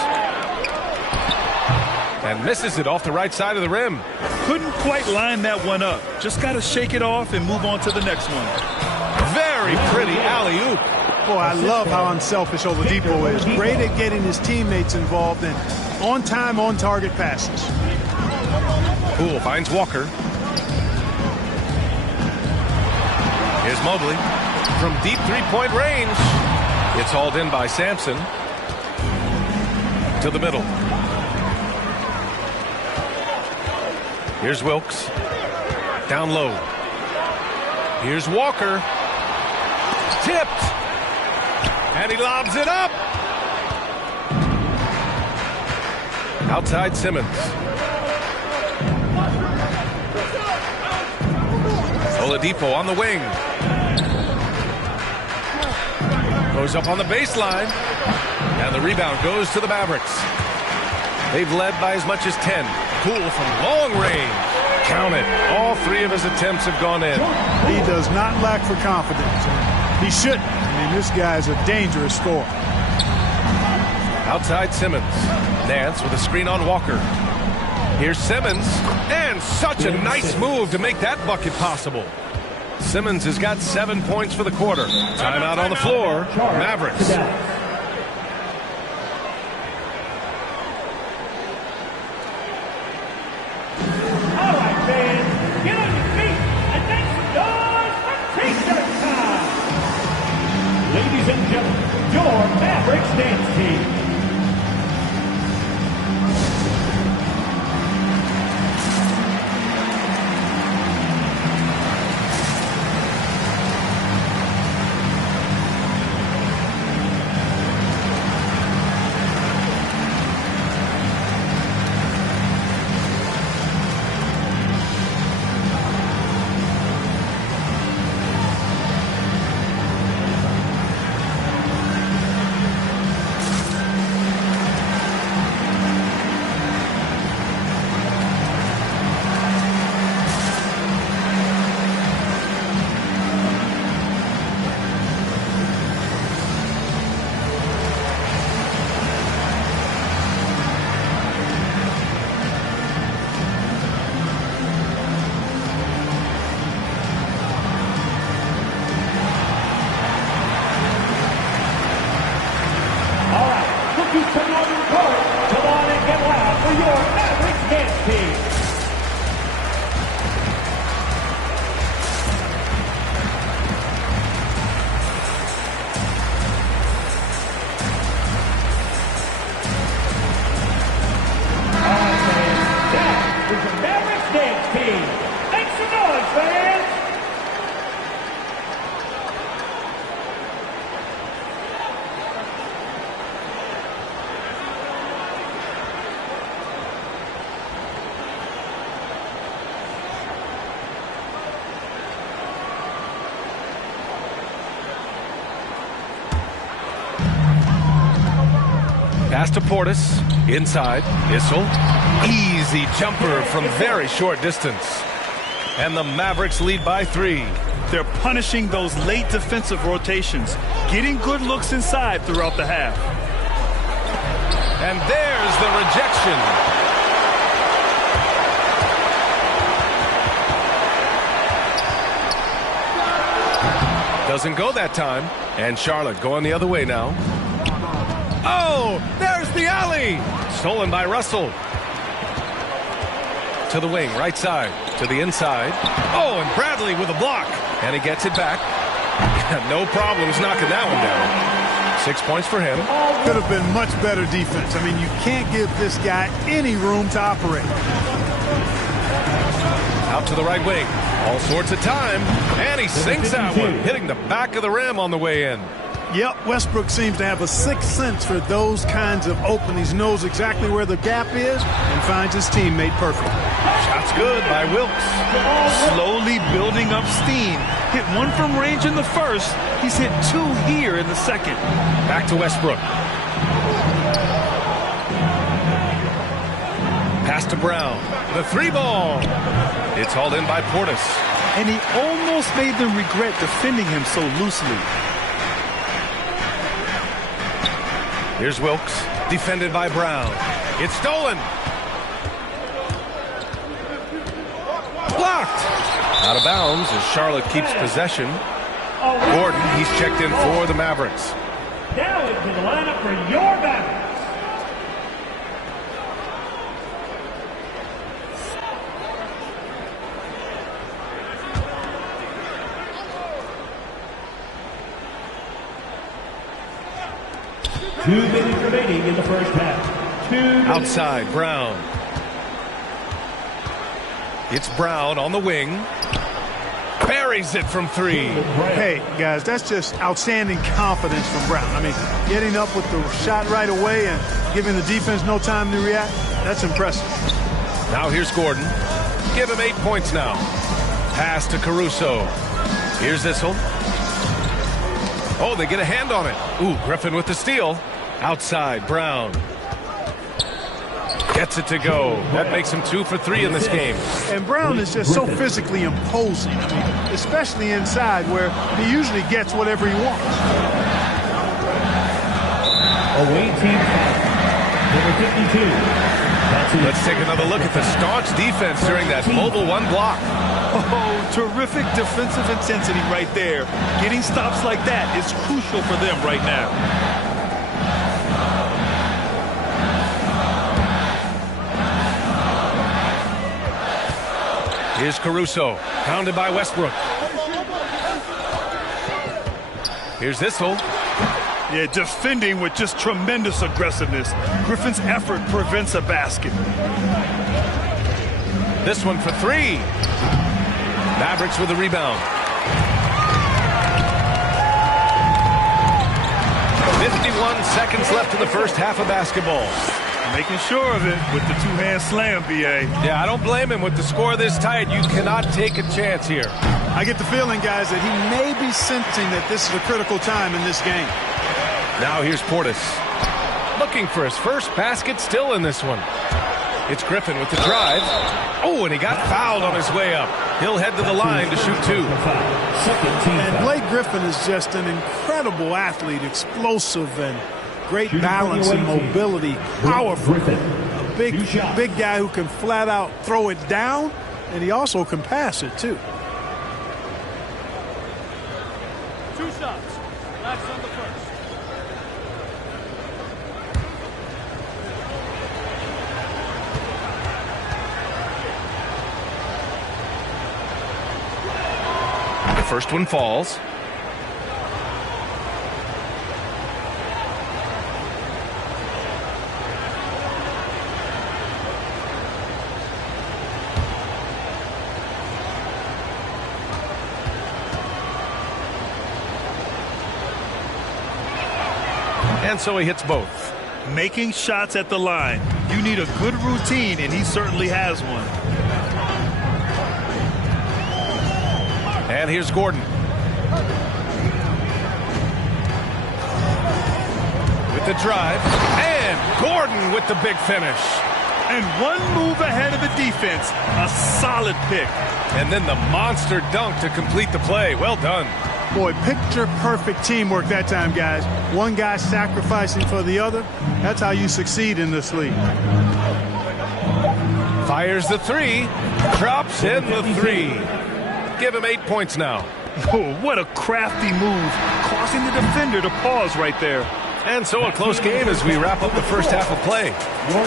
And misses it off the right side of the rim. Couldn't quite line that one up. Just got to shake it off and move on to the next one. Very pretty alley-oop. Boy, I love how unselfish Oladipo is. Great at getting his teammates involved in on-time, on-target passes. Poole finds Walker. Here's Mobley from deep 3-point range. It's hauled in by Sampson. To the middle. Here's Wilkes. Down low. Here's Walker. Tipped. And he lobs it up. Outside Simmons. Oladipo on the wing. Goes up on the baseline. And the rebound goes to the Mavericks. They've led by as much as 10. Poole from long range. Count it. All 3 of his attempts have gone in. He does not lack for confidence. He shouldn't. I mean, this guy's a dangerous scorer. Outside Simmons. Nance with a screen on Walker. Here's Simmons. And such a nice move to make that bucket possible. Simmons has got 7 points for the quarter. Timeout on the floor. Mavericks. All right, fans, get on your feet and make some noise for T-shirt time. Ladies and gentlemen, your Mavericks dance team. Pass to Portis. Inside. Issel. Easy jumper from very short distance. And the Mavericks lead by 3. They're punishing those late defensive rotations, getting good looks inside throughout the half. And there's the rejection. Doesn't go that time. And Charlotte going the other way now. Oh, there's the alley. Stolen by Russell. To the wing, right side. To the inside. Oh, and Bradley with a block. And he gets it back. No problems knocking that one down. 6 points for him. Could have been much better defense. I mean, you can't give this guy any room to operate. Out to the right wing. All sorts of time. And he sinks that one, hitting the back of the rim on the way in. Yep, Westbrook seems to have a sixth sense for those kinds of openings. Knows exactly where the gap is and finds his teammate perfect. Shot's good by Wilkes. Slowly building up steam. Hit one from range in the first. He's hit 2 here in the second. Back to Westbrook. Pass to Brown. The 3-ball. It's hauled in by Portis. And he almost made them regret defending him so loosely. Here's Wilkes, defended by Brown. It's stolen. Blocked. Out of bounds as Charlotte keeps possession. Gordon, he's checked in for the Mavericks. Now into the lineup for your Mavericks. Two minutes remaining in the first half. Outside, Brown. It's Brown on the wing. Buries it from 3. Hey, guys, that's just outstanding confidence from Brown. I mean, getting up with the shot right away and giving the defense no time to react, that's impressive. Now here's Gordon. Give him 8 points now. Pass to Caruso. Here's Issel. Oh, they get a hand on it. Ooh, Griffin with the steal. Outside, Brown. Gets it to go. That makes him 2 for 3 in this game. And Brown is just so physically imposing, especially inside where he usually gets whatever he wants. Away team number 52. Let's take another look at the staunch defense during that mobile one block. Oh, terrific defensive intensity right there. Getting stops like that is crucial for them right now. Here's Caruso, pounded by Westbrook. Here's Issel. Yeah, defending with just tremendous aggressiveness. Griffin's effort prevents a basket. This one for 3. Mavericks with a rebound. 51 seconds left in the first half of basketball. Making sure of it with the two-hand slam, B.A. Yeah, I don't blame him. With the score this tight, you cannot take a chance here. I get the feeling, guys, that he may be sensing that this is a critical time in this game. Now here's Portis. Looking for his first basket, still in this one. It's Griffin with the drive. Oh, and he got fouled on his way up. He'll head to the line to shoot 2. And Blake Griffin is just an incredible athlete, explosive and great balance and mobility, powerful. A big guy who can flat out throw it down, and he also can pass it too. 2 shots. Last on the first. The first one falls. And so he hits both. Making shots at the line. You need a good routine, and he certainly has one. And here's Gordon. With the drive. And Gordon with the big finish. And one move ahead of the defense. A solid pick. And then the monster dunk to complete the play. Well done. Boy, picture-perfect teamwork that time, guys. One guy sacrificing for the other. That's how you succeed in this league. Fires the 3. Drops in the 3. Give him 8 points now. Oh, what a crafty move. Causing the defender to pause right there. And so a close game as we wrap up the first half of play.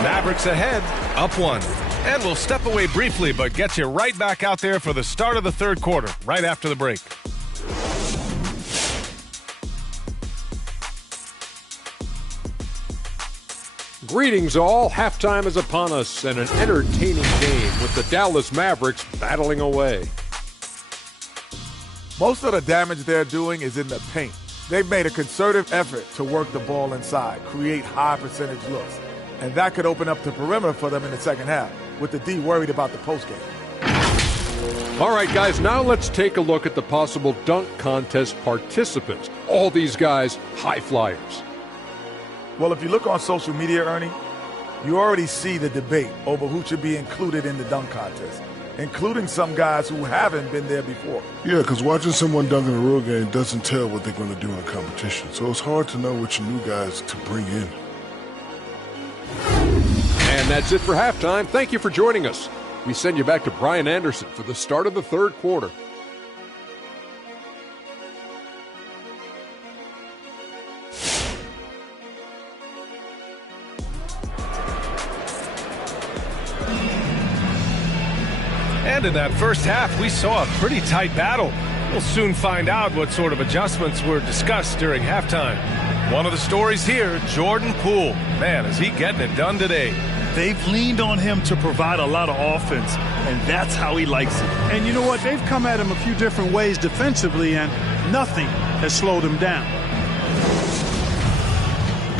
Mavericks ahead, up 1. And we'll step away briefly, but get you right back out there for the start of the third quarter, right after the break. Greetings all. Halftime is upon us and an entertaining game with the Dallas Mavericks battling away. Most of the damage they're doing is in the paint. They've made a concerted effort to work the ball inside, create high percentage looks. And that could open up the perimeter for them in the second half, with the D worried about the postgame. All right, guys, now let's take a look at the possible dunk contest participants. All these guys, high flyers. Well, if you look on social media, Ernie, you already see the debate over who should be included in the dunk contest, including some guys who haven't been there before. Yeah, because watching someone dunk in a real game doesn't tell what they're going to do in competition. So it's hard to know which new guys to bring in. And that's it for halftime. Thank you for joining us. We send you back to Brian Anderson for the start of the third quarter. And in that first half, we saw a pretty tight battle. We'll soon find out what sort of adjustments were discussed during halftime. One of the stories here, Jordan Poole. Man, is he getting it done today. They've leaned on him to provide a lot of offense, and that's how he likes it. And you know what? They've come at him a few different ways defensively, and nothing has slowed him down.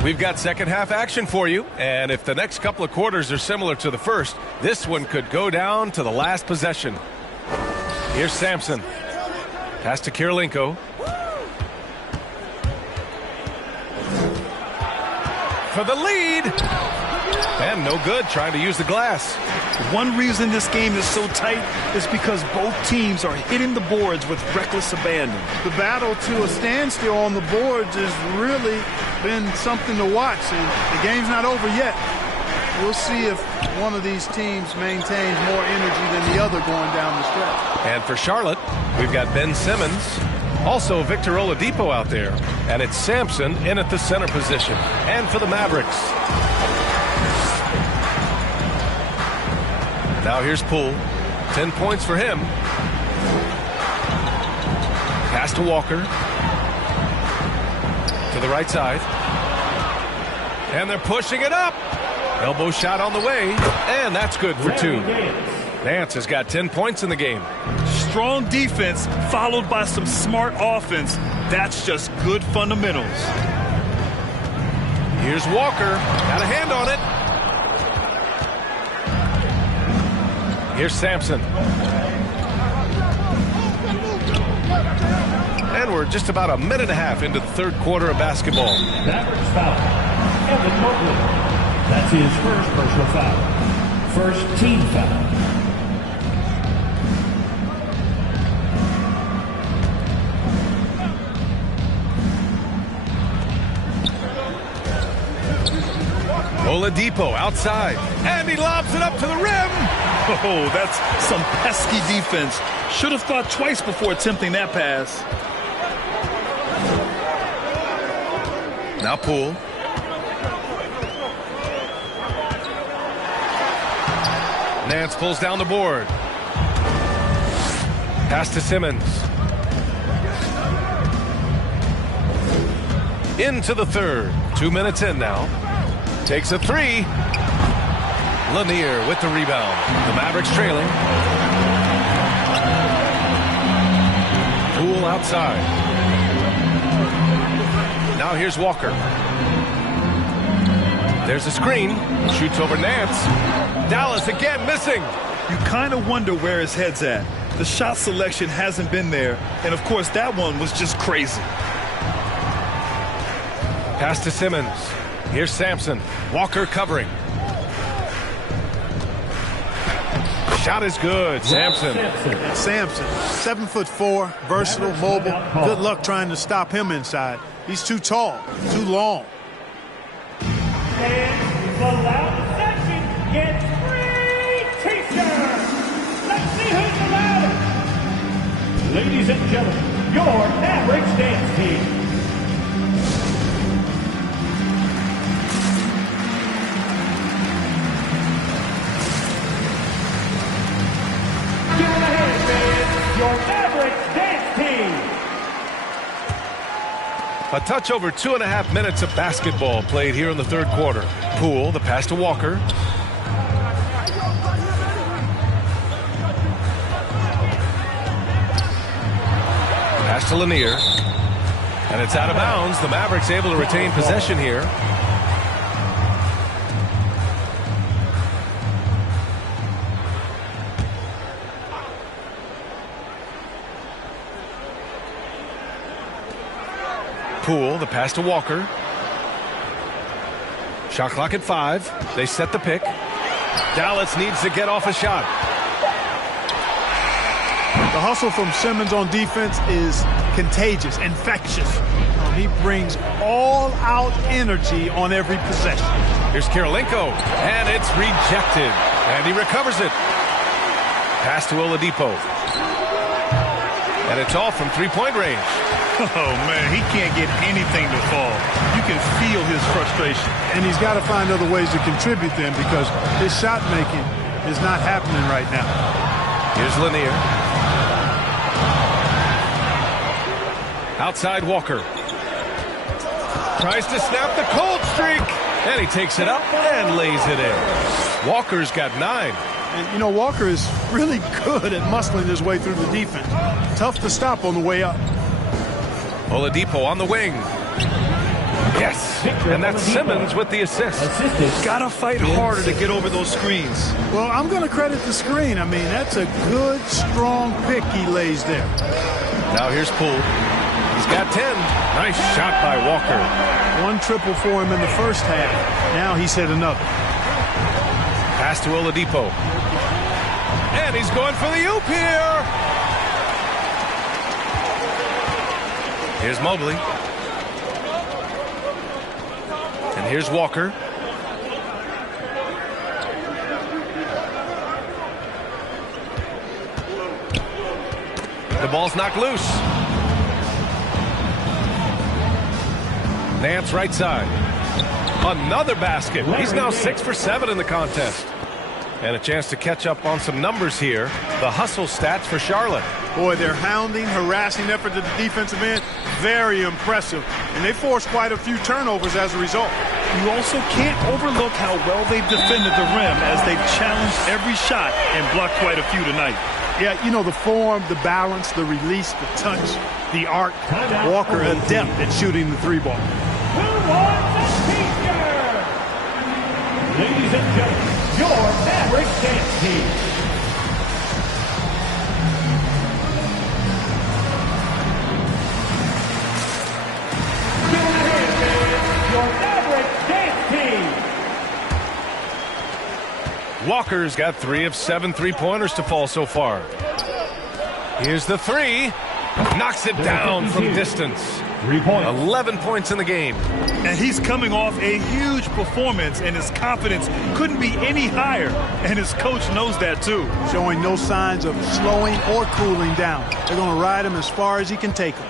We've got second half action for you, and if the next couple of quarters are similar to the first, this one could go down to the last possession. Here's Sampson. Pass to Kirilenko. For the lead. And no good trying to use the glass. One reason this game is so tight is because both teams are hitting the boards with reckless abandon. The battle to a standstill on the boards has really been something to watch, and the game's not over yet. We'll see if one of these teams maintains more energy than the other going down the stretch. And for Charlotte, we've got Ben Simmons, also Victor Oladipo out there, and it's Sampson in at the center position. And for the Mavericks, now here's Poole. 10 points for him. Pass to Walker. To the right side. And they're pushing it up. Elbow shot on the way. And that's good for 2. Nance has got 10 points in the game. Strong defense followed by some smart offense. That's just good fundamentals. Here's Walker. Got a hand on it. Here's Sampson. And we're just about a minute and a half into the third quarter of basketball. Mavericks foul. Evan Mobley. That's his first personal foul. First team foul. Oladipo outside, and he lobs it up to the rim. Oh, that's some pesky defense. Should have thought twice before attempting that pass. Now Poole. Nance pulls down the board. Pass to Simmons. Into the third. 2 minutes in now. Takes a 3. Lanier with the rebound. The Mavericks trailing. Poole outside. Now here's Walker. There's a screen. Shoots over Nance. Dallas again missing. You kind of wonder where his head's at. The shot selection hasn't been there. And, of course, that one was just crazy. Pass to Simmons. Here's Sampson. Walker covering. Shot is good. Sampson. Sampson, 7'4", versatile, mobile. Good luck trying to stop him inside. He's too tall, too long. And the loud section gets free T-shirts. Let's see who's the loudest. Ladies and gentlemen, your Mavericks dance team. Your Mavericks dance team. A touch over 2.5 minutes of basketball played here in the third quarter. Poole, the pass to Walker. Pass to Lanier. And it's out of bounds. The Mavericks able to retain possession here. Poole, the pass to Walker. Shot clock at 5. They set the pick. Dallas needs to get off a shot. The hustle from Simmons on defense is contagious, infectious. He brings all-out energy on every possession. Here's Karolinko, and it's rejected. And he recovers it. Pass to Oladipo. And it's off from three-point range. Oh, man, he can't get anything to fall. You can feel his frustration. And he's got to find other ways to contribute then because his shot making is not happening right now. Here's Lanier. Outside Walker. Tries to snap the cold streak. And he takes it up and lays it in. Walker's got 9. And, you know, Walker is really good at muscling his way through the defense. Tough to stop on the way up. Oladipo on the wing. Yes. And that's Simmons with the assist. Gotta fight harder to get over those screens. Well, I'm going to credit the screen. I mean, that's a good, strong pick he lays there. Now here's Poole. He's got 10. Nice shot by Walker. 1 triple for him in the first half. Now he's hit another. Pass to Oladipo. And he's going for the oop here. Here's Mobley. And here's Walker. The ball's knocked loose. Nance right side. Another basket. He's now 6 for 7 in the contest. And a chance to catch up on some numbers here. The hustle stats for Charlotte. Boy, their hounding, harassing effort to the defensive end, very impressive. And they forced quite a few turnovers as a result. You also can't overlook how well they've defended the rim as they've challenged every shot and blocked quite a few tonight. Yeah, you know, the form, the balance, the release, the touch, the arc. Walker adept at shooting the three ball. Ladies and gentlemen, your Maverick dance team. Your Maverick dance team. Walker's got 3 of 7 3-pointers to fall so far. Here's the 3. Knocks it down from distance. 3 points. 11 points in the game. And he's coming off a huge performance, and his confidence couldn't be any higher. And his coach knows that, too. Showing no signs of slowing or cooling down. They're going to ride him as far as he can take him.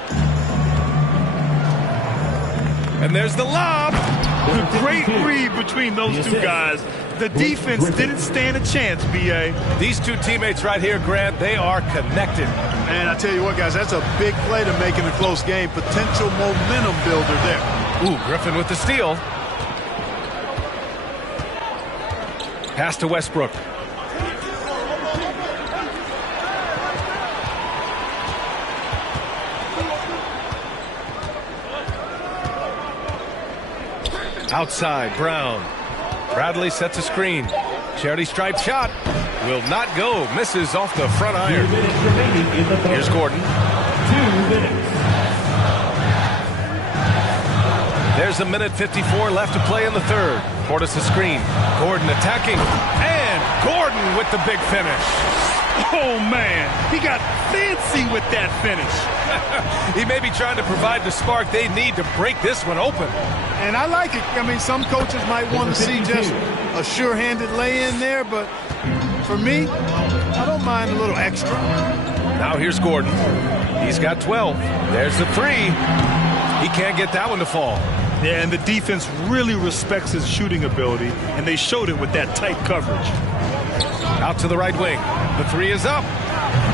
And there's the lob. The great read between those two guys. The defense didn't stand a chance, B.A. These two teammates right here, Grant, they are connected. Man, I tell you what, guys, that's a big play to make in a close game. Potential momentum builder there. Ooh, Griffin with the steal. Pass to Westbrook. Outside, Brown. Bradley sets a screen. Charity stripe shot. Will not go. Misses off the front iron. 2 minutes remaining in the third. Here's Gordon. 2 minutes. There's 1:54 left to play in the third. Portis a screen. Gordon attacking. And Gordon with the big finish. Oh, man. He got fancy with that finish. He may be trying to provide the spark they need to break this one open. And I like it. I mean, some coaches might want to see just a sure-handed lay-in there, but for me, I don't mind a little extra. Now here's Gordon. He's got 12. There's the 3. He can't get that one to fall. Yeah, and the defense really respects his shooting ability, and they showed it with that tight coverage. Out to the right wing. The 3 is up.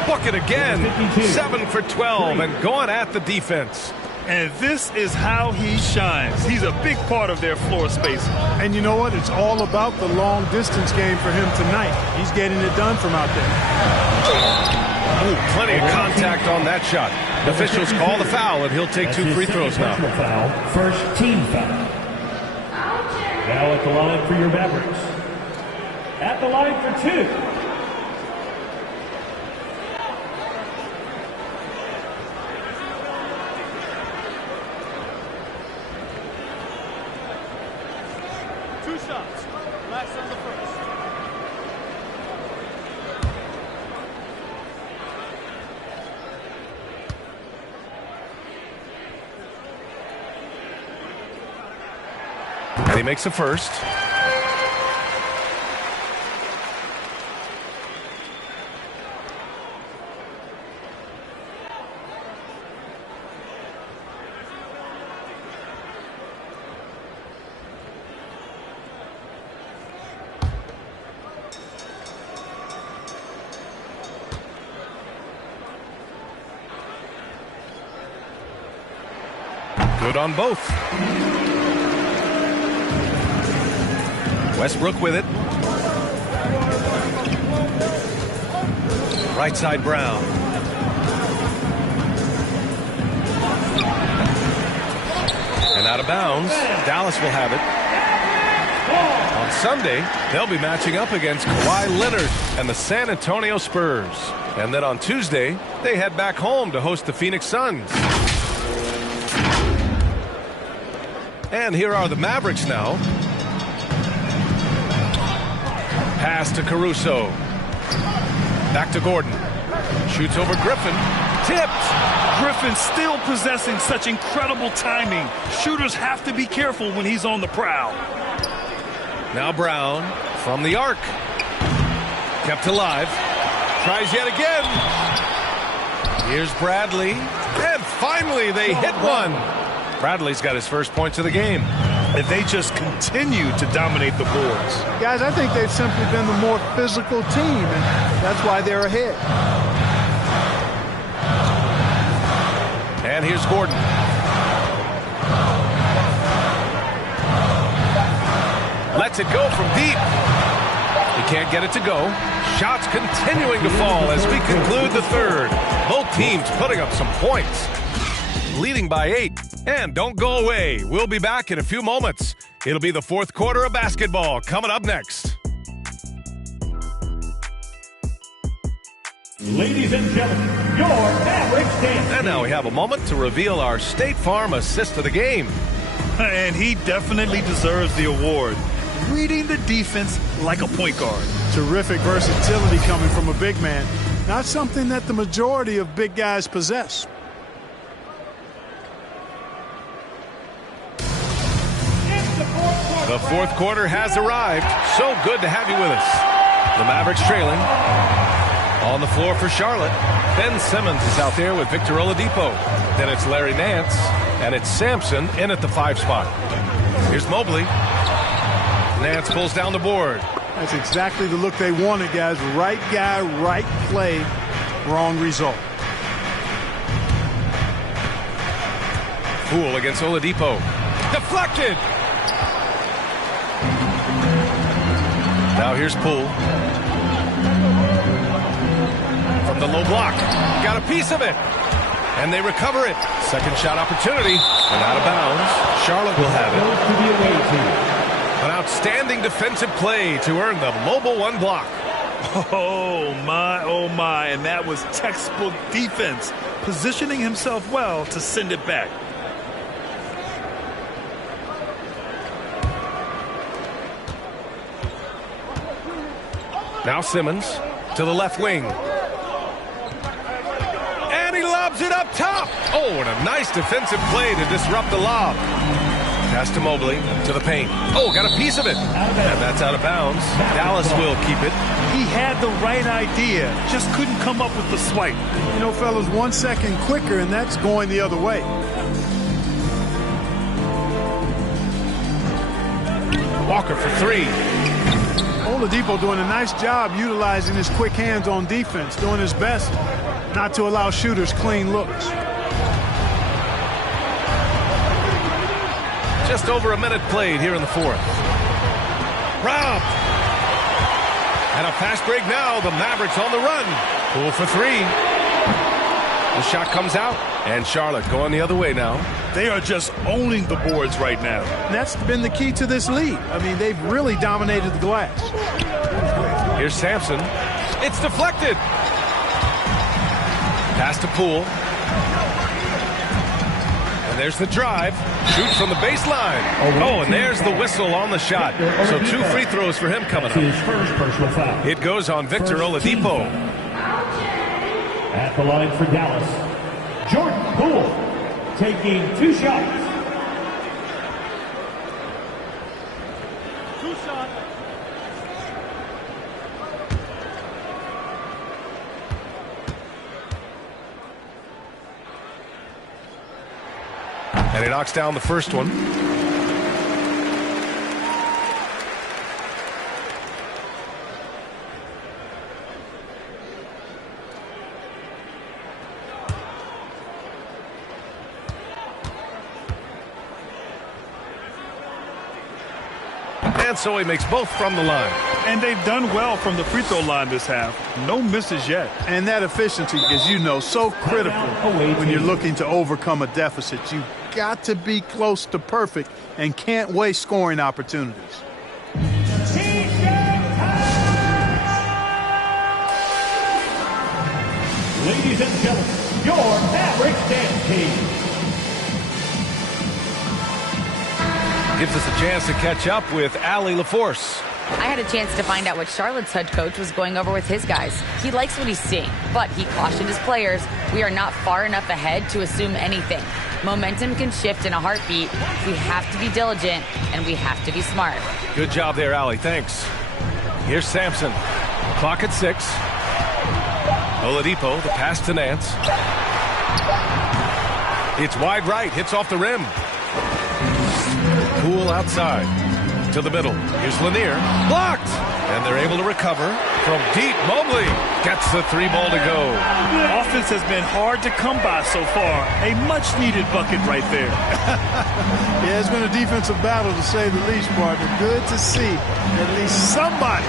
Bucket again. 7 for 12 and going at the defense. And this is how he shines. He's a big part of their floor space. And you know what? It's all about the long distance game for him tonight. He's getting it done from out there. Ooh, plenty of contact on that shot. The officials call the foul, and he'll take 2 free throws now. Foul, first team foul. Now at the line for your Mavericks. At the line for 2. Shots. Last on the first. And he makes a first. Good on both. Westbrook with it. Right side Brown. And out of bounds. Dallas will have it. On Sunday, they'll be matching up against Kawhi Leonard and the San Antonio Spurs. And then on Tuesday, they head back home to host the Phoenix Suns. And here are the Mavericks now. Pass to Caruso. Back to Gordon. Shoots over Griffin. Tipped. Griffin still possessing such incredible timing. Shooters have to be careful when he's on the prowl. Now Brown from the arc. Kept alive. Tries yet again. Here's Bradley. And finally they hit one. Bradley's got his first points of the game. And they just continue to dominate the boards. Guys, I think they've simply been the more physical team, and that's why they're ahead. And here's Gordon. Lets it go from deep. He can't get it to go. Shots continuing to fall as we conclude the third. Both teams putting up some points. Leading by 8. And don't go away. We'll be back in a few moments. It'll be the fourth quarter of basketball coming up next. Ladies and gentlemen, your Mavericks dance. And now we have a moment to reveal our State Farm assist of the game. And he definitely deserves the award. Reading the defense like a point guard. Terrific versatility coming from a big man. Not something that the majority of big guys possess. The fourth quarter has arrived. So good to have you with us. The Mavericks trailing. On the floor for Charlotte. Ben Simmons is out there with Victor Oladipo. Then it's Larry Nance. And it's Sampson in at the 5 spot. Here's Mobley. Nance pulls down the board. That's exactly the look they wanted, guys. Right guy, right play, wrong result. Poole against Oladipo. Deflected. Now here's Poole. From the low block. Got a piece of it. And they recover it. Second shot opportunity. And out of bounds. Charlotte will have it. An outstanding defensive play to earn the mobile 1 block. Oh, my. And that was textbook defense. Positioning himself well to send it back. Now Simmons to the left wing. And he lobs it up top. Oh, and a nice defensive play to disrupt the lob. Pass to Mobley, to the paint. Oh, got a piece of it. And that's out of bounds. Dallas will keep it. He had the right idea, just couldn't come up with the swipe. You know, fellas, 1 second quicker, and that's going the other way. Walker for 3. Oladipo doing a nice job utilizing his quick hands on defense, doing his best not to allow shooters clean looks. Just over a minute played here in the fourth. Robbed. And a fast break now. The Mavericks on the run. Poole for 3. The shot comes out. And Charlotte going the other way now. They are just owning the boards right now. And that's been the key to this lead. I mean, they've really dominated the glass. Here's Sampson. It's deflected. Pass to Poole. And there's the drive. Shoot from the baseline. Oh, and there's the whistle on the shot. So 2 free throws for him coming up. His first personal foul. It goes on Victor Oladipo. At the line for Dallas, Jordan Poole taking 2 shots. 2 shots. And he knocks down the first one. And so he makes both from the line. And they've done well from the free throw line this half. No misses yet. And that efficiency, as you know, so critical when you're looking to overcome a deficit. You've got to be close to perfect and can't waste scoring opportunities. Ladies and gentlemen, your Mavericks dance team. Gives us a chance to catch up with Allie LaForce. I had a chance to find out what Charlotte's head coach was going over with his guys. He likes what he's seeing, but he cautioned his players, we are not far enough ahead to assume anything. Momentum can shift in a heartbeat. We have to be diligent, and we have to be smart. Good job there, Allie. Thanks. Here's Sampson. Clock at 6. Oladipo, the pass to Nance. It's wide right, hits off the rim. Poole outside to the middle. Here's Lanier, blocked, and they're able to recover from deep. Mobley gets the 3-ball to go. Offense has been hard to come by so far. A much-needed bucket right there. Yeah, it's been a defensive battle to say the least, partner. Good to see at least somebody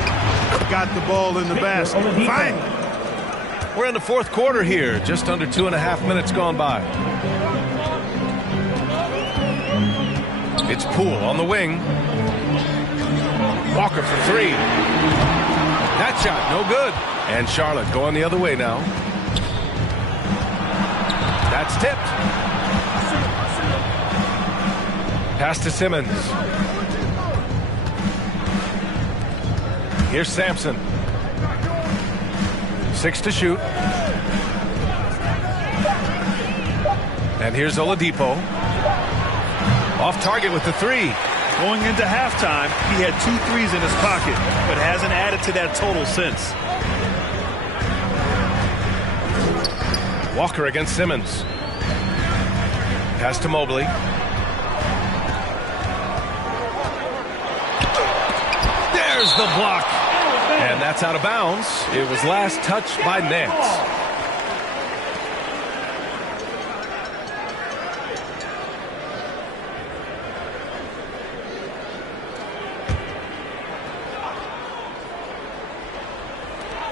got the ball in the basket. Finally. We're in the fourth quarter here, just under 2.5 minutes gone by. It's Poole on the wing. Walker for 3. That shot, no good. And Charlotte going the other way now. That's tipped. Pass to Simmons. Here's Sampson. 6 to shoot. And here's Oladipo. Off target with the 3. Going into halftime, he had 2 threes in his pocket, but hasn't added to that total since. Walker against Simmons. Pass to Mobley. There's the block. And that's out of bounds. It was last touched by Nance.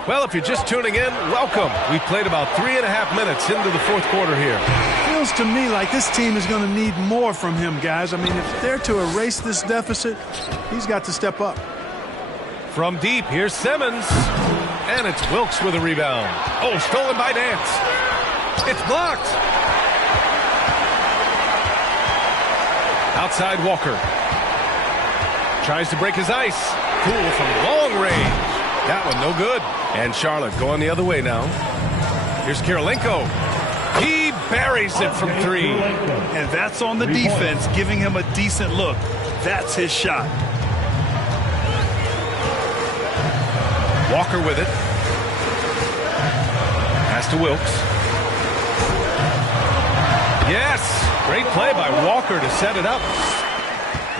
Well, if you're just tuning in, welcome. We played about 3.5 minutes into the fourth quarter here. Feels to me like this team is going to need more from him, guys. I mean, if they're to erase this deficit, he's got to step up. From deep, here's Simmons. And it's Wilkes with a rebound. Oh, stolen by Nance. It's blocked. Outside Walker. Tries to break his ice. Poole from long range. That one no good. And Charlotte going the other way now. Here's Kirilenko. He buries it from 3. And that's on the defense, giving him a decent look. That's his shot. Walker with it. Pass to Wilkes. Yes! Great play by Walker to set it up.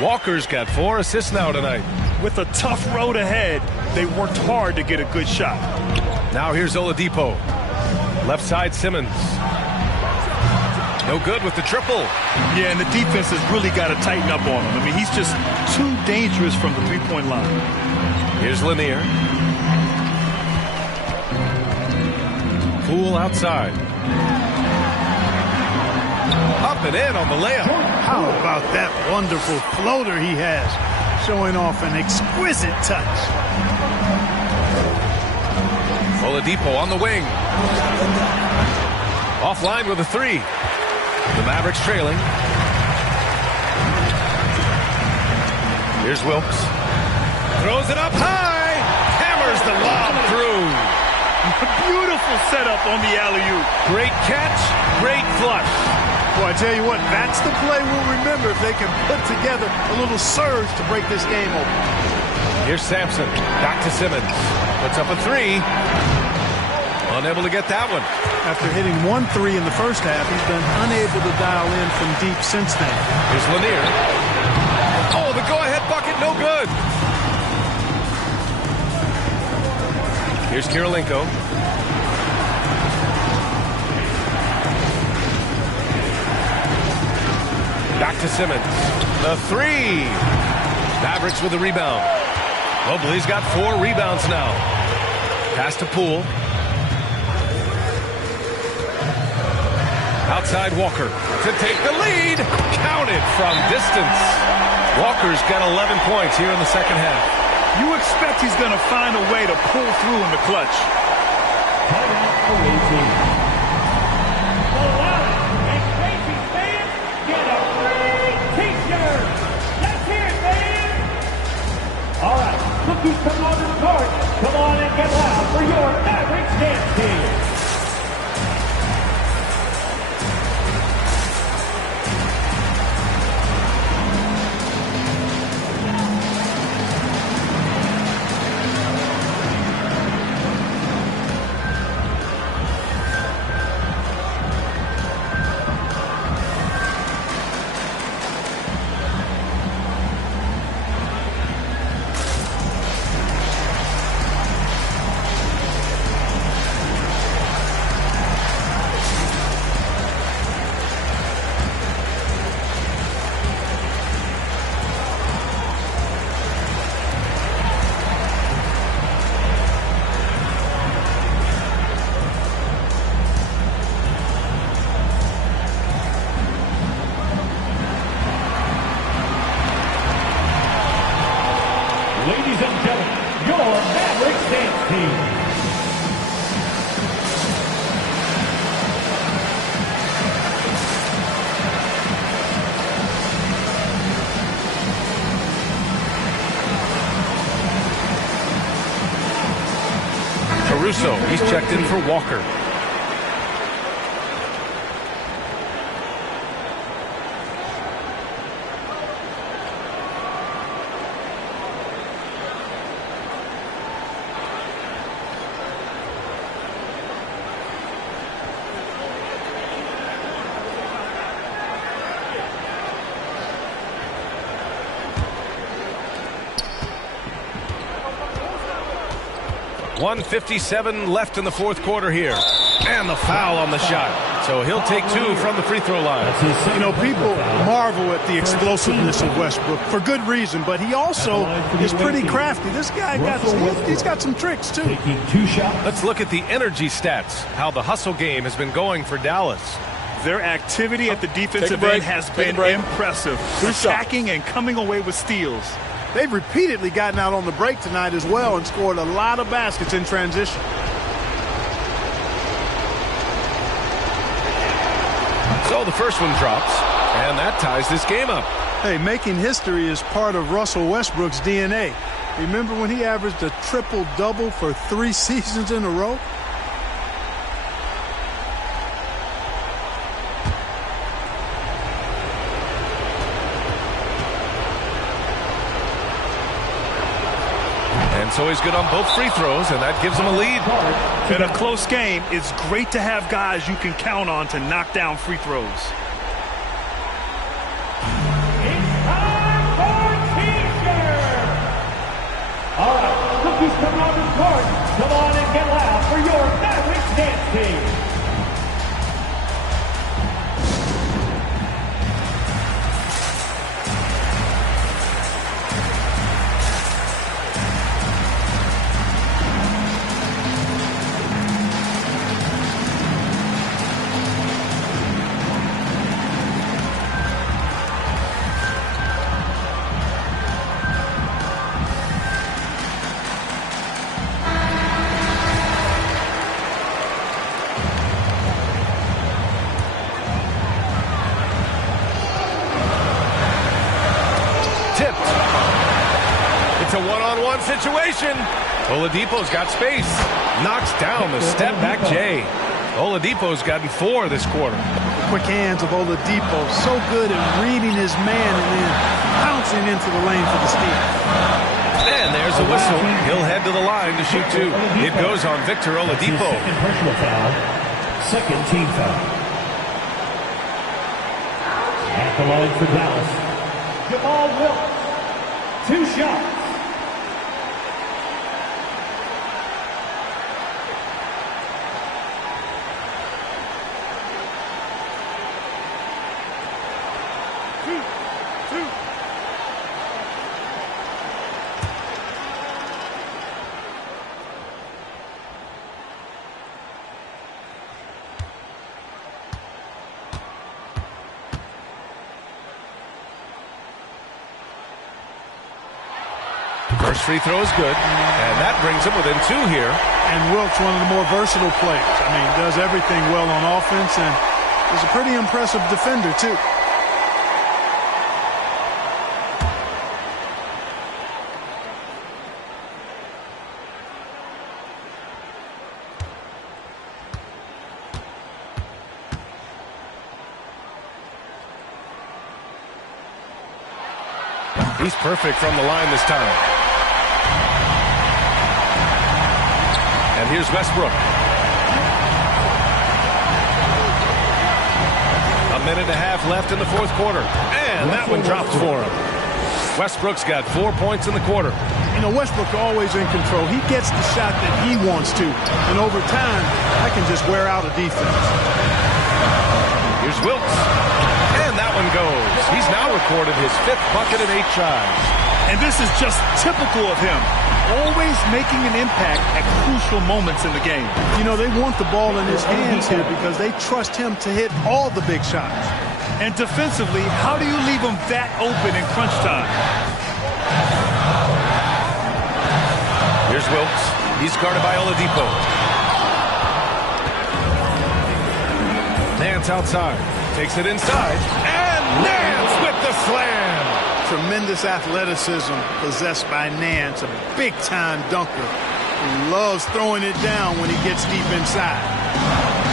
Walker's got 4 assists now tonight. With a tough road ahead, they worked hard to get a good shot. Now here's Oladipo. Left side Simmons. No good with the triple. Yeah, and the defense has really got to tighten up on him. I mean, he's just too dangerous from the three-point line. Here's Lanier. Poole outside. Up and in on the layup. How about that wonderful floater he has, showing off an exquisite touch. Oladipo on the wing. Offline with a 3. The Mavericks trailing. Here's Wilkes. Throws it up high. Hammers the lob through. Beautiful setup on the alley-oop. Great catch, great flush. Boy, I tell you what, that's the play we'll remember if they can put together a little surge to break this game open. Here's Sampson. Back to Simmons. Puts up a 3. Unable to get that one. After hitting 1 3 in the first half, he's been unable to dial in from deep since then. Here's Lanier. Oh, the go-ahead bucket, no good. Here's Kirilenko. Back to Simmons. The 3. Mavericks with the rebound. Mobley's got 4 rebounds now. Pass to Poole. Outside Walker to take the lead. Counted from distance. Walker's got 11 points here in the second half. You expect he's going to find a way to pull through in the clutch. All right, the Rookies come on the court. Come on and get loud for your Mavericks dance team. Ladies and gentlemen, your Mavericks dance team. Caruso, he's checked in for Walker. .157 left in the fourth quarter here. And the foul on the shot. So he'll take two from the free throw line. You know, people marvel at the explosiveness of Westbrook for good reason, but he also is pretty crafty. This guy he's got some tricks too. Let's look at the energy stats, how the hustle game has been going for Dallas. Their activity at the defensive end has been impressive. Attacking and coming away with steals. They've repeatedly gotten out on the break tonight as well and scored a lot of baskets in transition. So the first one drops, and that ties this game up. Hey, making history is part of Russell Westbrook's DNA. Remember when he averaged a triple-double for 3 seasons in a row? So he's good on both free throws, and that gives him a lead. In a close game, it's great to have guys you can count on to knock down free throws. It's time for T-shirt! All right, rookies come on the court. Come on and get loud for your Mavericks dance team. A one-on-one situation. Oladipo's got space. Knocks down the step-back J. Oladipo's gotten 4 this quarter. The quick hands of Oladipo. So good at reading his man and then pouncing into the lane for the steal. And there's the whistle. He'll head to the line to shoot 2. It goes on Victor Oladipo. Second personal foul. Second team foul. At the line for Dallas, Jamal Wilkes. 2 shots. First free throw is good, and that brings him within 2 here. And Wilkes, one of the more versatile players. I mean, does everything well on offense, and is a pretty impressive defender, too. He's perfect from the line this time. And here's Westbrook. A minute and a half left in the fourth quarter. And that one drops for him. Westbrook's got 4 points in the quarter. You know, Westbrook always in control. He gets the shot that he wants to. And over time, I can just wear out a defense. Here's Wilkes. And that one goes. He's now recorded his 5th bucket in 8 tries. And this is just typical of him. Always making an impact at crucial moments in the game. You know, they want the ball in his hands here because they trust him to hit all the big shots. And defensively, how do you leave him that open in crunch time? Here's Wilkes. He's guarded by Oladipo. Nance outside. Takes it inside. And Nance with the slam. Tremendous athleticism possessed by Nance, a big-time dunker who loves throwing it down when he gets deep inside.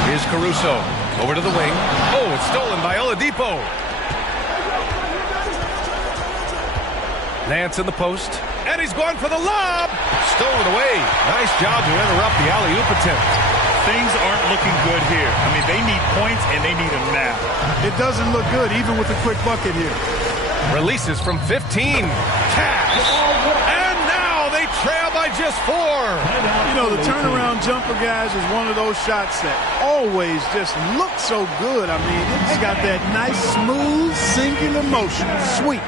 Here's Caruso. Over to the wing. Oh, it's stolen by Oladipo. Nance in the post. And he's going for the lob. Stolen away. Nice job to interrupt the alley-oop attempt. Things aren't looking good here. I mean, they need points, and they need them now. It doesn't look good, even with a quick bucket here. Releases from 15. Cash. And now they trail by just 4. You know, the turnaround jumper, guys, is one of those shots that always just look so good. I mean, it's got that nice, smooth, singular motion. Sweet.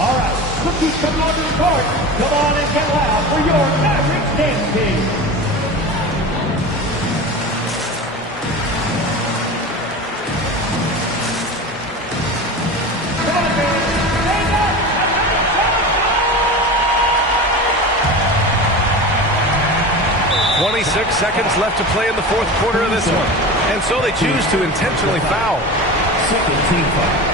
All right, cookies coming on the court. Come on and get loud for your Mavericks dance team. Come on, baby. Stand up. 26 seconds left to play in the fourth quarter of this one. And so they choose to intentionally foul. Second team foul.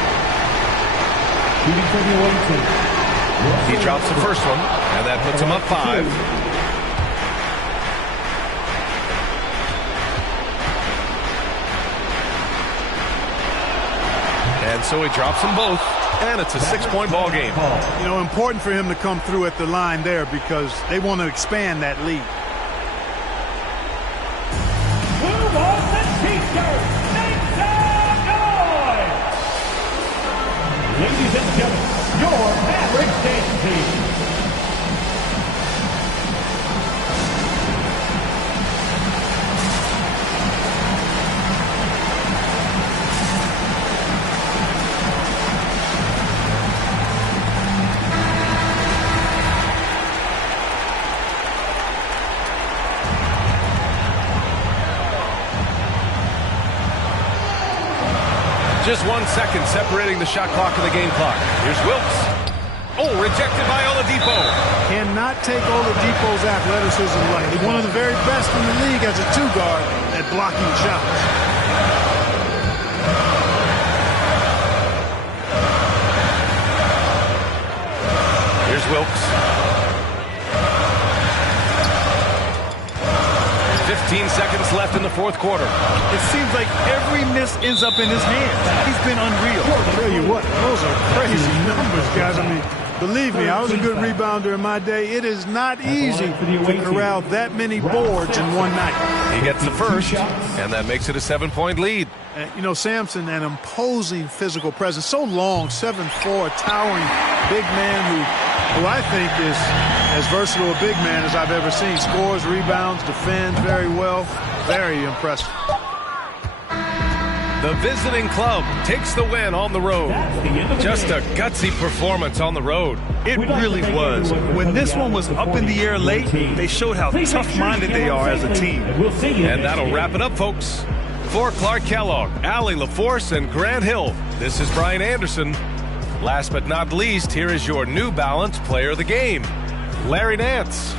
He drops the first one, and that puts him up 5. And so he drops them both, and it's a 6-point ball game. You know, important for him to come through at the line there because they want to expand that lead. Who wants the t-shirt? Make some noise! Ladies and gentlemen, your Mavericks dance team. Just 1 second separating the shot clock and the game clock. Here's Wilkes. Oh, rejected by Oladipo. Cannot take Oladipo's athleticism lightly. One of the very best in the league as a 2-guard at blocking shots. Here's Wilkes. 15 seconds left in the fourth quarter. It seems like every miss ends up in his hands. He's been unreal. I'll tell you what, those are crazy numbers, guys. I mean, believe me, I was a good rebounder in my day. It is not easy to corral that many boards in one night. He gets the first, and that makes it a 7-point lead. You know, Sampson, an imposing physical presence. So long, 7'4", towering big man who I think is as versatile a big man as I've ever seen. Scores, rebounds, defends very well. Very impressive. The visiting club takes the win on the road. Just a gutsy performance on the road. It really was. When this one was up in the air late, they showed how tough-minded they are as a team. And that'll wrap it up, folks. For Clark Kellogg, Allie LaForce, and Grant Hill, this is Brian Anderson. Last but not least, here is your New Balance Player of the Game, Larry Nance.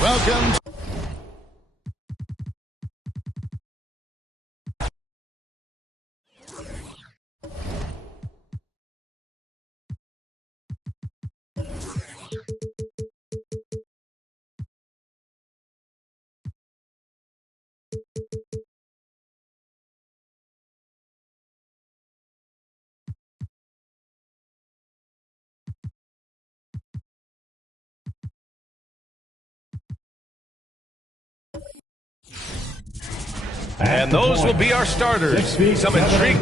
Welcome. And those will be our starters. Some intrigue.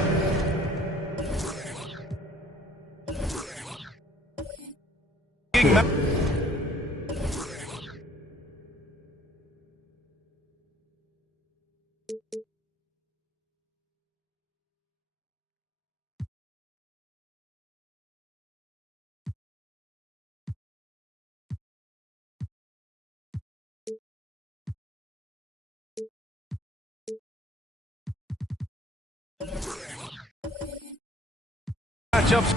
matchups.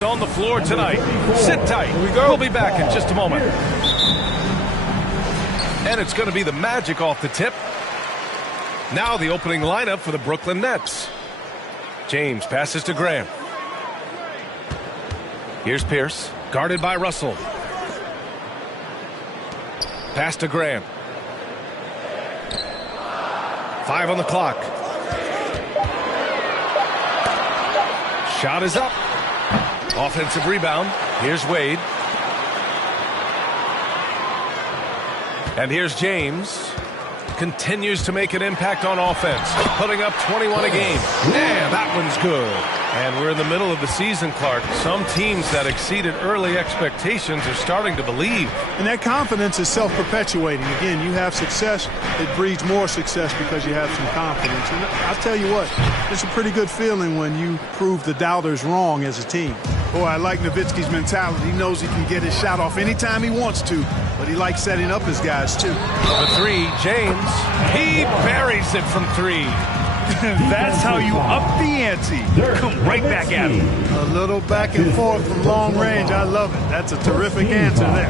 On the floor tonight. Sit tight. We'll be back in just a moment. And it's going to be the Magic off the tip. Now the opening lineup for the Brooklyn Nets. James passes to Graham. Here's Pierce, guarded by Russell. Pass to Graham. 5 on the clock. Shot is up. Offensive rebound. Here's Wade. And here's James. Continues to make an impact on offense. Putting up 21 a game. Man, that one's good. And we're in the middle of the season, Clark. Some teams that exceeded early expectations are starting to believe. And that confidence is self-perpetuating. Again, you have success, it breeds more success because you have some confidence. And I'll tell you what, it's a pretty good feeling when you prove the doubters wrong as a team. Boy, I like Nowitzki's mentality. He knows he can get his shot off anytime he wants to, but he likes setting up his guys, too. The three, James. He buries it from 3. That's how you up the ante. Come right back at him. A little back and forth from long range. I love it. That's a terrific answer there.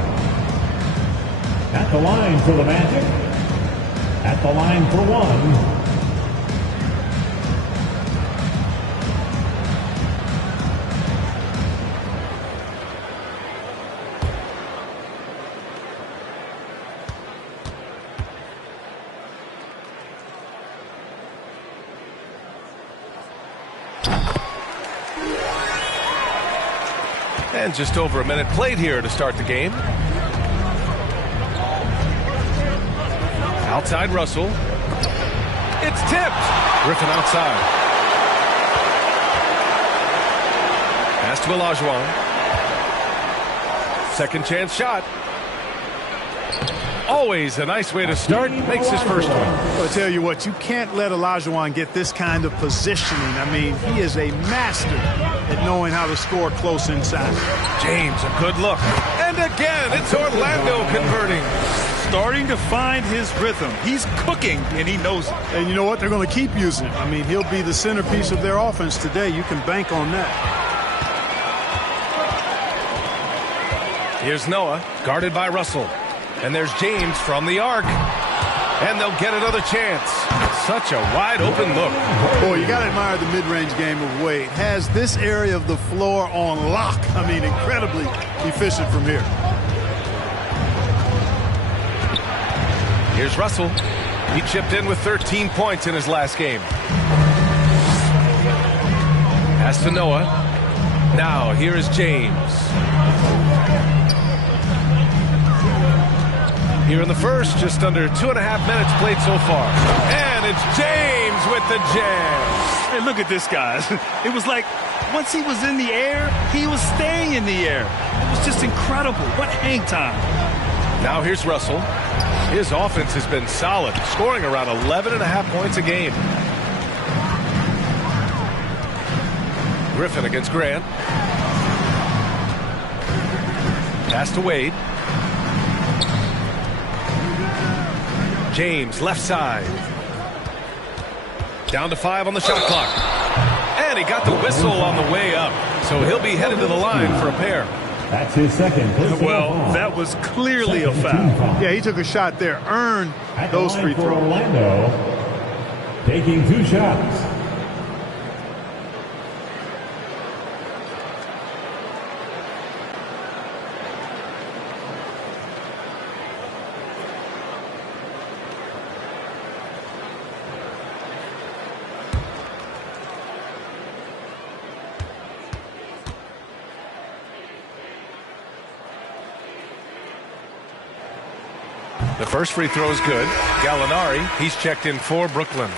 At the line for the Magic. At the line for 1. And just over a minute played here to start the game. Outside Russell. It's tipped. Griffin outside. Pass to Olajuwon. Second chance shot. Always a nice way to start. Makes his first one. I'll tell you what, you can't let Olajuwon get this kind of positioning. I mean, he is a master at knowing how to score close inside. James, a good look. And again, it's Orlando converting. Starting to find his rhythm. He's cooking, and he knows it. And you know what? They're going to keep using it. I mean, he'll be the centerpiece of their offense today. You can bank on that. Here's Noah, guarded by Russell. And there's James from the arc. And they'll get another chance. Such a wide open look. Boy, you got to admire the mid-range game of Wade. Has this area of the floor on lock. I mean, incredibly efficient from here. Here's Russell. He chipped in with 13 points in his last game. Pass to Noah. Now, here is James. Here in the first, just under 2.5 minutes played so far. And it's James with the jam. Hey, look at this, guys. It was like once he was in the air, he was staying in the air. It was just incredible. What hang time. Now here's Russell. His offense has been solid, scoring around 11.5 points a game. Griffin against Grant. Pass to Wade. James, left side. Down to 5 on the shot clock. And he got the whistle on the way up. So he'll be headed to the line for a pair. That's his second. Well, that was clearly a foul. Yeah, he took a shot there. Earned those free throws. Orlando, taking 2 shots. The first free throw is good. Gallinari, he's checked in for Brooklyn.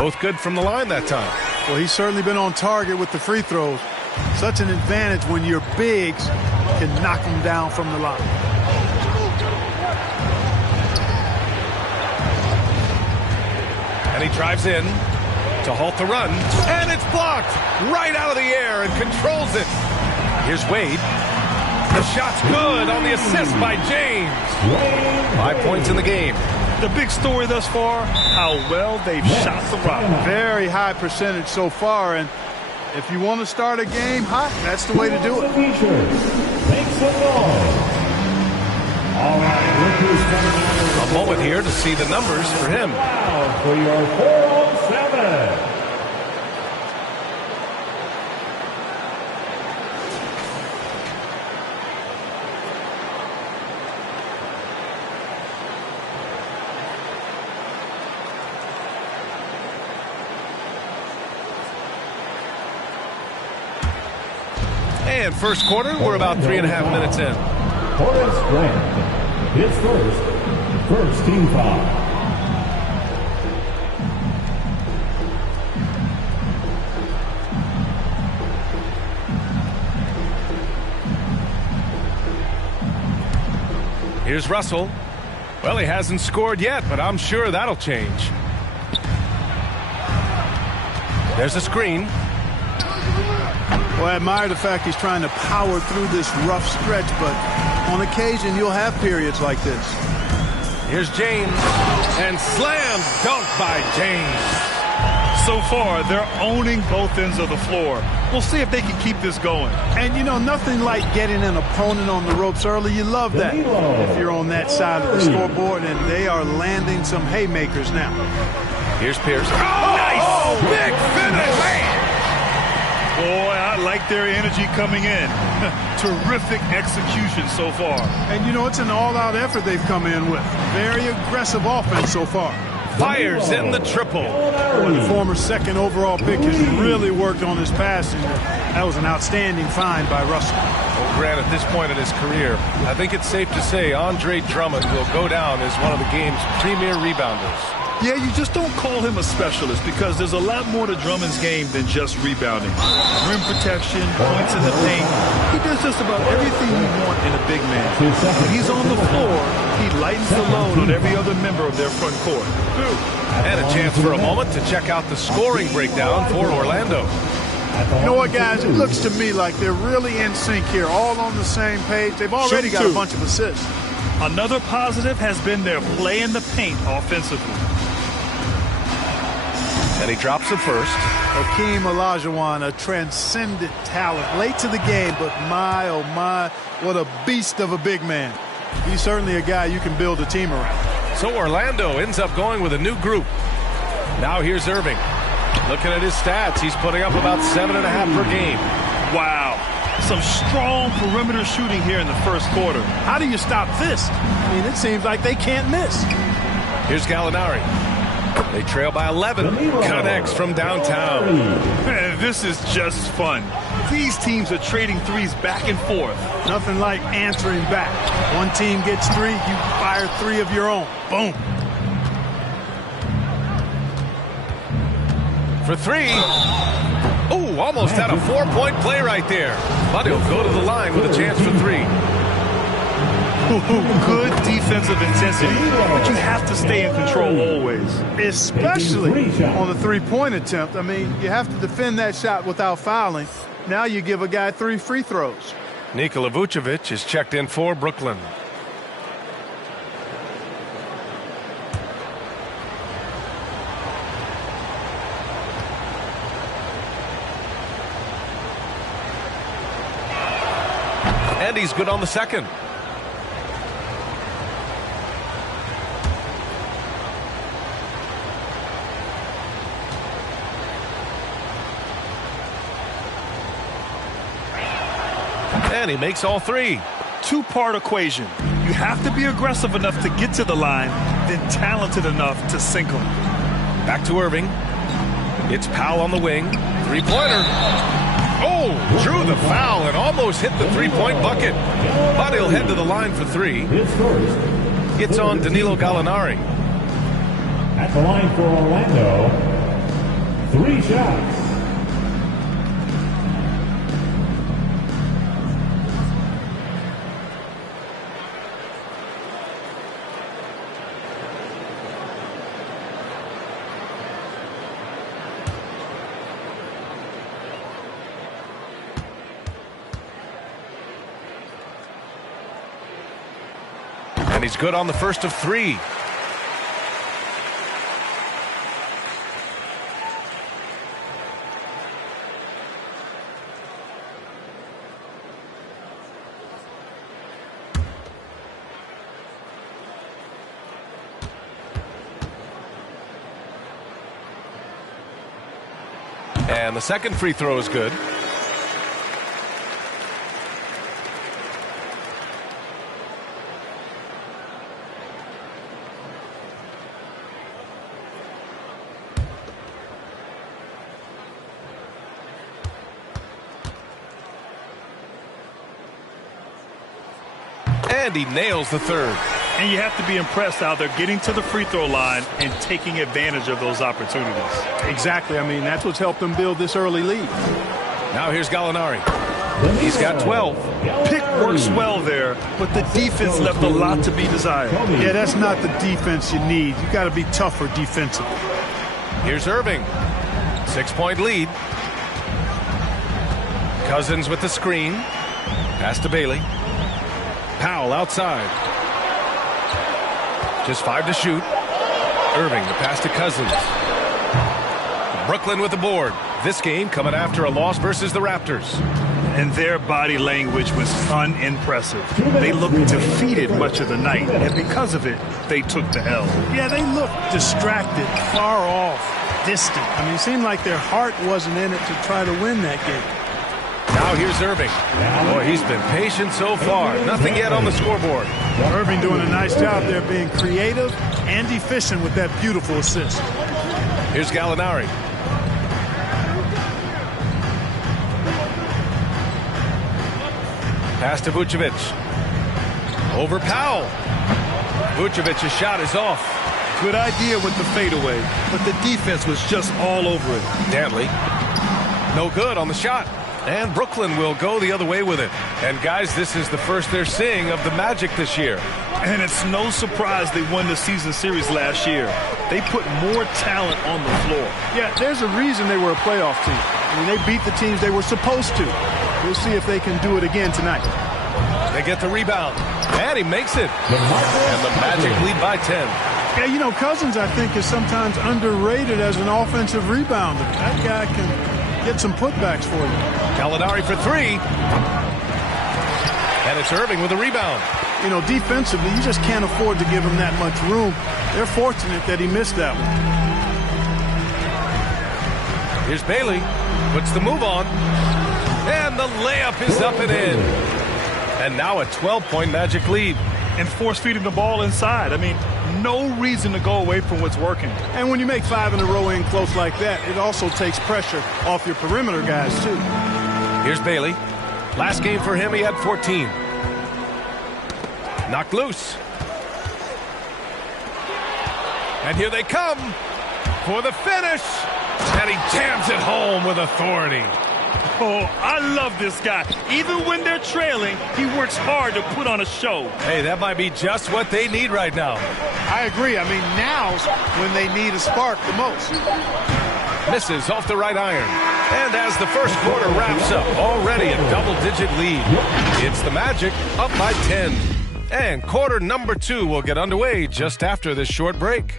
Both good from the line that time. Well, he's certainly been on target with the free throws. Such an advantage when your bigs can knock them down from the line. And he drives in to halt the run. And it's blocked right out of the air and controls it. Here's Wade. The shot's good on the assist by James. 5 points in the game. The big story thus far, how well they've shot the rock. Very high percentage so far, and if you want to start a game hot, that's the way to do it. Make some noise. All right, look who's coming out. A moment here to see the numbers for him. For your 4-on-7. And first quarter, we're about 3.5 minutes in. Hornets Grant. His first team foul. Here's Russell. Well, he hasn't scored yet, but I'm sure that'll change. There's a screen. Well, I admire the fact he's trying to power through this rough stretch, but on occasion you'll have periods like this. Here's James, and slam dunk by James. So far, they're owning both ends of the floor. We'll see if they can keep this going. And, you know, nothing like getting an opponent on the ropes early. You love that if you're on that side of the scoreboard, and they are landing some haymakers now. Here's Pierce. Oh, nice! Oh, big finish! Boy, I like their energy coming in. Terrific execution so far. And, you know, it's an all-out effort they've come in with. Very aggressive offense so far. Fires in the triple. Well, the former second overall pick has really worked on his passing. That was an outstanding find by Russell. Well, Grant, at this point in his career, I think it's safe to say Andre Drummond will go down as one of the game's premier rebounders. Yeah, you just don't call him a specialist because there's a lot more to Drummond's game than just rebounding. Rim protection, points in the paint. He does just about everything you want in a big man. When he's on the floor, he lightens the load on every other member of their front court. And a chance for a moment to check out the scoring breakdown for Orlando. You know what, guys? It looks to me like they're really in sync here, all on the same page. They've already got a bunch of assists. Another positive has been their play in the paint offensively. And he drops it first. Hakeem Olajuwon, a transcendent talent. Late to the game, but my, oh my, what a beast of a big man. He's certainly a guy you can build a team around. So Orlando ends up going with a new group. Now here's Irving. Looking at his stats, he's putting up about 7.5 per game. Wow. Some strong perimeter shooting here in the first quarter. How do you stop this? I mean, it seems like they can't miss. Here's Gallinari. They trail by 11. Connects from downtown. Man, this is just fun. These teams are trading threes back and forth. Nothing like answering back. One team gets three, you fire three of your own. Boom. For three. Oh, almost had a 4-point play right there. But he'll go to the line with a chance for three. Good defensive intensity, but you have to stay in control always. Especially on the three-point attempt. I mean, you have to defend that shot without fouling. Now you give a guy 3 free throws. Nikola Vucevic is checked in for Brooklyn. And he's good on the second. And he makes all three. Two-part equation. You have to be aggressive enough to get to the line, then talented enough to sink them. Back to Irving. It's Powell on the wing. Three-pointer. Oh, drew the foul and almost hit the three-point bucket. But he'll head to the line for three. It's on Danilo Gallinari. At the line for Orlando, 3 shots. And he's good on the first of 3. And the second free throw is good. And he nails the third. And you have to be impressed how they're getting to the free throw line and taking advantage of those opportunities. Exactly. I mean, that's what's helped them build this early lead. Now here's Gallinari. He's got 12. Pick works well there, but the defense left a lot to be desired. Yeah, that's not the defense you need. You got to be tougher defensively. Here's Irving. 6-point lead. Cousins with the screen. Pass to Bailey. Powell outside. Just 5 to shoot. Irving, the pass to Cousins. Brooklyn with the board. This game coming after a loss versus the Raptors. And their body language was unimpressive. They looked defeated much of the night, and because of it, they took the L. Yeah, they looked distracted, far off, distant. I mean, it seemed like their heart wasn't in it to try to win that game. Now here's Irving. Boy, he's been patient so far. Nothing yet on the scoreboard. Irving doing a nice job there being creative and efficient with that beautiful assist. Here's Gallinari. Pass to Vucevic. Over Powell. Vucevic's shot is off. Good idea with the fadeaway, but the defense was just all over it. Dantley. No good on the shot. And Brooklyn will go the other way with it. And guys, this is the first they're seeing of the Magic this year. And it's no surprise they won the season series last year. They put more talent on the floor. Yeah, there's a reason they were a playoff team. I mean, they beat the teams they were supposed to. We'll see if they can do it again tonight. They get the rebound. And he makes it. And the Magic lead by 10. Yeah, you know, Cousins, I think, is sometimes underrated as an offensive rebounder. That guy can get some putbacks for you. Gallinari for 3. And it's Irving with a rebound. You know, defensively, you just can't afford to give him that much room. They're fortunate that he missed that one. Here's Bailey. Puts the move on. And the layup is up and in. And now a 12-point Magic lead. And force-feeding the ball inside. I mean, no reason to go away from what's working. And when you make 5 in a row in close like that, it also takes pressure off your perimeter guys, too. Here's Bailey. Last game for him, he had 14. Knocked loose. And here they come for the finish. And he jams it home with authority. Oh, I love this guy. Even when they're trailing, he works hard to put on a show. Hey, that might be just what they need right now. I agree. I mean, now's when they need a spark the most. Misses off the right iron. And as the first quarter wraps up, already a double-digit lead. It's the Magic up by 10. And quarter number 2 will get underway just after this short break.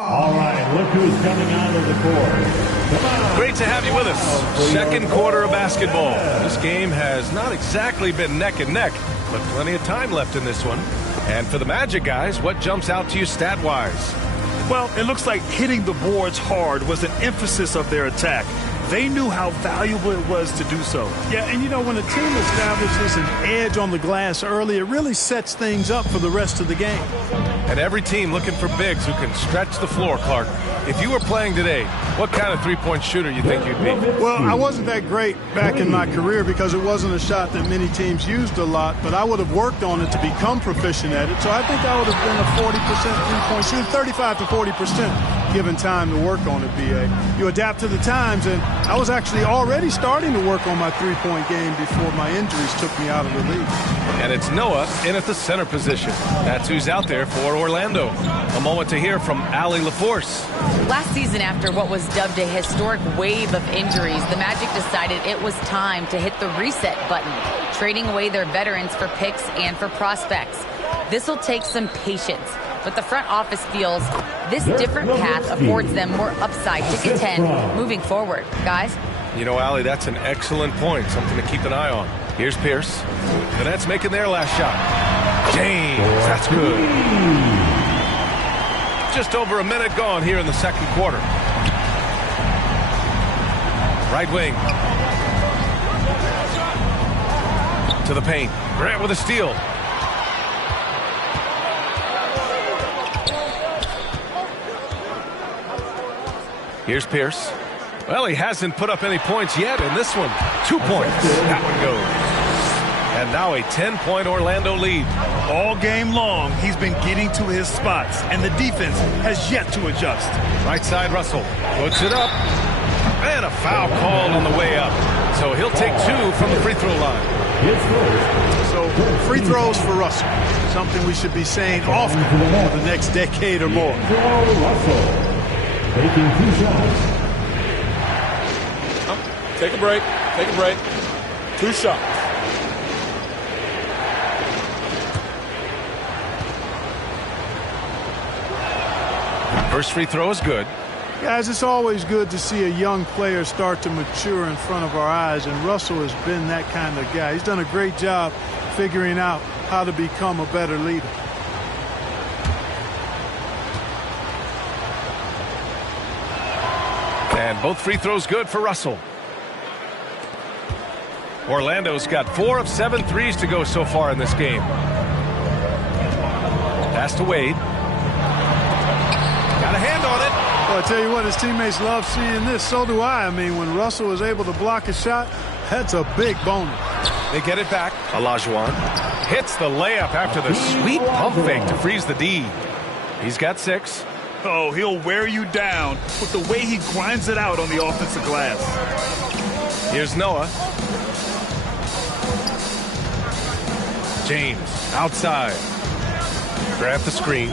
All right, look who's coming out of the court. Come on. Great to have you with us. Second quarter of basketball. This game has not exactly been neck and neck, but plenty of time left in this one. And for the Magic guys, what jumps out to you stat-wise? Well, it looks like hitting the boards hard was an emphasis of their attack. They knew how valuable it was to do so. Yeah, and you know, when a team establishes an edge on the glass early, it really sets things up for the rest of the game. And every team looking for bigs who can stretch the floor, Clark. If you were playing today, what kind of three-point shooter you think you'd be? Well, I wasn't that great back in my career because it wasn't a shot that many teams used a lot, but I would have worked on it to become proficient at it. So I think I would have been a 40% three-point shooter, 35 to 40% given time to work on it, B.A. You adapt to the times, and I was actually already starting to work on my three-point game before my injuries took me out of the league. And it's Noah in at the center position. That's who's out there for Orlando. A moment to hear from Allie LaForce. Last season, after what was dubbed a historic wave of injuries, the Magic decided it was time to hit the reset button, trading away their veterans for picks and for prospects. This will take some patience, but the front office feels this different path affords them more upside to contend moving forward. Guys? You know, Allie, that's an excellent point, something to keep an eye on. Here's Pierce. The Nets making their last shot. James, that's good. Just over a minute gone here in the second quarter. Right wing. To the paint. Grant with a steal. Here's Pierce. Well, he hasn't put up any points yet in this one. 2 points. That one goes. And now a 10-point Orlando lead. All game long, he's been getting to his spots, and the defense has yet to adjust. Right side, Russell puts it up. And a foul called on the way up. So he'll take 2 from the free throw line. So free throws for Russell. Something we should be saying often for the next decade or more. Russell taking 2 shots. Take a break. Take a break. 2 shots. First free throw is good. Guys, it's always good to see a young player start to mature in front of our eyes, and Russell has been that kind of guy. He's done a great job figuring out how to become a better leader. And both free throws good for Russell. Orlando's got 4 of 7 threes to go so far in this game. Pass to Wade. Got a hand on it. Well, I tell you what, his teammates love seeing this. So do I. I mean, when Russell is able to block a shot, that's a big bonus. They get it back. Olajuwon hits the layup after the sweet pump fake to freeze the D. He's got 6. Oh, he'll wear you down with the way he grinds it out on the offensive glass. Here's Noah. James outside. Grab the screen.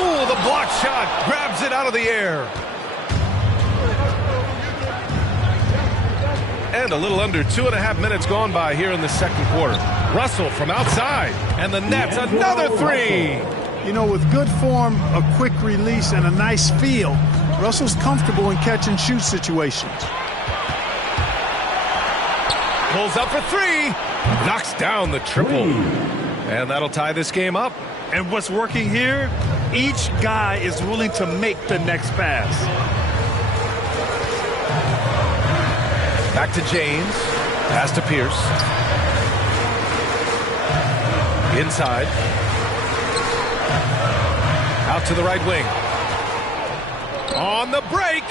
Oh, the block shot. Grabs it out of the air. And a little under 2.5 minutes gone by here in the second quarter. Russell from outside. And the Nets, another 3. You know, with good form, a quick release, and a nice feel, Russell's comfortable in catch-and-shoot situations. Pulls up for 3. Knocks down the triple. And that'll tie this game up. And what's working here? Each guy is willing to make the next pass. Back to James. Pass to Pierce. Inside. Out to the right wing. On the break.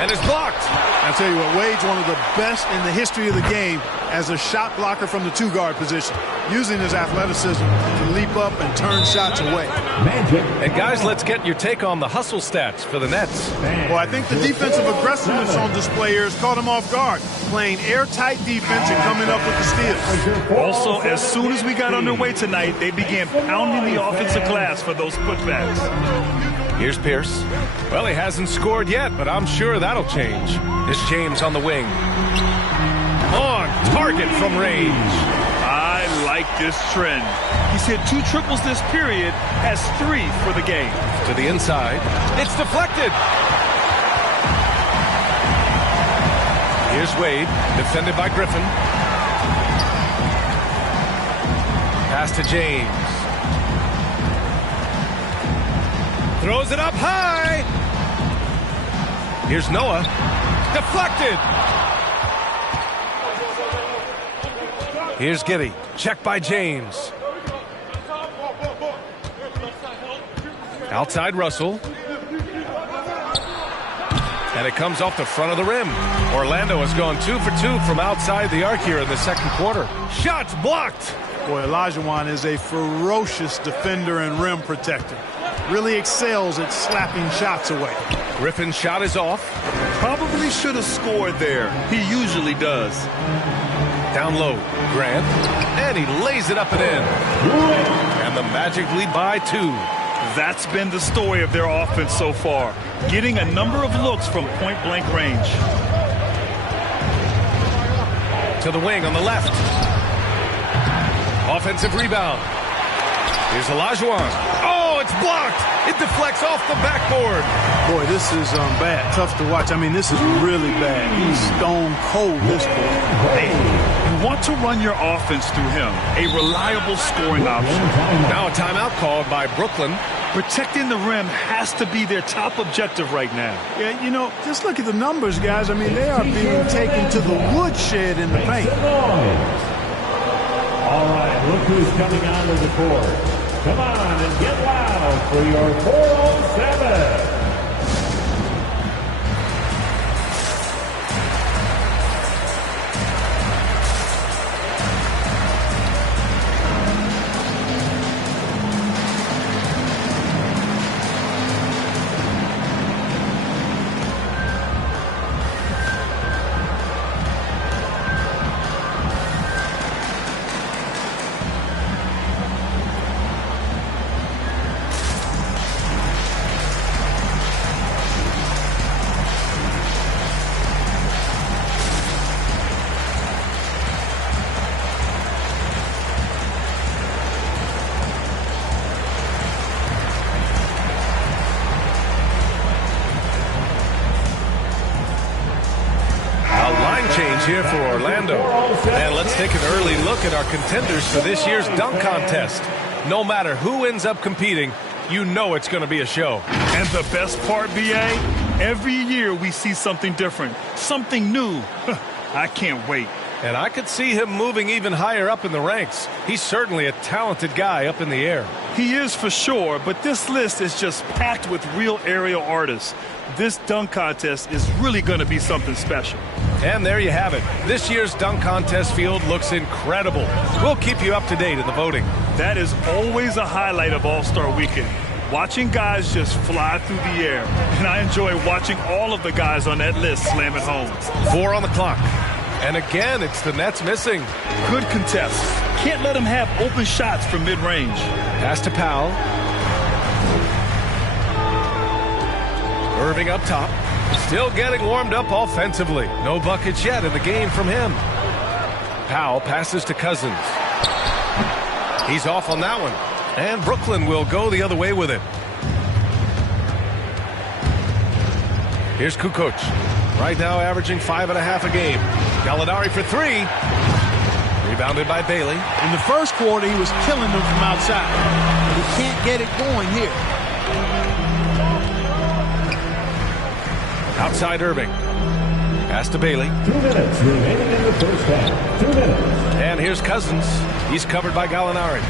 And it's blocked. I tell you what, Wade's one of the best in the history of the game as a shot blocker from the 2-guard position, using his athleticism to leap up and turn shots away. And guys, let's get your take on the hustle stats for the Nets. Well, I think the defensive aggressiveness on display here has caught him off guard, playing airtight defense and coming up with the steals. Also, as soon as we got underway tonight, they began pounding the offensive glass for those putbacks. Here's Pierce. Well, he hasn't scored yet, but I'm sure that'll change. It's James on the wing. On target from range. I like this trend. He's hit 2 triples this period, has 3 for the game. To the inside. It's deflected. Here's Wade, defended by Griffin. Pass to James. Throws it up high. Here's Noah. Deflected. Here's Giddey. Check by James. Outside Russell. And it comes off the front of the rim. Orlando has gone 2 for 2 from outside the arc here in the second quarter. Shots blocked. Boy, Olajuwon is a ferocious defender and rim protector. Really excels at slapping shots away. Griffin's shot is off. Probably should have scored there. He usually does. Down low, Grant. And he lays it up and in. And the Magic lead by 2. That's been the story of their offense so far. Getting a number of looks from point-blank range. To the wing on the left. Offensive rebound. Here's Olajuwon. Oh, it's blocked. It deflects off the backboard. Boy, this is bad. Tough to watch. I mean, this is really bad. He's stone cold this quarter. You want to run your offense through him. A reliable scoring option. Now a timeout called by Brooklyn. Protecting the rim has to be their top objective right now. Yeah, you know, just look at the numbers, guys. I mean, they are being taken to the woodshed in the paint. All right, look who's coming onto the court. Come on and get loud for your 407. Here for Orlando. And let's take an early look at our contenders for this year's dunk contest. No matter who ends up competing, you know it's going to be a show. And the best part, BA, every year we see something different, something new. I can't wait. And I could see him moving even higher up in the ranks. He's certainly a talented guy up in the air. He is for sure, but this list is just packed with real aerial artists. This dunk contest is really going to be something special. And there you have it. This year's dunk contest field looks incredible. We'll keep you up to date in the voting. That is always a highlight of All-Star Weekend. Watching guys just fly through the air. And I enjoy watching all of the guys on that list slam it home. 4 on the clock. And again, it's the Nets missing. Good contest. Can't let them have open shots from mid-range. Pass to Powell. Irving up top. Still getting warmed up offensively. No buckets yet in the game from him. Powell passes to Cousins. He's off on that one. And Brooklyn will go the other way with it. Here's Kukoc. Right now averaging 5.5 a game. Gallinari for 3. Rebounded by Bailey. In the first quarter, he was killing them from outside. He can't get it going here. Outside Irving. Pass to Bailey. 2 minutes remaining in the first half. 2 minutes. And here's Cousins. He's covered by Gallinari.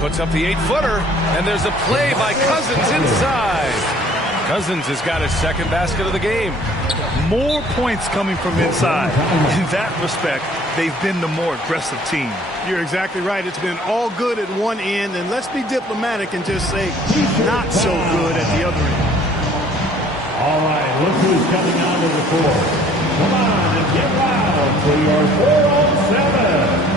Puts up the 8-footer. And there's a play by Cousins inside. Cousins has got his second basket of the game. More points coming from inside. In that respect, they've been the more aggressive team. You're exactly right. It's been all good at one end, and let's be diplomatic and just say not so good at the other end. All right, look who's coming onto the court. Come on and get loud for your 407.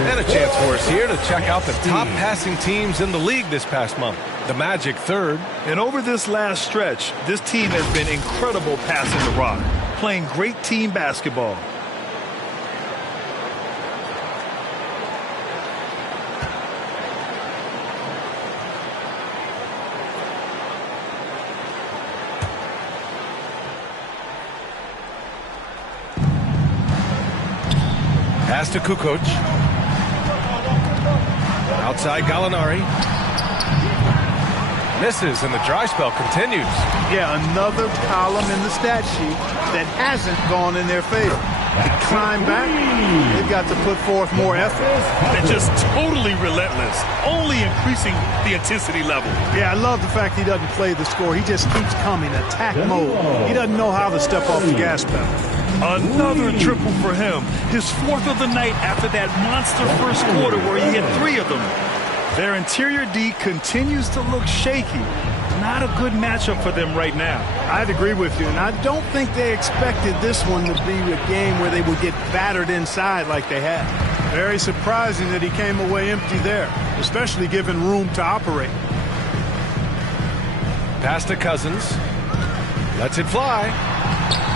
And a chance for us here to check out the top passing teams in the league this past month. The Magic 3rd. And over this last stretch, this team has been incredible passing the rock, playing great team basketball. Pass to Kukoc. Outside Gallinari. Misses, and the dry spell continues. Yeah, another column in the stat sheet that hasn't gone in their favor. To climb back, they've got to put forth more effort. And just totally relentless, only increasing the intensity level. Yeah, I love the fact he doesn't play the score. He just keeps coming, attack mode. He doesn't know how to step off the gas pedal. Another triple for him. His 4th of the night after that monster first quarter where he hit 3 of them. Their interior D continues to look shaky. Not a good matchup for them right now. I'd agree with you, and I don't think they expected this one to be a game where they would get battered inside like they had. Very surprising that he came away empty there, especially given room to operate. Pass to Cousins. Lets it fly.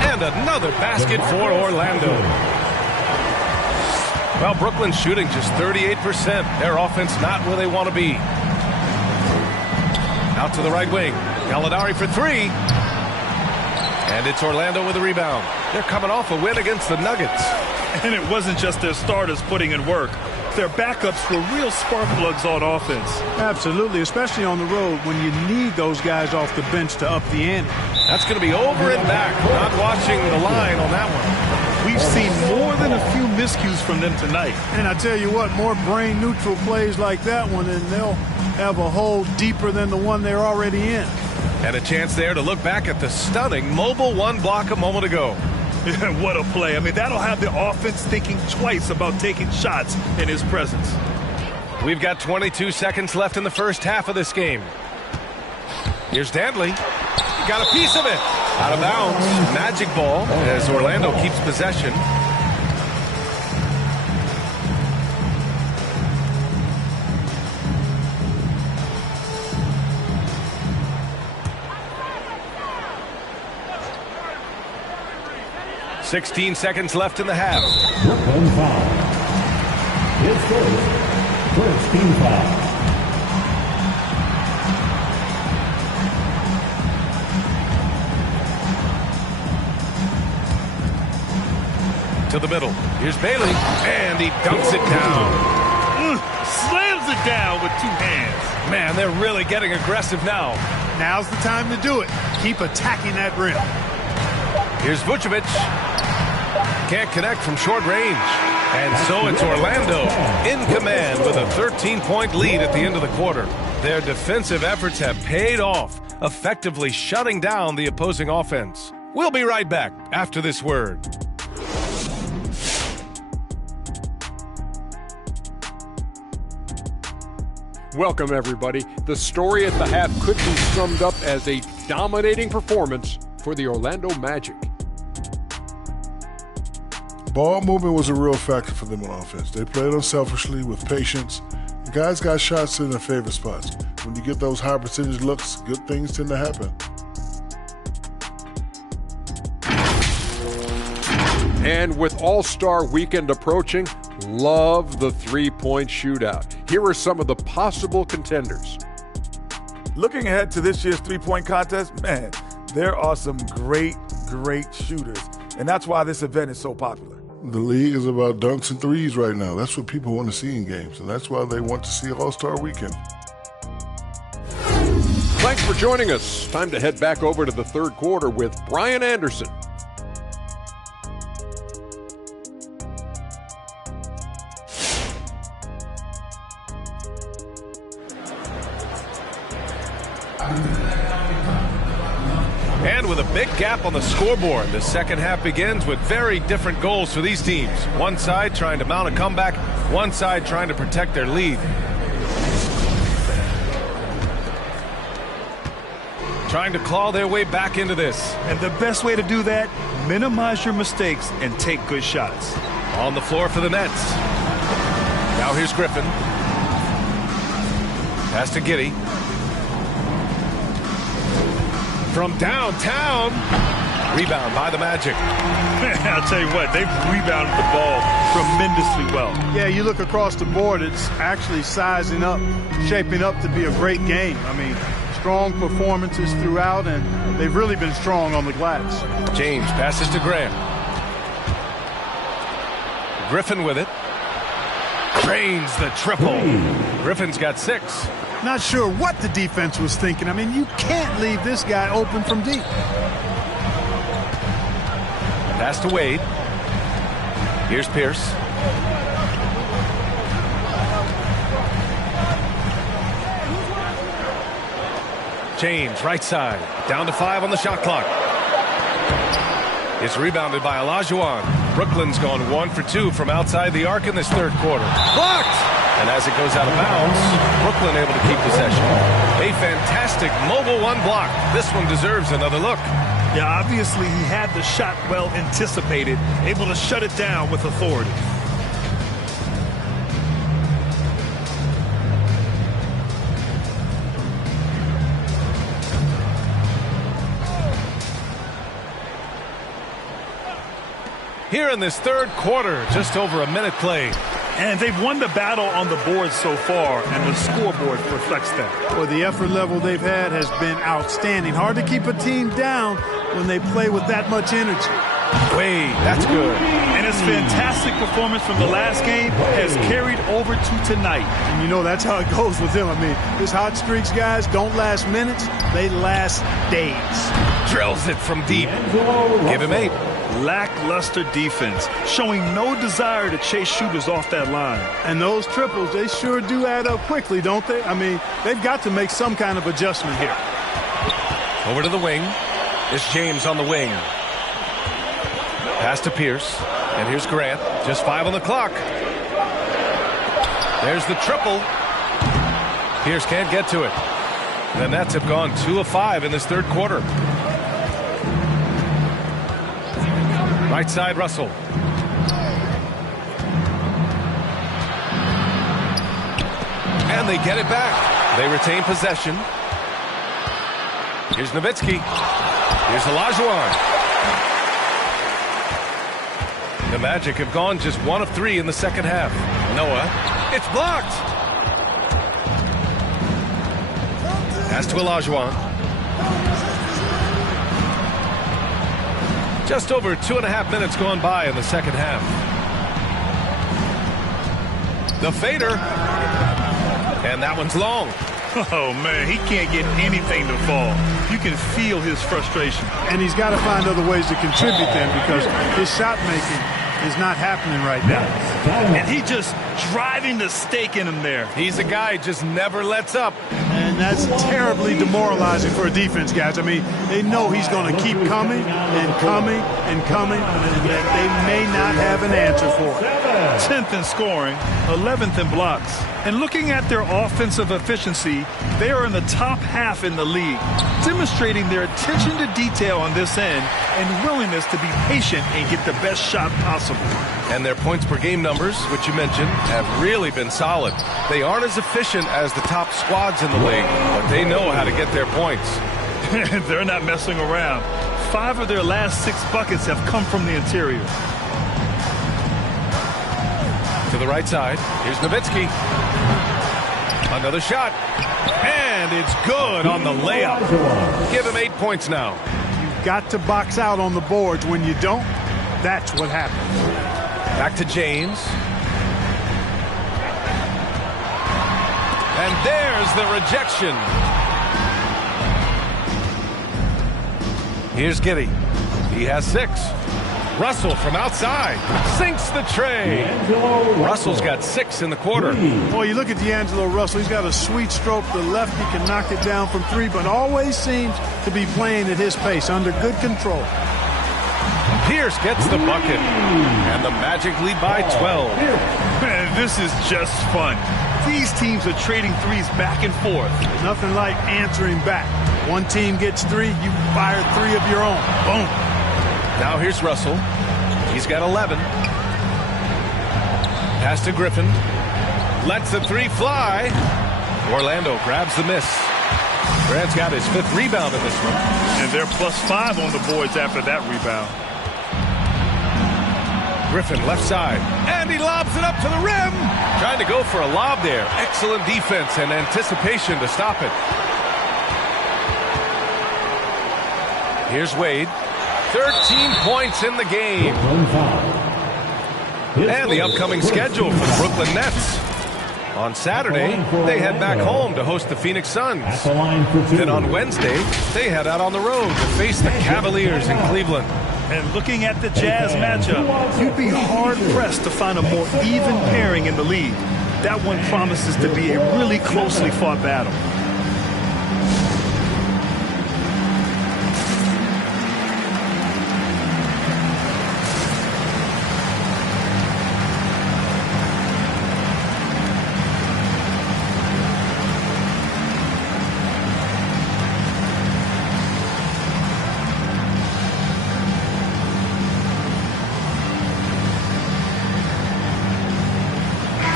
And another basket for Orlando. Well, Brooklyn's shooting just 38%. Their offense not where they want to be. Out to the right wing. Gallinari for 3. And it's Orlando with a rebound. They're coming off a win against the Nuggets. And it wasn't just their starters putting in work. Their backups were real spark plugs on offense. Absolutely, especially on the road when you need those guys off the bench to up the ante. That's going to be over and back. Not watching the line on that one. We've seen more than a few miscues from them tonight. And I tell you what, more brain-neutral plays like that one, and they'll have a hole deeper than the one they're already in. And a chance there to look back at the stunning mobile 1 block a moment ago. What a play. I mean, that'll have the offense thinking twice about taking shots in his presence. We've got 22 seconds left in the first half of this game. Here's Dantley. He got a piece of it. Out of bounds. Magic ball as Orlando keeps possession. .16 seconds left in the half. Brooklyn foul. His first team foul. To the middle. Here's Bailey. And he dunks it down. Slams it down with 2 hands. Man, they're really getting aggressive now. Now's the time to do it. Keep attacking that rim. Here's Vucevic. Can't connect from short range. And so it's Orlando in command with a 13-point lead at the end of the quarter. Their defensive efforts have paid off, effectively shutting down the opposing offense. We'll be right back after this word. Welcome, everybody. The story at the half could be summed up as a dominating performance for the Orlando Magic. Ball movement was a real factor for them on offense. They played unselfishly with patience. The guys got shots in their favorite spots. When you get those high percentage looks, good things tend to happen. And with All-Star Weekend approaching, love the three-point shootout. Here are some of the possible contenders. Looking ahead to this year's three-point contest, man, there are some great shooters. And that's why this event is so popular. The league is about dunks and threes right now. That's what people want to see in games, and that's why they want to see All-Star Weekend. Thanks for joining us. Time to head back over to the third quarter with Brian Anderson. And with a big gap on the scoreboard, the second half begins with very different goals for these teams. One side trying to mount a comeback, one side trying to protect their lead. Trying to claw their way back into this. And the best way to do that, minimize your mistakes and take good shots. On the floor for the Nets. Now here's Griffin. Pass to Giddey. From downtown, rebound by the Magic. I'll tell you what, they've rebounded the ball tremendously well. Yeah, you look across the board, it's actually sizing up, shaping up to be a great game. I mean, strong performances throughout, and they've really been strong on the glass. James passes to Graham. Griffin with it. Drains the triple. Griffin's got 6. Not sure what the defense was thinking. I mean, you can't leave this guy open from deep. Pass to Wade. Here's Pierce. James, right side. Down to 5 on the shot clock. It's rebounded by Olajuwon. Brooklyn's gone 1 for 2 from outside the arc in this third quarter. Blocked! And as it goes out of bounds, Brooklyn able to keep possession. A fantastic mobile 1 block. This one deserves another look. Yeah, obviously he had the shot well anticipated, able to shut it down with authority. Here in this third quarter, just over a minute played. And they've won the battle on the board so far, and the scoreboard reflects that. Well, the effort level they've had has been outstanding. Hard to keep a team down when they play with that much energy. Wade, that's good. And his fantastic performance from the last game has carried over to tonight. And you know, that's how it goes with him. I mean, his hot streaks, guys, don't last minutes. They last days. Drills it from deep. Give him 8. Lackluster defense, showing no desire to chase shooters off that line. And those triples, they sure do add up quickly, don't they? I mean, they've got to make some kind of adjustment here. Over to the wing. It's James on the wing. Pass to Pierce. And here's Grant. Just 5 on the clock. There's the triple. Pierce can't get to it. The Nets have gone 2 of 5 in this third quarter. Right side, Russell. And they get it back. They retain possession. Here's Nowitzki. Here's Olajuwon. The Magic have gone just 1 of 3 in the second half. Noah. It's blocked. Pass to Olajuwon. Just over 2.5 minutes gone by in the second half. The fader. And that one's long. Oh, man, he can't get anything to fall. You can feel his frustration. And he's got to find other ways to contribute then, because his shot making is not happening right now. And he just driving the stake in him there. He's a guy who just never lets up. And that's terribly demoralizing for a defense, guys. I mean, they know he's going to keep coming and coming and coming, and that they may not have an answer for it. 10th in scoring, 11th in blocks. And looking at their offensive efficiency, they are in the top half in the league, demonstrating their attention to detail on this end and willingness to be patient and get the best shot possible. And their points per game numbers, which you mentioned, have really been solid. They aren't as efficient as the top squads in the league, but they know how to get their points. They're not messing around. 5 of their last 6 buckets have come from the interior. To the right side, here's Nowitzki. Another shot. And it's good on the layup. Give him 8 points now. You've got to box out on the boards. When you don't, that's what happens. Back to James. And there's the rejection. Here's Giddey. He has 6. Russell from outside sinks the tray. Russell's got 6 in the quarter. Boy, you look at D'Angelo Russell. He's got a sweet stroke. The lefty can knock it down from 3, but always seems to be playing at his pace, under good control. Pierce gets the bucket, and the Magic lead by 12. Man, this is just fun. These teams are trading threes back and forth. Nothing like answering back. One team gets 3, you fire 3 of your own. Boom. Now here's Russell. He's got 11. Pass to Griffin. Lets the 3 fly. Orlando grabs the miss. Grant's got his 5th rebound in this one. And they're +5 on the boards after that rebound. Griffin left side. And he lobs it up to the rim. Trying to go for a lob there. Excellent defense and anticipation to stop it. Here's Wade. 13 points in the game. And the upcoming schedule for the Brooklyn Nets. On Saturday, they head back home to host the Phoenix Suns. Then on Wednesday, they head out on the road to face the Cavaliers in Cleveland. And looking at the Jazz matchup, you'd be hard-pressed to find a more even pairing in the league. That one promises to be a really closely fought battle.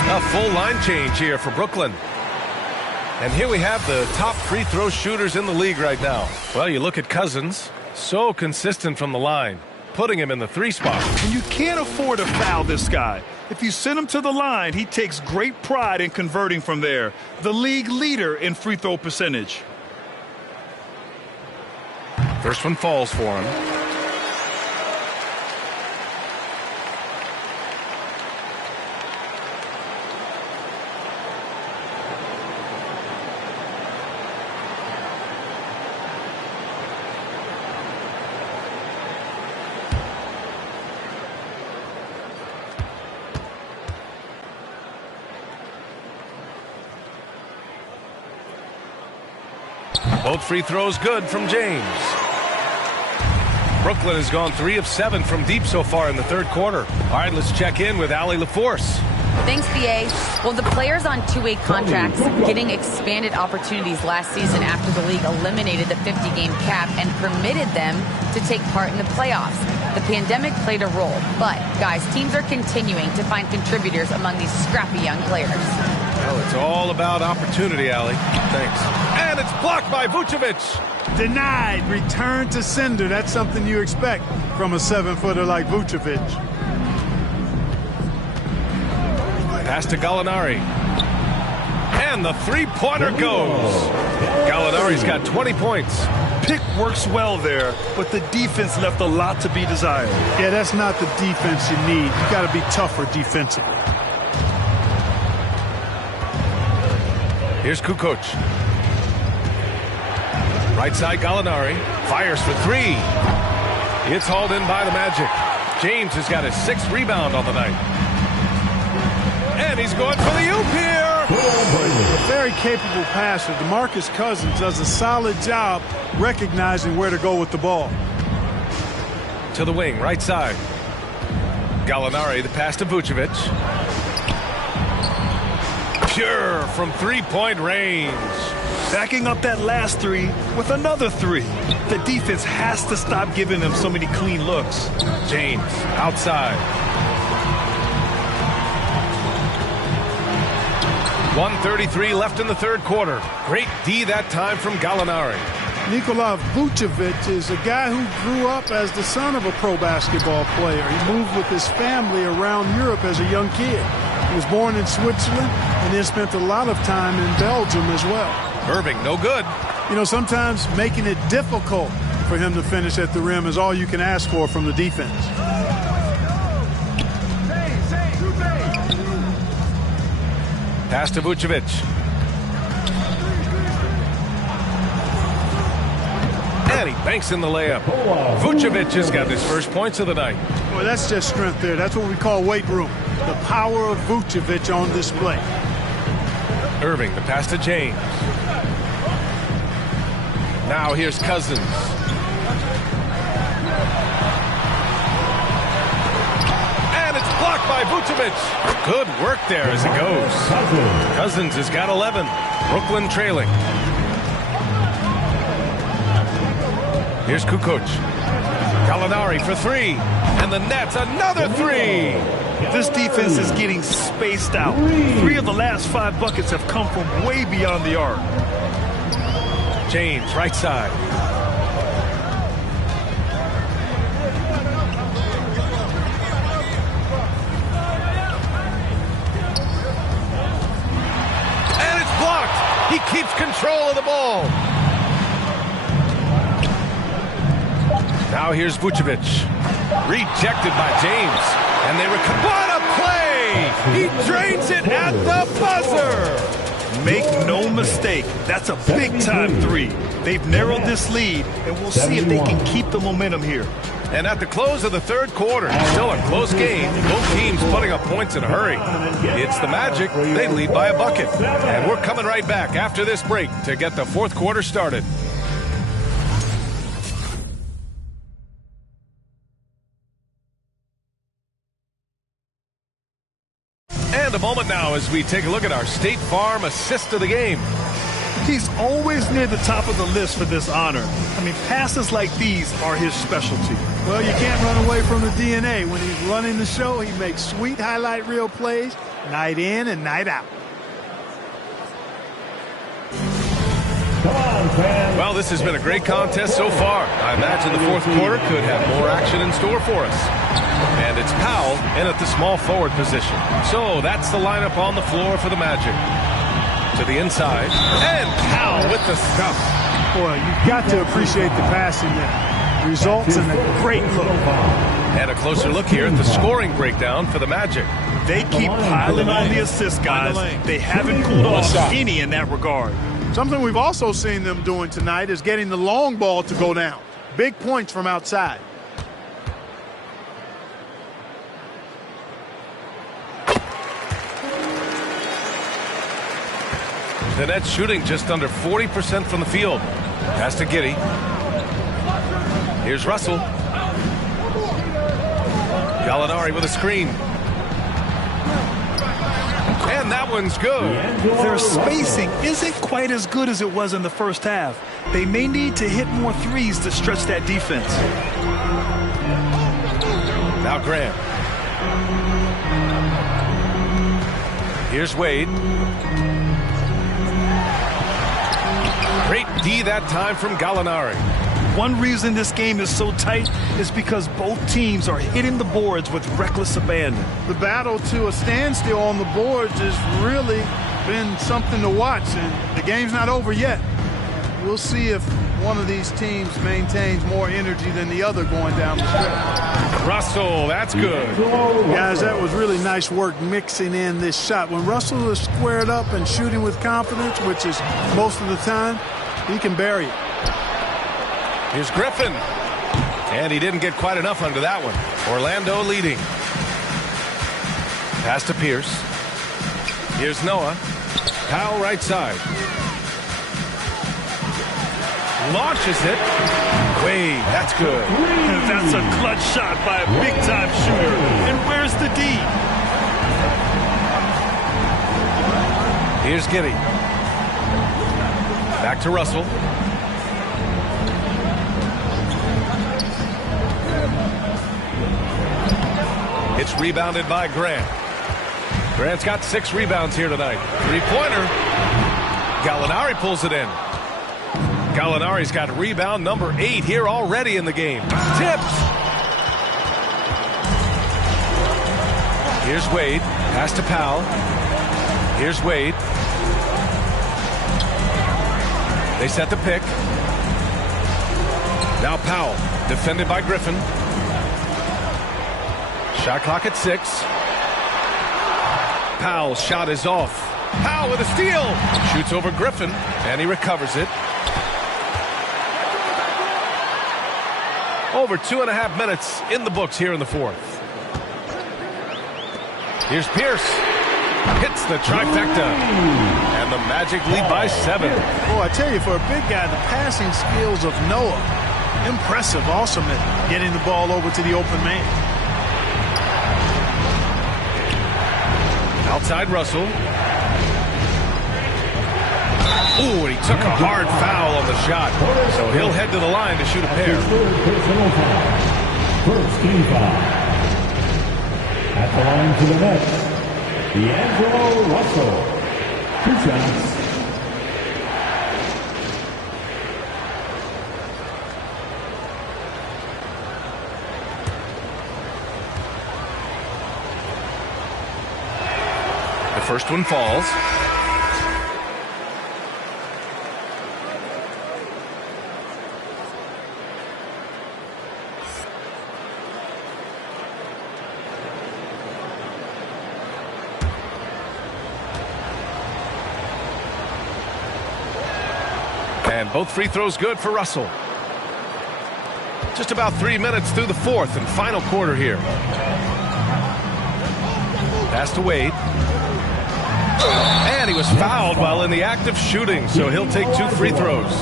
A full line change here for Brooklyn. And here we have the top free throw shooters in the league right now. Well, you look at Cousins, so consistent from the line, putting him in the 3 spot. And you can't afford to foul this guy. If you send him to the line, he takes great pride in converting from there. The league leader in free throw percentage. First one falls for him. Both free throws good from James. Brooklyn has gone 3 of 7 from deep so far in the third quarter. All right, let's check in with Allie LaForce. Thanks, BA. Well, the players on two-way contracts getting expanded opportunities last season after the league eliminated the 50-game cap and permitted them to take part in the playoffs. The pandemic played a role, but, guys, teams are continuing to find contributors among these scrappy young players. Well, it's all about opportunity, Allie. Thanks. And it's blocked by Vucevic. Denied. Return to sender. That's something you expect from a 7-footer like Vucevic. Pass to Gallinari. And the three-pointer goes. Gallinari's got 20 points. Pick works well there, but the defense left a lot to be desired. Yeah, that's not the defense you need. You got to be tougher defensively. Here's Kukoc. Right side, Gallinari. Fires for 3. It's hauled in by the Magic. James has got his 6th rebound on the night. And he's going for the oop here. A very capable passer. DeMarcus Cousins does a solid job recognizing where to go with the ball. To the wing, right side. Gallinari, the pass to Vucevic. Pure from three-point range. Backing up that last 3 with another 3. The defense has to stop giving them so many clean looks. James, outside. 1:33 left in the third quarter. Great D that time from Gallinari. Nikola Vucevic is a guy who grew up as the son of a pro basketball player. He moved with his family around Europe as a young kid. He was born in Switzerland and then spent a lot of time in Belgium as well. Irving, no good. You know, sometimes making it difficult for him to finish at the rim is all you can ask for from the defense. Pass to Vucevic. And he banks in the layup. Vucevic has got his first points of the night. Well, that's just strength there. That's what we call weight room. The power of Vucevic on display. Irving, the pass to James. Now here's Cousins. And it's blocked by Vucevic. Good work there as it goes. Cousins has got 11. Brooklyn trailing. Here's Kukoc. Gallinari for 3. And the Nets, another 3. This defense is getting spaced out. 3 of the last 5 buckets have come from way beyond the arc. James, right side. And it's blocked. He keeps control of the ball. Now here's Vucevic. Rejected by James. And they what a play! He drains it at the buzzer! Make no mistake, that's a big-time three. They've narrowed this lead, and we'll see if they can keep the momentum here. And at the close of the third quarter, still a close game, both teams putting up points in a hurry. It's the Magic. They lead by a bucket. And we're coming right back after this break to get the fourth quarter started. And a moment now as we take a look at our State Farm assist of the game. He's always near the top of the list for this honor. I mean, passes like these are his specialty. Well, you can't run away from the DNA. When he's running the show, he makes sweet highlight reel plays night in and night out. Well, this has been a great contest so far. I imagine the fourth quarter could have more action in store for us. And it's Powell in at the small forward position. So that's the lineup on the floor for the Magic. To the inside, and Powell with the stuff. Boy, you've got to appreciate the passing there. Results in a great look. And a closer look here at the scoring breakdown for the Magic. They keep piling on the assist, guys. They haven't cooled off any in that regard. Something we've also seen them doing tonight is getting the long ball to go down. Big points from outside. The Nets shooting just under 40% from the field. Pass to Giddey. Here's Russell. Gallinari with a screen. And that one's good. Their spacing isn't quite as good as it was in the first half. They may need to hit more threes to stretch that defense. Now Grant. Here's Wade. Great D that time from Gallinari. One reason this game is so tight is because both teams are hitting the boards with reckless abandon. The battle to a standstill on the boards has really been something to watch, and the game's not over yet. We'll see if one of these teams maintains more energy than the other going down the stretch. Russell, that's good. Guys, that was really nice work mixing in this shot. When Russell is squared up and shooting with confidence, which is most of the time, he can bury it. Here's Griffin. And he didn't get quite enough under that one. Orlando leading. Pass to Pierce. Here's Noah. Powell right side. Launches it. Wade, that's good. That's a clutch shot by a big-time shooter. And where's the D? Here's Giddey. Back to Russell. It's rebounded by Grant. Grant's got 6 rebounds here tonight. Three-pointer. Gallinari pulls it in. Gallinari's got rebound number 8 here already in the game. Tipped. Here's Wade. Pass to Powell. Here's Wade. They set the pick. Now Powell, defended by Griffin. Shot clock at 6. Powell's shot is off. Powell with a steal. Shoots over Griffin, and he recovers it. Over 2.5 minutes in the books here in the fourth. Here's Pierce. Hits the trifecta. And the Magic lead by 7. Oh, I tell you, for a big guy, the passing skills of Noah, impressive, awesome at getting the ball over to the open man. Outside Russell. Ooh, and he took a hard foul on the shot. So he'll head to the line to shoot a pair. First team foul. At the line to the net, D'Angelo Russell. 2 shots. The first one falls. And both free throws good for Russell. Just about 3 minutes through the fourth and final quarter here. Pass to Wade. And he was fouled while in the act of shooting, so he'll take 2 free throws.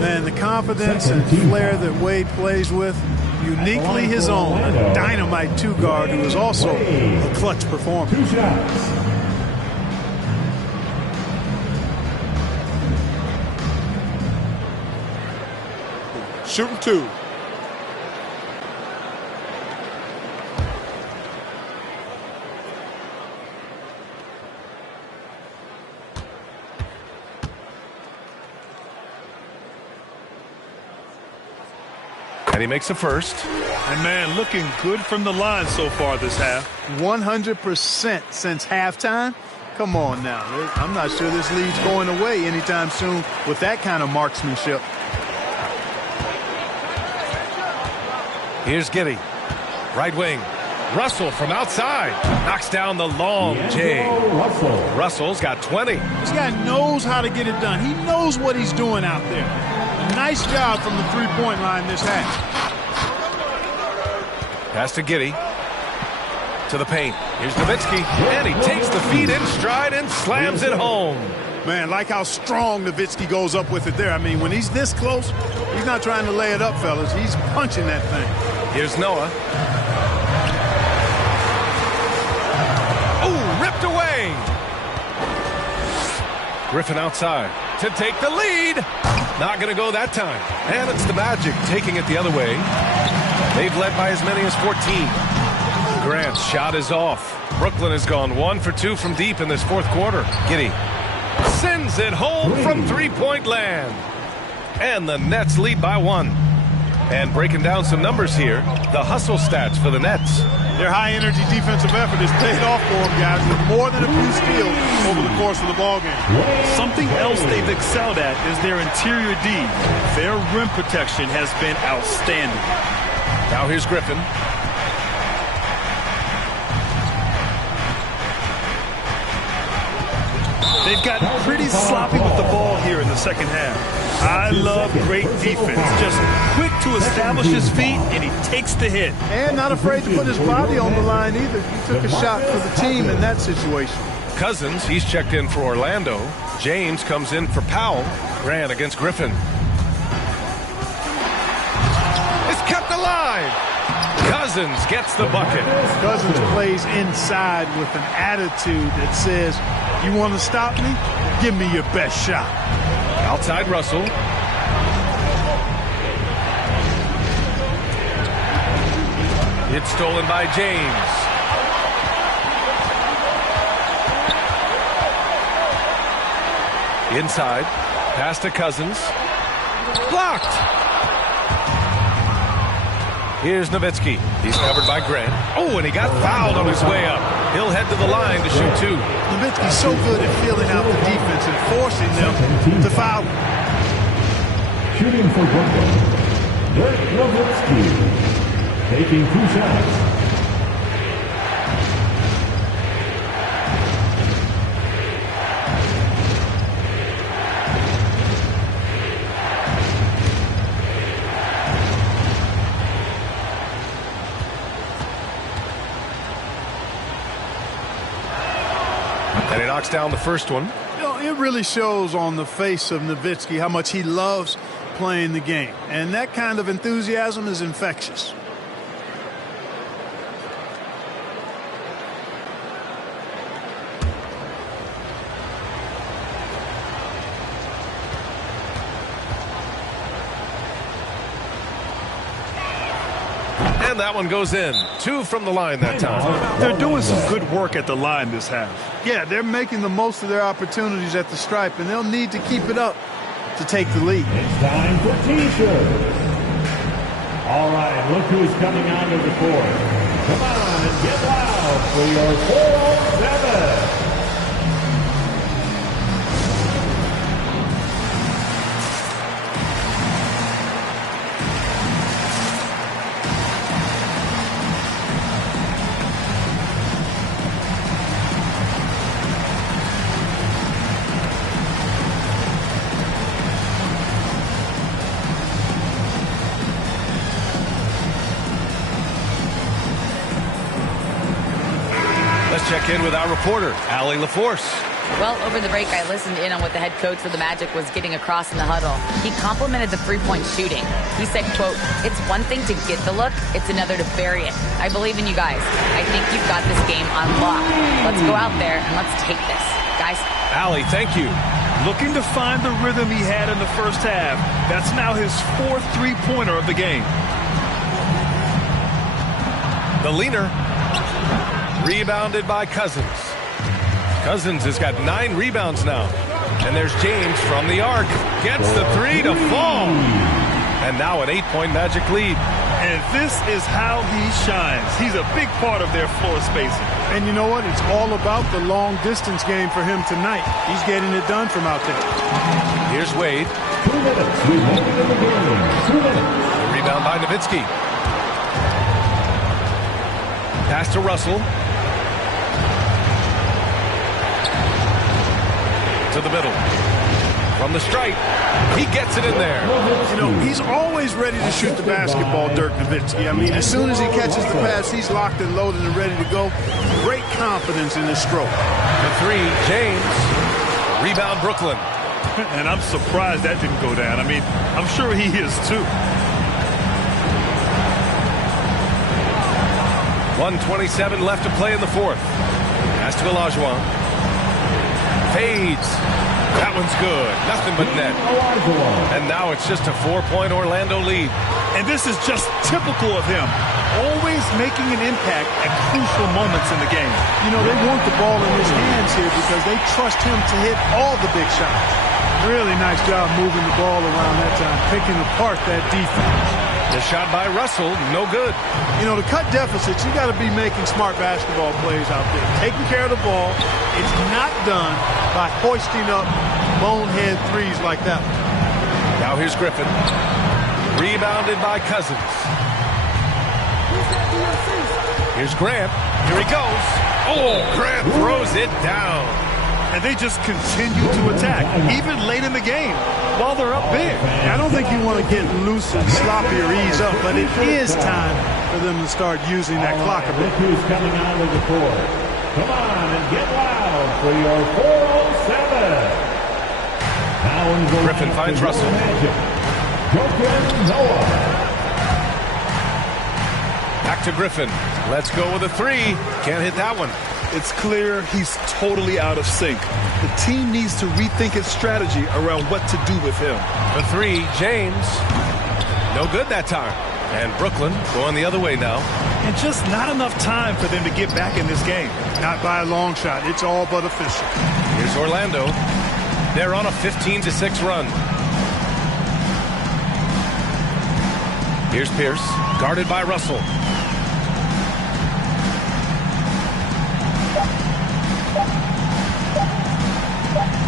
Man, the confidence and flair that Wade plays with, uniquely his own. A dynamite 2 guard who is also a clutch performer. 2 shots. Shooting 2. And he makes the first. And, man, looking good from the line so far this half. 100% since halftime. Come on now. I'm not sure this lead's going away anytime soon with that kind of marksmanship. Here's Giddey. Right wing. Russell from outside. Knocks down the long J. Russell's got 20. This guy knows how to get it done. He knows what he's doing out there. Nice job from the three-point line this half. Pass to Giddey. To the paint. Here's Nowitzki. And he takes the feed in stride and slams it home. Man, like how strong Nowitzki goes up with it there. I mean, when he's this close, he's not trying to lay it up, fellas. He's punching that thing. Here's Noah. Oh, ripped away. Griffin outside to take the lead. Not going to go that time. And it's the Magic taking it the other way. They've led by as many as 14. Grant's shot is off. Brooklyn has gone 1 for 2 from deep in this fourth quarter. Giddey sends it home from three-point land. And the Nets lead by 1. And breaking down some numbers here, the hustle stats for the Nets. Their high-energy defensive effort has paid off for them, guys, with more than a few steals over the course of the ballgame. Something else they've excelled at is their interior D. Their rim protection has been outstanding. Now here's Griffin. They've gotten pretty sloppy with the ball here in the second half. I love great defense. Just quick to establish his feet, and he takes the hit. And not afraid to put his body on the line either. He took a shot for the team in that situation. Cousins, he's checked in for Orlando. James comes in for Powell. Grant against Griffin. It's kept alive. Cousins gets the bucket. Cousins plays inside with an attitude that says, you want to stop me? Give me your best shot. Outside Russell. It's stolen by James. Inside. Pass to Cousins. Blocked. Here's Nowitzki. He's covered by Grant. Oh, and he got fouled on his way up. He'll head to the line to shoot 2. Nowitzki's so good at feeling out the defense and forcing them to foul. Shooting for Brooklyn, Dirk Nowitzki, taking 2 shots. And he knocks down the first one. You know, it really shows on the face of Nowitzki how much he loves playing the game. And that kind of enthusiasm is infectious. And that one goes in. 2 from the line that time. They're doing some good work at the line this half. Yeah, they're making the most of their opportunities at the stripe, and they'll need to keep it up to take the lead. It's time for T-shirts. All right, look who's coming onto the court. Come on and get loud for your 4-7. check in with our reporter, Allie LaForce. Well, over the break, I listened in on what the head coach for the Magic was getting across in the huddle. He complimented the three-point shooting. He said, quote, "It's one thing to get the look, it's another to bury it. I believe in you guys. I think you've got this game on lock. Let's go out there and let's take this. Guys." Allie, thank you. Looking to find the rhythm he had in the first half. That's now his 4th three-pointer of the game. The leaner. Rebounded by Cousins. Cousins has got 9 rebounds now. And there's James from the arc. Gets the 3 to fall. And now an 8-point Magic lead. And this is how he shines. He's a big part of their floor spacing. And you know what? It's all about the long distance game for him tonight. He's getting it done from out there. Here's Wade. 2 minutes remaining in the game. 2 minutes. The rebound by Nowitzki. Pass to Russell. To the middle. From the stripe. He gets it in there. You know, he's always ready to shoot the basketball, Dirk Nowitzki. I mean, as soon as he catches the pass, he's locked and loaded and ready to go. Great confidence in his stroke. The 3, James. Rebound, Brooklyn. And I'm surprised that didn't go down. I mean, I'm sure he is too. 1:27 left to play in the 4th. Pass to Olajuwon. Fades. That one's good. Nothing but net. And now it's just a 4-point Orlando lead. And this is just typical of him. Always making an impact at crucial moments in the game. You know, they want the ball in his hands here because they trust him to hit all the big shots. Really nice job moving the ball around that time, picking apart that defense. The shot by Russell, no good. You know, to cut deficits, you got to be making smart basketball plays out there. Taking care of the ball. It's not done by hoisting up bonehead threes like that. Now here's Griffin. Rebounded by Cousins. Here's Grant. Here he goes. Oh, Grant throws it down. And they just continue to attack, even late in the game, while they're up big. I don't think you want to get loose and sloppy or ease up, but it is time for them to start using that clock a bit. Who's coming out of the court? Come on and get loud for your 407. Griffin finds Russell. Back to Griffin. Let's go with a 3. Can't hit that one. It's clear he's totally out of sync. The team needs to rethink its strategy around what to do with him. The 3, James. No good that time. And Brooklyn going the other way now. And just not enough time for them to get back in this game. Not by a long shot. It's all but official. Here's Orlando. They're on a 15-6 run. Here's Pierce, guarded by Russell.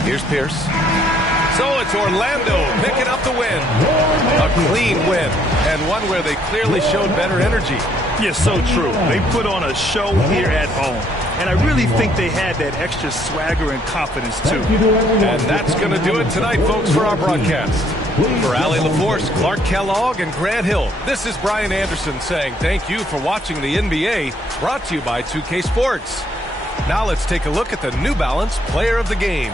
Here's Pierce. So it's Orlando picking up the win. A clean win, and one where they clearly showed better energy. Yeah, so true. They put on a show here at home. And I really think they had that extra swagger and confidence, too. And that's going to do it tonight, folks, for our broadcast. For Allie LaForce, Clark Kellogg, and Grant Hill, this is Brian Anderson saying thank you for watching the NBA, brought to you by 2K Sports. Now let's take a look at the New Balance Player of the Game.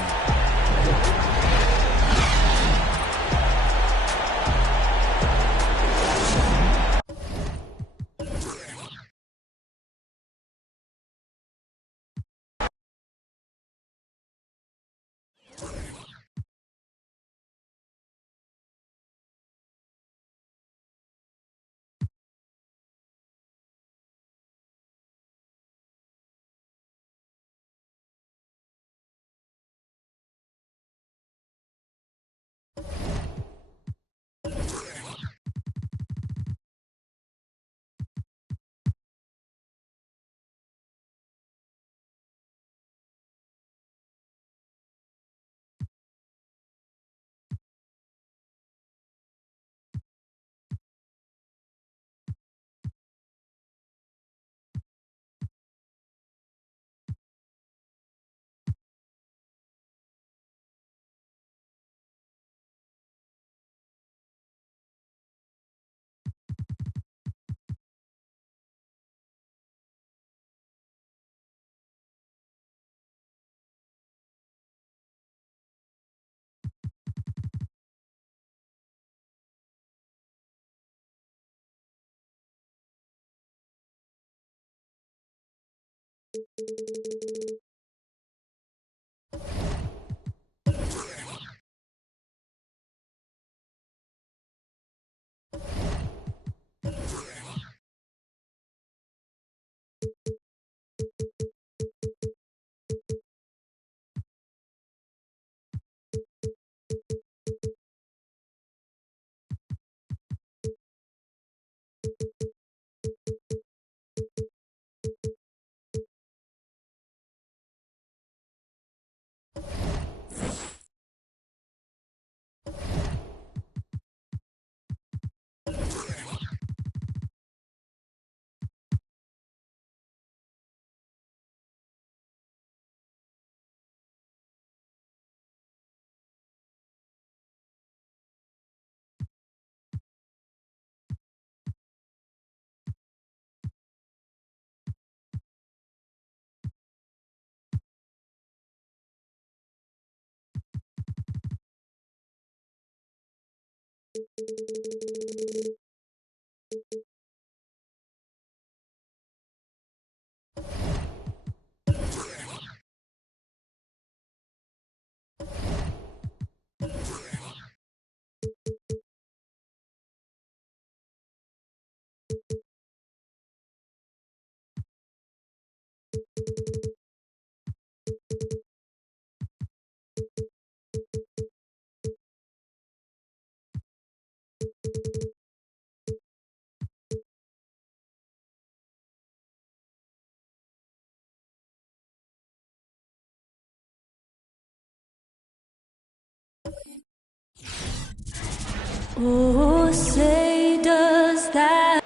Oh, say does that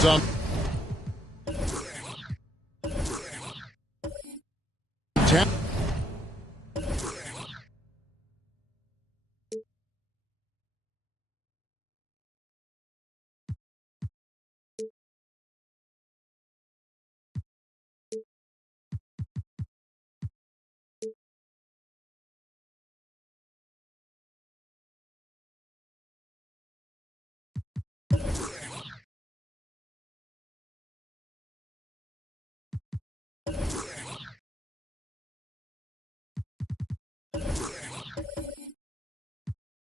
some 10.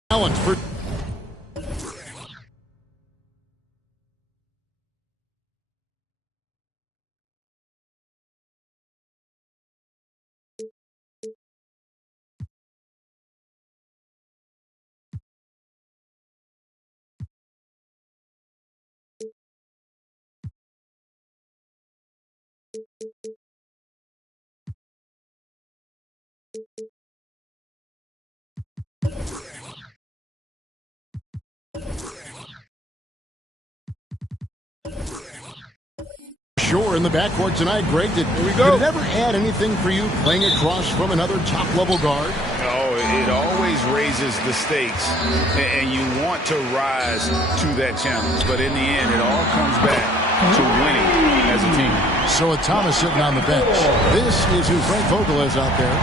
Challenge for Sure in the backcourt tonight. Greg, did it ever add anything for you playing across from another top-level guard? Oh, it always raises the stakes, and you want to rise to that challenge. But in the end, it all comes back to winning as a team. So with Thomas sitting on the bench, this is who Frank Vogel is out there.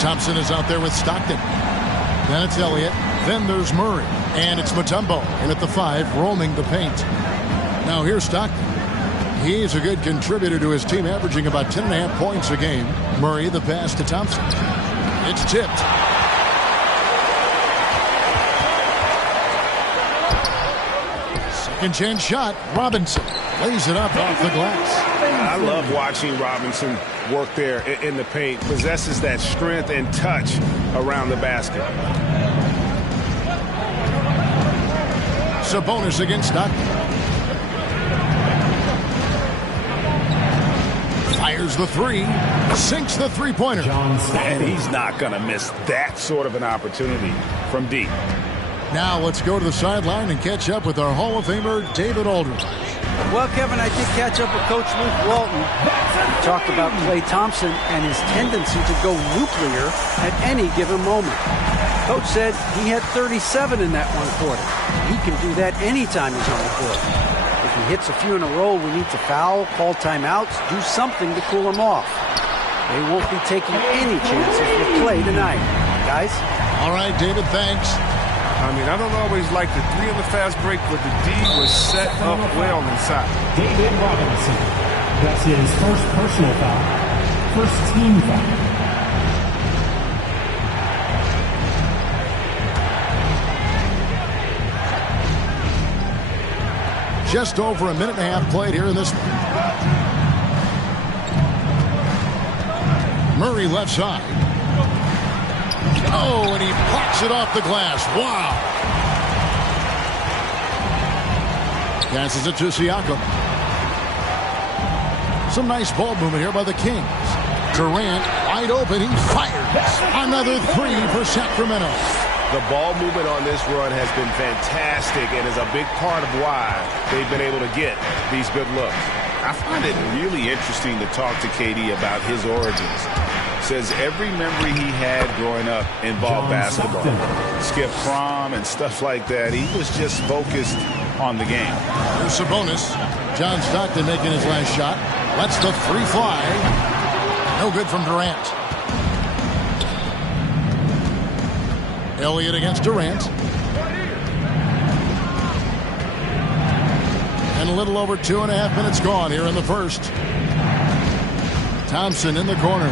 Thompson is out there with Stockton. Then it's Elliott. Then there's Murray. And it's Mutombo in at the 5, roaming the paint. Now here's Stockton. He's a good contributor to his team, averaging about 10.5 points a game. Murray, the pass to Thompson. It's tipped. Second chance shot. Robinson lays it up off the glass. I love watching Robinson work there in the paint. Possesses that strength and touch around the basket. Sabonis against Stockton. Fires the 3, sinks the three-pointer. And he's not going to miss that sort of an opportunity from deep. Now let's go to the sideline and catch up with our Hall of Famer, David Aldridge. Well, Kevin, I did catch up with Coach Luke Walton. He talked about Klay Thompson and his tendency to go nuclear at any given moment. Coach said he had 37 in that one quarter. He can do that anytime he's on the court. If he hits a few in a row, we need to foul, call timeouts, do something to cool him off. They won't be taking any chances with Klay tonight. Guys? All right, David, thanks. I mean, I don't always like the 3 on the fast break, but the D was set up well inside. David Robinson. That's his first personal foul. First team foul. Just over a minute and a half played here in this one. Murray left side. Oh, and he pops it off the glass. Wow. Passes it to Siakam. Some nice ball movement here by the Kings. Durant wide open. He fires. Another 3 for Sacramento. The ball movement on this run has been fantastic and is a big part of why they've been able to get these good looks. I find it really interesting to talk to KD about his origins. Says every memory he had growing up involved basketball. Skip prom and stuff like that. He was just focused on the game. Here's Sabonis. John Stockton making his last shot. Lets the 3 fly. No good from Durant. Elliott against Durant. And a little over 2.5 minutes gone here in the first. Thompson in the corner.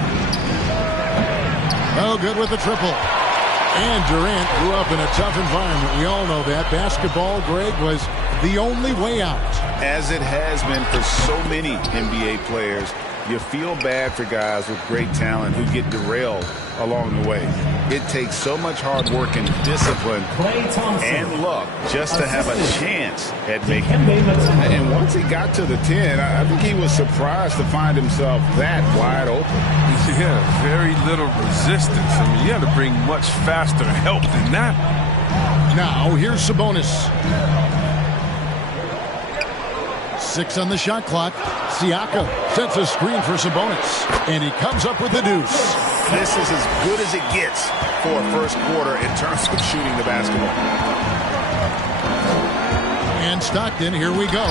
Oh, good with the triple. And Durant grew up in a tough environment. We all know that. Basketball, Greg, was the only way out. As it has been for so many NBA players, you feel bad for guys with great talent who get derailed along the way. It takes so much hard work and discipline and luck just to have a chance at making it. And once he got to the 10, I think he was surprised to find himself that wide open. Yeah, very little resistance. I mean, you had to bring much faster help than that. Now, here's Sabonis. 6 on the shot clock. Siakam sets a screen for Sabonis. And he comes up with the deuce. This is as good as it gets for a first quarter in terms of shooting the basketball. And Stockton, here we go.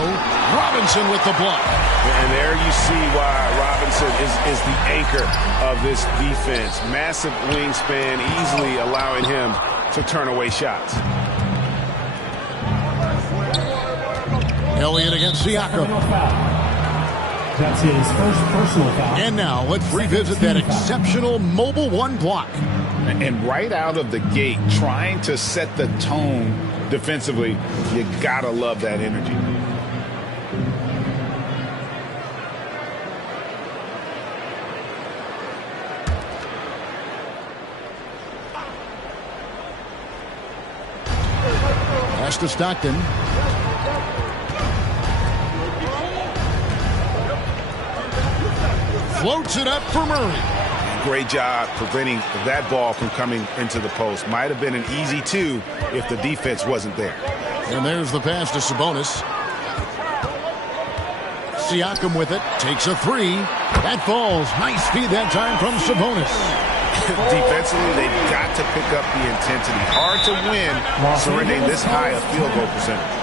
Robinson with the block. And there you see why Robinson is the anchor of this defense. Massive wingspan, easily allowing him to turn away shots. Elliott against Siakam. That's his first personal foul. And now let's revisit that exceptional mobile 1 block. And right out of the gate, trying to set the tone defensively, you gotta love that energy. Pass to Stockton. Floats it up for Murray. Great job preventing that ball from coming into the post. Might have been an easy 2 if the defense wasn't there. And there's the pass to Sabonis. Siakam with it. Takes a 3. That falls. Nice feed that time from Sabonis. Defensively, they've got to pick up the intensity. Hard to win surrendering this high a field goal percentage.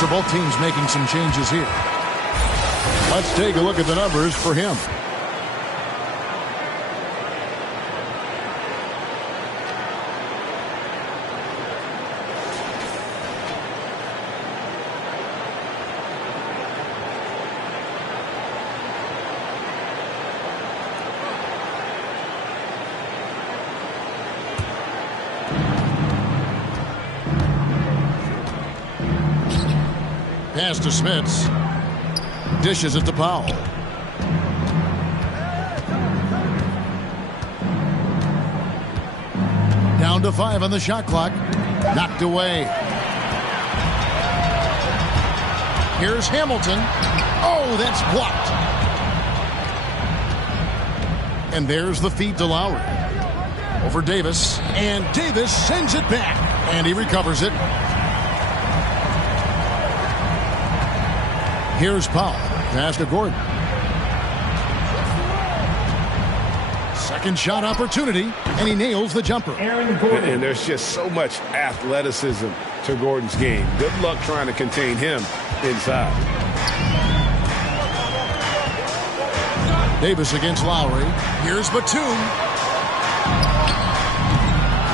So both teams making some changes here. Let's take a look at the numbers for him. Pass to Smits. Dishes it to Powell. Down to 5 on the shot clock. Knocked away. Here's Hamilton. Oh, that's blocked. And there's the feed to Lowry. Over Davis. And Davis sends it back. And he recovers it. Here's Powell. Pass to Gordon. Second shot opportunity, and he nails the jumper. And there's just so much athleticism to Gordon's game. Good luck trying to contain him inside. Davis against Lowry. Here's Batum.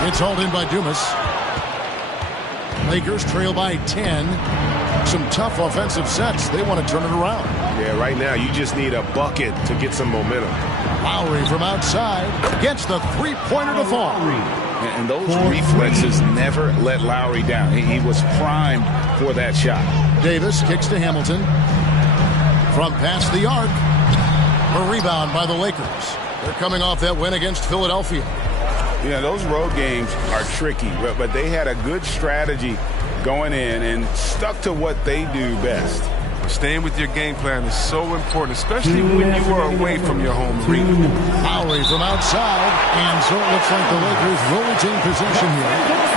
It's hauled in by Dumas. Lakers trail by 10. Some tough offensive sets. They want to turn it around. Yeah, right now you just need a bucket to get some momentum. Lowry from outside gets the three-pointer to fall. And those reflexes never let Lowry down. He was primed for that shot. Davis kicks to Hamilton. From past the arc. A rebound by the Lakers. They're coming off that win against Philadelphia. Yeah, those road games are tricky, but they had a good strategy going in and stuck to what they do best. Staying with your game plan is so important, especially when you are away from your home arena. Lowry from outside, and so it looks like the Lakers will retain possession here.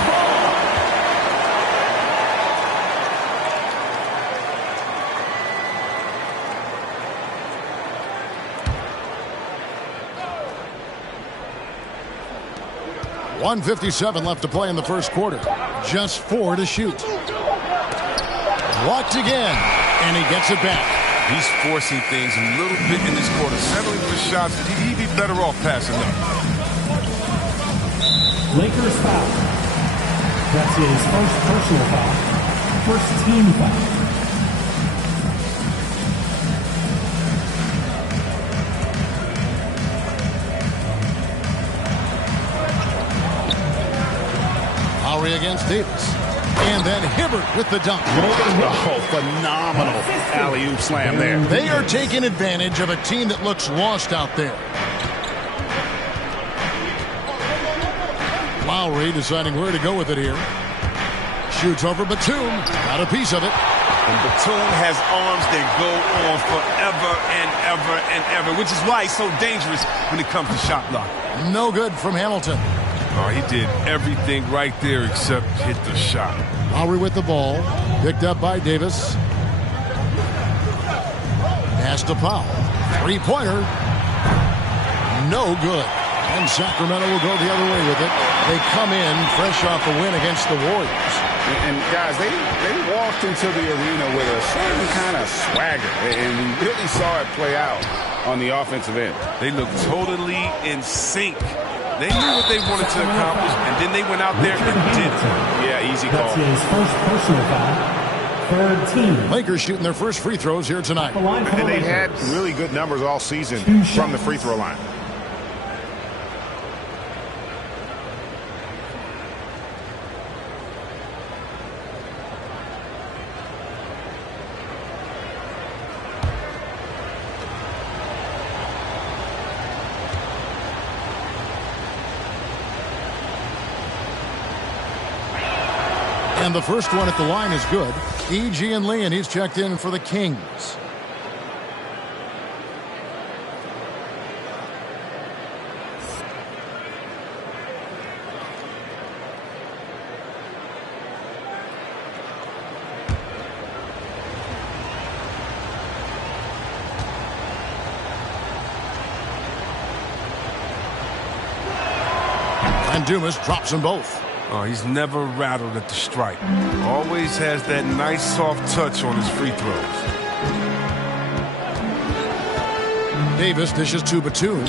.157 left to play in the first quarter. Just 4 to shoot. Blocked again, and he gets it back. He's forcing things a little bit in this quarter, settling for shots. He'd be better off passing up. Lakers foul. That's his first personal foul. First team foul. Lowry against Davis. And then Hibbert with the dunk. Oh, phenomenal alley-oop slam there. They are taking advantage of a team that looks lost out there. Lowry deciding where to go with it here. Shoots over Batum. Got a piece of it. And Batum has arms that go on forever and ever and ever, which is why he's so dangerous when it comes to shot block. No good from Hamilton. Oh, he did everything right there except hit the shot. Lowry with the ball. Picked up by Davis. Pass to Powell. Three-pointer. No good. And Sacramento will go the other way with it. They come in fresh off a win against the Warriors. And guys, they walked into the arena with a certain kind of swagger. And we really saw it play out on the offensive end. They looked totally in sync. They knew what they wanted to accomplish, and then they went out there and did it. Yeah, easy call. That's his first personal foul. Third team. Lakers shooting their first free throws here tonight. And they've had really good numbers all season from the free throw line. And the first one at the line is good. E.G. and Lee, and he's checked in for the Kings. And Dumas drops them both. Oh, he's never rattled at the stripe. Always has that nice soft touch on his free throws. Davis dishes to Batum.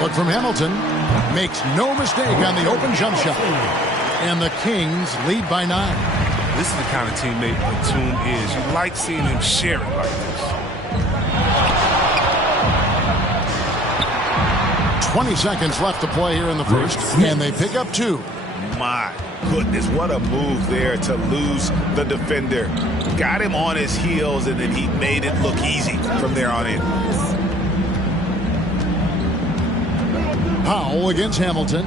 Look from Hamilton. Makes no mistake on the open jump shot. And the Kings lead by 9. This is the kind of teammate Batum is. You like seeing him share it like this. 20 seconds left to play here in the first. And they pick up 2. My goodness, what a move there to lose the defender. Got him on his heels, and then he made it look easy from there on in. Powell against Hamilton.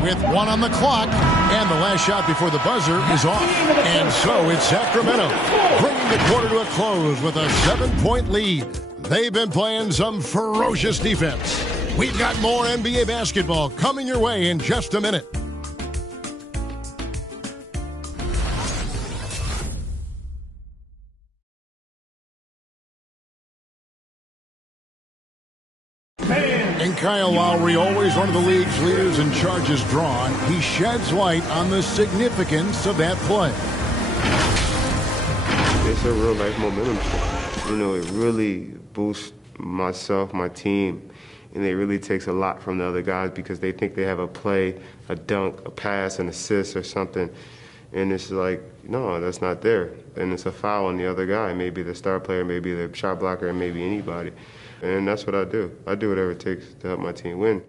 With 1 on the clock, and the last shot before the buzzer is off. And so it's Sacramento bringing the quarter to a close with a 7-point lead. They've been playing some ferocious defense. We've got more NBA basketball coming your way in just a minute. Kyle Lowry, always one of the league's leaders in charges drawn. He sheds light on the significance of that play. It's a real life momentum shift. You know, it really boosts myself, my team, and it really takes a lot from the other guys because they think they have a play, a dunk, a pass, an assist or something, and it's like, no, that's not there. And it's a foul on the other guy, maybe the star player, maybe the shot blocker, and maybe anybody. And that's what I do. I do whatever it takes to help my team win.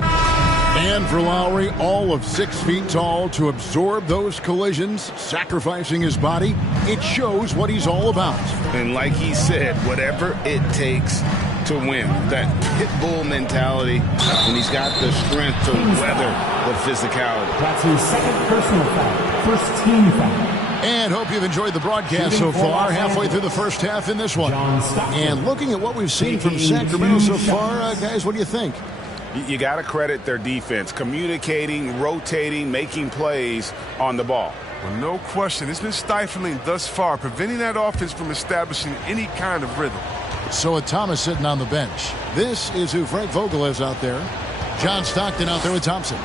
And for Lowry, all of 6 feet tall, to absorb those collisions, sacrificing his body, it shows what he's all about. And like he said, whatever it takes to win, that pit bull mentality, and he's got the strength to weather the physicality. That's his second personal foul, first team foul. And hope you've enjoyed the broadcast so far, halfway through the first half in this one. And looking at what we've seen from Sacramento so far, guys, what do you think? You got to credit their defense, communicating, rotating, making plays on the ball. Well, no question. It's been stifling thus far, preventing that offense from establishing any kind of rhythm. So with Thomas sitting on the bench, this is who Frank Vogel is out there. John Stockton out there with Thompson.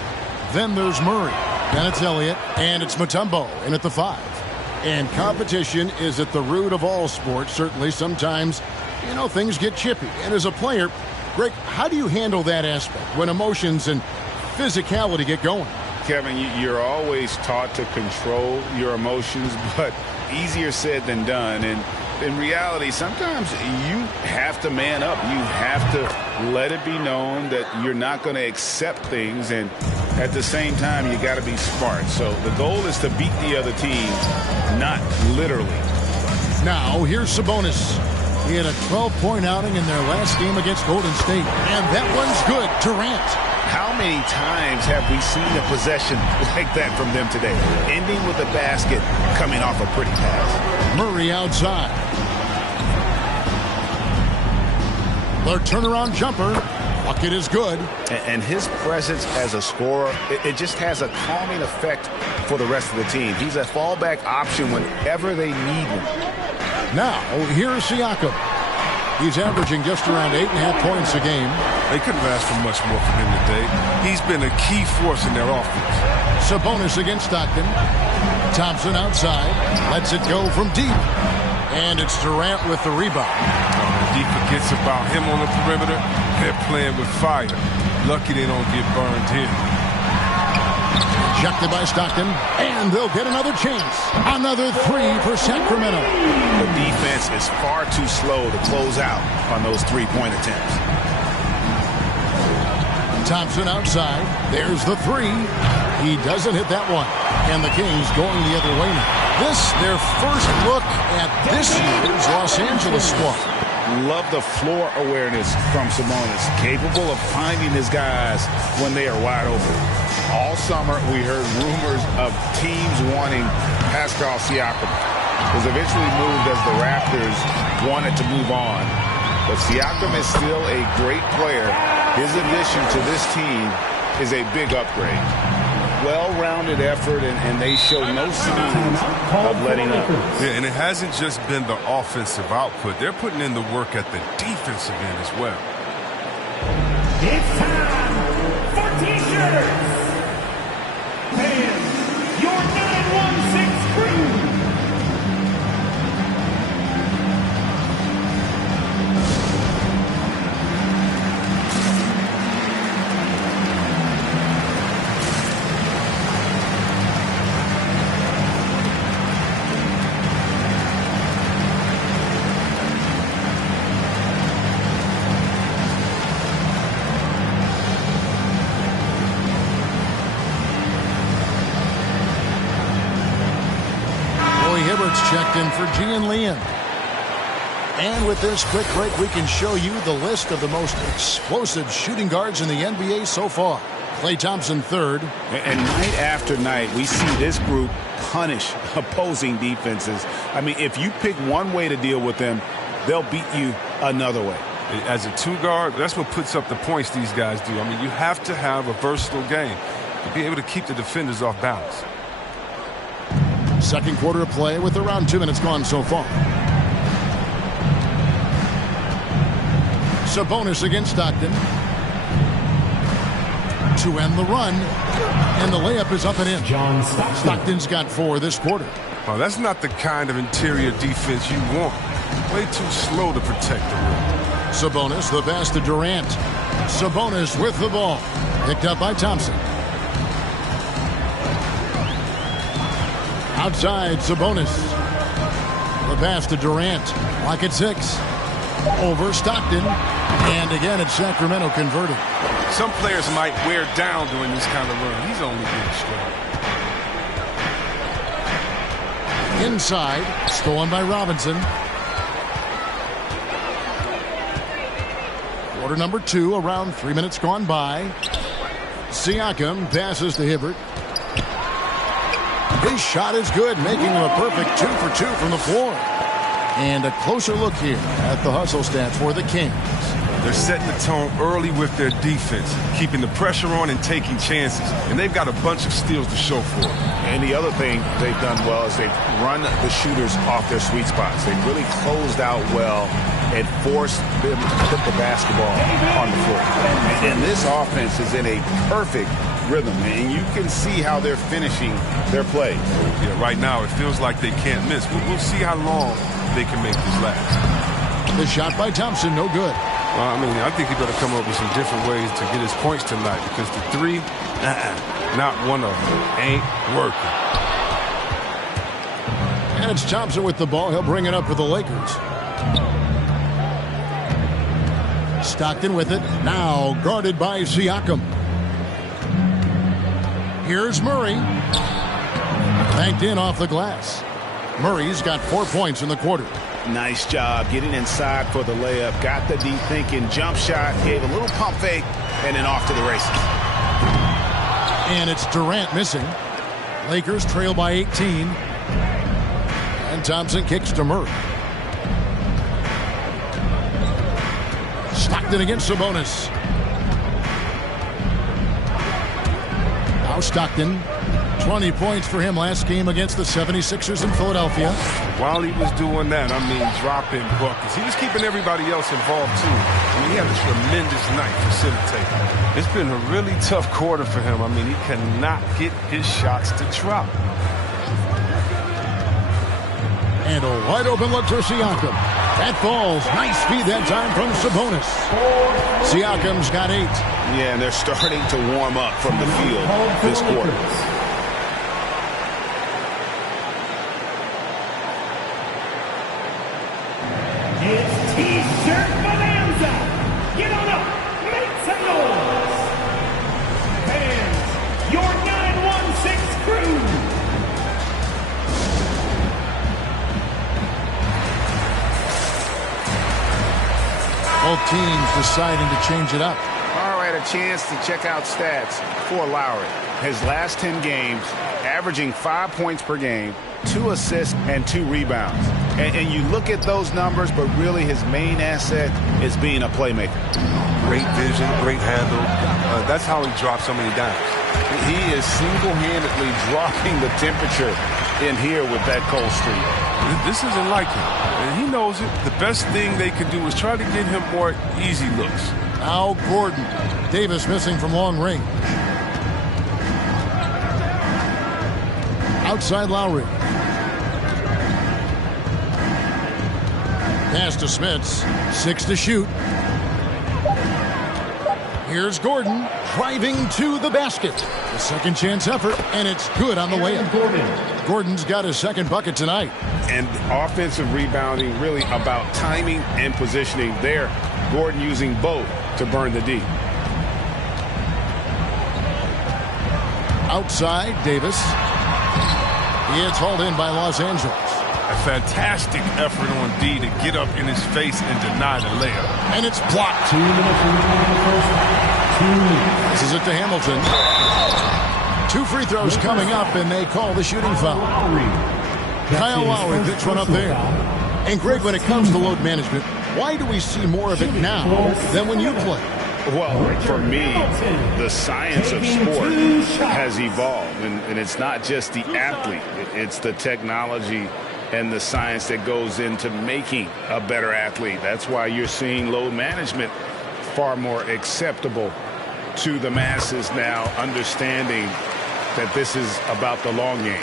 Then there's Murray. Then it's Elliott. And it's Mutombo in at the 5. And competition is at the root of all sports. Certainly sometimes, things get chippy. And as a player, Greg, how do you handle that aspect when emotions and physicality get going? Kevin, you're always taught to control your emotions, but easier said than done. And in reality, sometimes you have to man up. You have to let it be known that you're not going to accept things. And at the same time, you got to be smart. So the goal is to beat the other team, not literally. Now, here's Sabonis. He had a 12-point outing in their last game against Golden State. And that one's good. Durant. How many times have we seen a possession like that from them today? Ending with a basket, coming off a pretty pass. Murray outside. The turnaround jumper. Bucket is good. And his presence as a scorer, it just has a calming effect for the rest of the team. He's a fallback option whenever they need him. Now, here's Siakam. He's averaging just around 8.5 points a game. They couldn't have asked for much more from him today. He's been a key force in their offense. Sabonis against Stockton. Thompson outside. Lets it go from deep. And it's Durant with the rebound. He forgets about him on the perimeter. They're playing with fire. Lucky they don't get burned here. Checked by Stockton, and they'll get another chance. Another 3 for Sacramento. The defense is far too slow to close out on those three-point attempts. Thompson outside. There's the 3. He doesn't hit that one. And the Kings going the other way now. This, their first look at this year's Los Angeles squad. Love the floor awareness from Sabonis, capable of finding his guys when they are wide open. All summer, we heard rumors of teams wanting Pascal Siakam. It was eventually moved as the Raptors wanted to move on. But Siakam is still a great player. His addition to this team is a big upgrade. Well-rounded effort, and they show no signs of letting up. Yeah, and it hasn't just been the offensive output. They're putting in the work at the defensive end as well. It's time for T-shirts. And your 916 crew. Checked in for G and Liam. And with this quick break, we can show you the list of the most explosive shooting guards in the NBA so far. Klay Thompson third. And night after night, we see this group punish opposing defenses. I mean, if you pick one way to deal with them, they'll beat you another way. As a two-guard, that's what puts up the points these guys do. I mean, you have to have a versatile game to be able to keep the defenders off balance. Second quarter of play with around 2 minutes gone so far. Sabonis against Stockton. to end the run. And the layup is up and in. Stockton's got 4 this quarter. Oh, that's not the kind of interior defense you want. Way too slow to protect the rim. Sabonis, the pass to Durant. Sabonis with the ball. Picked up by Thompson. Outside, Sabonis. The pass to Durant. Lock at 6. Over Stockton. And again, it's Sacramento converting. Some players might wear down doing this kind of run. He's only getting strong. Inside, stolen by Robinson. Quarter number 2, around 3 minutes gone by. Siakam passes to Hayward. His shot is good, making him a perfect 2 for 2 from the floor. And a closer look here at the hustle stats for the Kings. They're setting the tone early with their defense, keeping the pressure on and taking chances. And they've got a bunch of steals to show for it. And the other thing they've done well is they've run the shooters off their sweet spots. They've really closed out well and forced them to put the basketball on the floor. And this offense is in a perfect rhythm, and you can see how they're finishing their plays. Yeah, right now it feels like they can't miss. We'll see how long they can make this last. The shot by Thompson, no good. I mean, I think he better come up with some different ways to get his points tonight, because the 3, not one of them, ain't working. And it's Thompson with the ball. He'll bring it up for the Lakers. Stockton with it. Now guarded by Siakam. Here's Murray. Banked in off the glass. Murray's got 4 points in the quarter. Nice job getting inside for the layup. Got the deep thinking jump shot. Gave a little pump fake. And then off to the races. And it's Durant missing. Lakers trail by 18. And Thompson kicks to Murray. Stockton against Sabonis. Now Stockton. 20 points for him last game against the 76ers in Philadelphia. While he was doing that, I mean, dropping buckets. He was keeping everybody else involved, too. I mean, he had a tremendous night facilitating. It's been a really tough quarter for him. I mean, he cannot get his shots to drop. And a wide open look for Siakam. That falls. Nice speed that time from Sabonis. Siakam's got 8. Yeah, and they're starting to warm up from the field this quarter. It's T-shirt bonanza. Get on up, make some noise. Fans, your 916 crew. Both teams deciding to change it up. All right, a chance to check out stats for Lowry. His last 10 games, averaging 5 points per game, 2 assists, and 2 rebounds. And you look at those numbers, but really his main asset is being a playmaker. Great vision, great handle. That's how he drops so many dimes. He is single-handedly dropping the temperature in here with that cold streak. This isn't like him, and he knows it. The best thing they can do is try to get him more easy looks. Now Gordon. Davis missing from long range. Outside Lowry. Pass to Smits. 6 to shoot. Here's Gordon driving to the basket. A second chance effort, and it's good on the layup. Gordon's got his second bucket tonight. And offensive rebounding really about timing and positioning there. Gordon using both to burn the D. Outside, Davis. It's hauled in by Los Angeles. A fantastic effort on D to get up in his face and deny the layup. And it's blocked. 2 minutes remaining in the first half. This is it to Hamilton. 2 free throws coming up, and they call the shooting foul. Kyle Lowry picks one up there. And Greg, when it comes to load management, why do we see more of it now than when you play? Well, for me, the science of sport has evolved, and it's not just the athlete. It's the technology and the science that goes into making a better athlete. That's why you're seeing load management far more acceptable to the masses now, understanding that this is about the long game.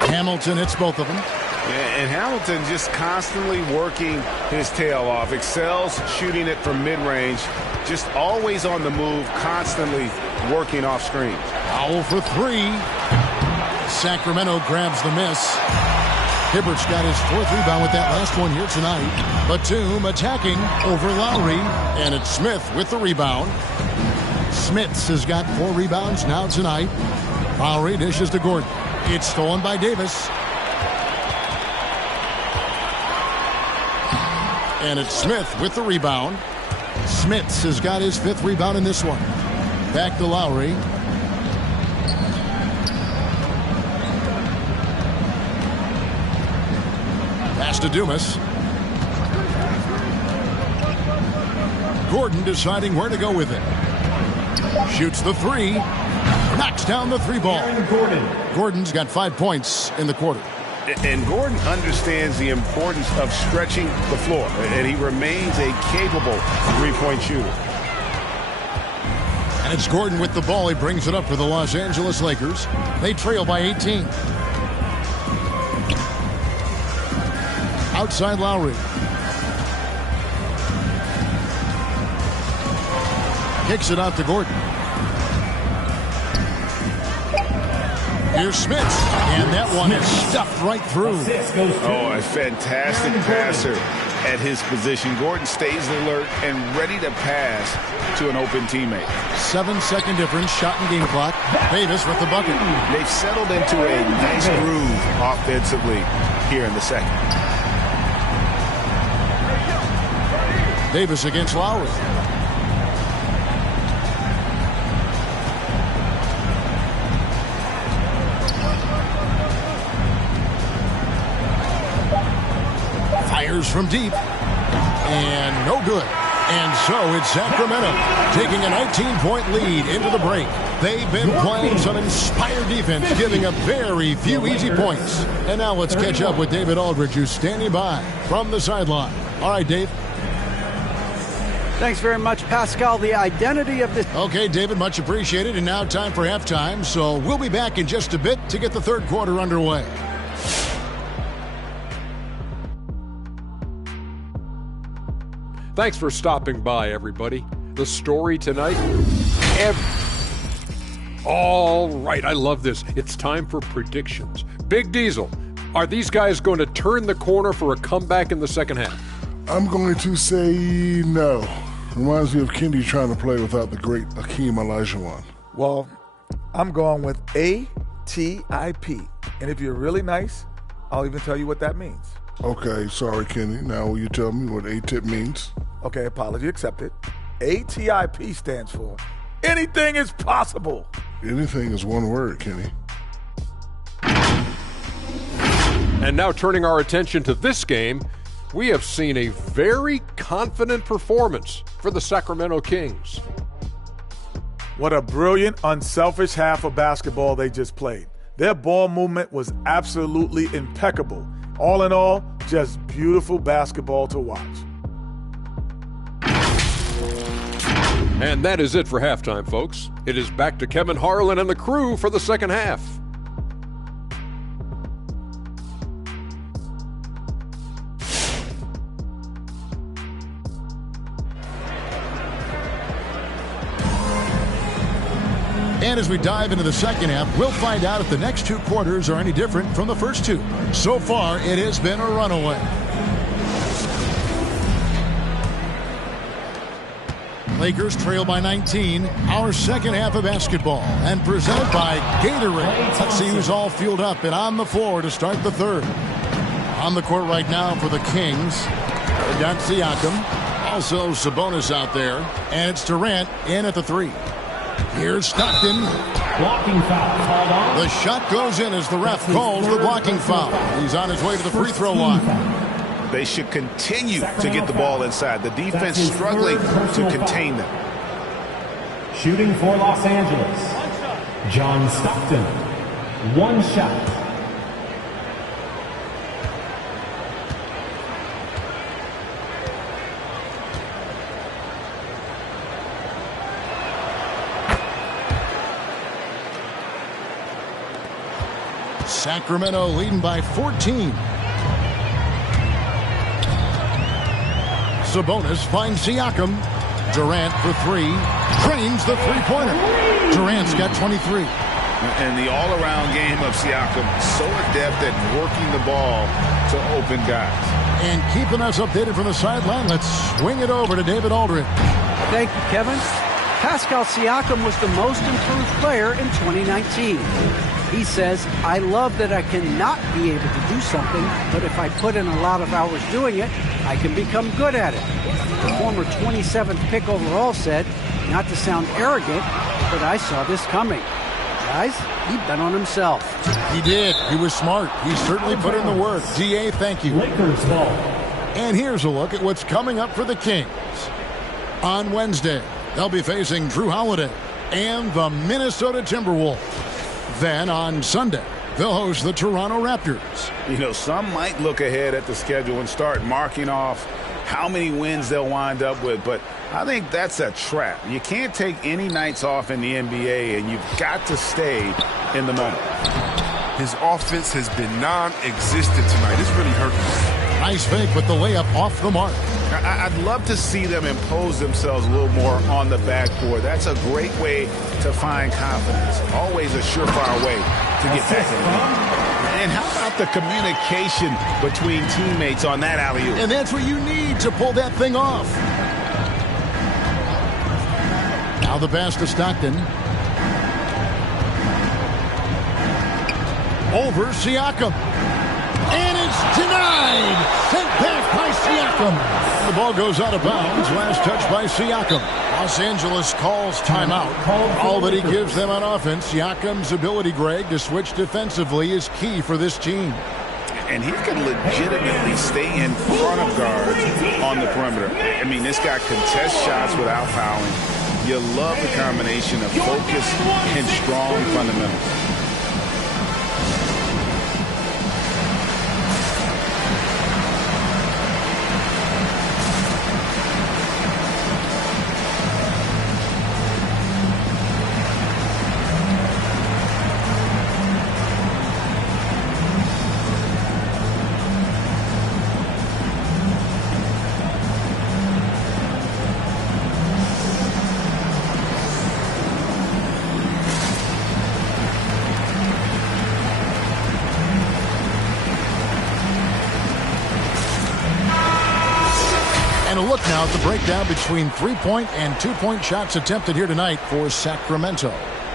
Hamilton hits both of them. Yeah, and Hamilton just constantly working his tail off. Excels shooting it from mid-range. Just always on the move, constantly working off screens. Foul for three. Sacramento grabs the miss. Hibbert's got his 4th rebound with that last one here tonight. Batum attacking over Lowry. And it's Smith with the rebound. Smits has got 4 rebounds now tonight. Lowry dishes to Gordon. It's stolen by Davis. And it's Smith with the rebound. Smits has got his 5th rebound in this one. Back to Lowry. Pass to Dumas. Gordon deciding where to go with it. Shoots the 3. Knocks down the 3 ball. Gordon's got 5 points in the quarter. And Gordon understands the importance of stretching the floor, and he remains a capable 3-point shooter. And it's Gordon with the ball. He brings it up for the Los Angeles Lakers. They trail by 18. Outside Lowry. Kicks it out to Gordon. Here's Smith, and that one is stuffed right through. Oh, a fantastic passer at his position. Gordon stays alert and ready to pass to an open teammate. 7-second difference, shot and game clock. Davis with the bucket. They've settled into a nice groove offensively here in the second. Davis against Lowry. Fires from deep. And no good. And so it's Sacramento taking a 19-point lead into the break. They've been playing some inspired defense, giving up very few easy points. And now let's catch up with David Aldridge, who's standing by from the sideline. All right, Dave. Thanks very much, Pascal. The identity of this... Okay, David, much appreciated. And now time for halftime. So we'll be back in just a bit to get the third quarter underway. Thanks for stopping by, everybody. The story tonight... All right, I love this. It's time for predictions. Big Diesel, are these guys going to turn the corner for a comeback in the second half? I'm going to say no. Reminds me of Kendi trying to play without the great Hakeem Olajuwon. Well, I'm going with ATIP. And if you're really nice, I'll even tell you what that means. Okay, sorry, Kenny. Now will you tell me what ATIP means? Okay, apology accepted. ATIP stands for anything is possible. Anything is one word, Kenny. And now turning our attention to this game, we have seen a very confident performance for the Sacramento Kings. What a brilliant, unselfish half of basketball they just played. Their ball movement was absolutely impeccable. All in all, just beautiful basketball to watch. And that is it for halftime, folks. It is back to Kevin Harlan and the crew for the second half. And as we dive into the second half, we'll find out if the next 2 quarters are any different from the first 2. So far, it has been a runaway. Lakers trail by 19. Our second half of basketball, and presented by Gatorade. Let's see who's all fueled up and on the floor to start the third. On the court right now for the Kings, they got Siakam. Also Sabonis out there. And it's Durant in at the 3. Here's Stockton. Blocking foul called on. The shot goes in as the ref calls the blocking foul. He's on his way to the free throw line. They should continue to get the ball inside. The defense struggling to contain them. Shooting for Los Angeles, John Stockton. 1 shot. Sacramento leading by 14. Sabonis finds Siakam. Durant for 3. Drains the three-pointer. Durant's got 23. And the all-around game of Siakam, so adept at working the ball to open guys. And keeping us updated from the sideline, let's swing it over to David Aldridge. Thank you, Kevin. Pascal Siakam was the most improved player in 2019. He says, I love that I cannot be able to do something, but if I put in a lot of hours doing it, I can become good at it. The former 27th pick overall said, not to sound arrogant, but I saw this coming. Guys, he bet on himself. He did. He was smart. He certainly put in the work. DA, thank you. Lakers ball. And here's a look at what's coming up for the Kings. On Wednesday, they'll be facing Drew Holiday and the Minnesota Timberwolves. Then on Sunday, they'll host the Toronto Raptors. You know, some might look ahead at the schedule and start marking off how many wins they'll wind up with, but I think that's a trap. You can't take any nights off in the NBA, and you've got to stay in the moment. His offense has been non-existent tonight. It's really hurting. Nice fake with the layup off the mark. I'd love to see them impose themselves a little more on the backboard. That's a great way to find confidence. Always a surefire way to get back in the lead. And how about the communication between teammates on that alley-oop? And that's what you need to pull that thing off. Now the pass to Stockton. Over Siakam. And it's denied. Sent back by Siakam. The ball goes out of bounds. Last touch by Siakam. Los Angeles calls timeout. All that he gives them on offense. Siakam's ability, Greg, to switch defensively is key for this team. And he can legitimately stay in front of guards on the perimeter. I mean, this guy contests shots without fouling. You love the combination of focus and strong fundamentals. Look now at the breakdown between three-point and two-point shots attempted here tonight for Sacramento.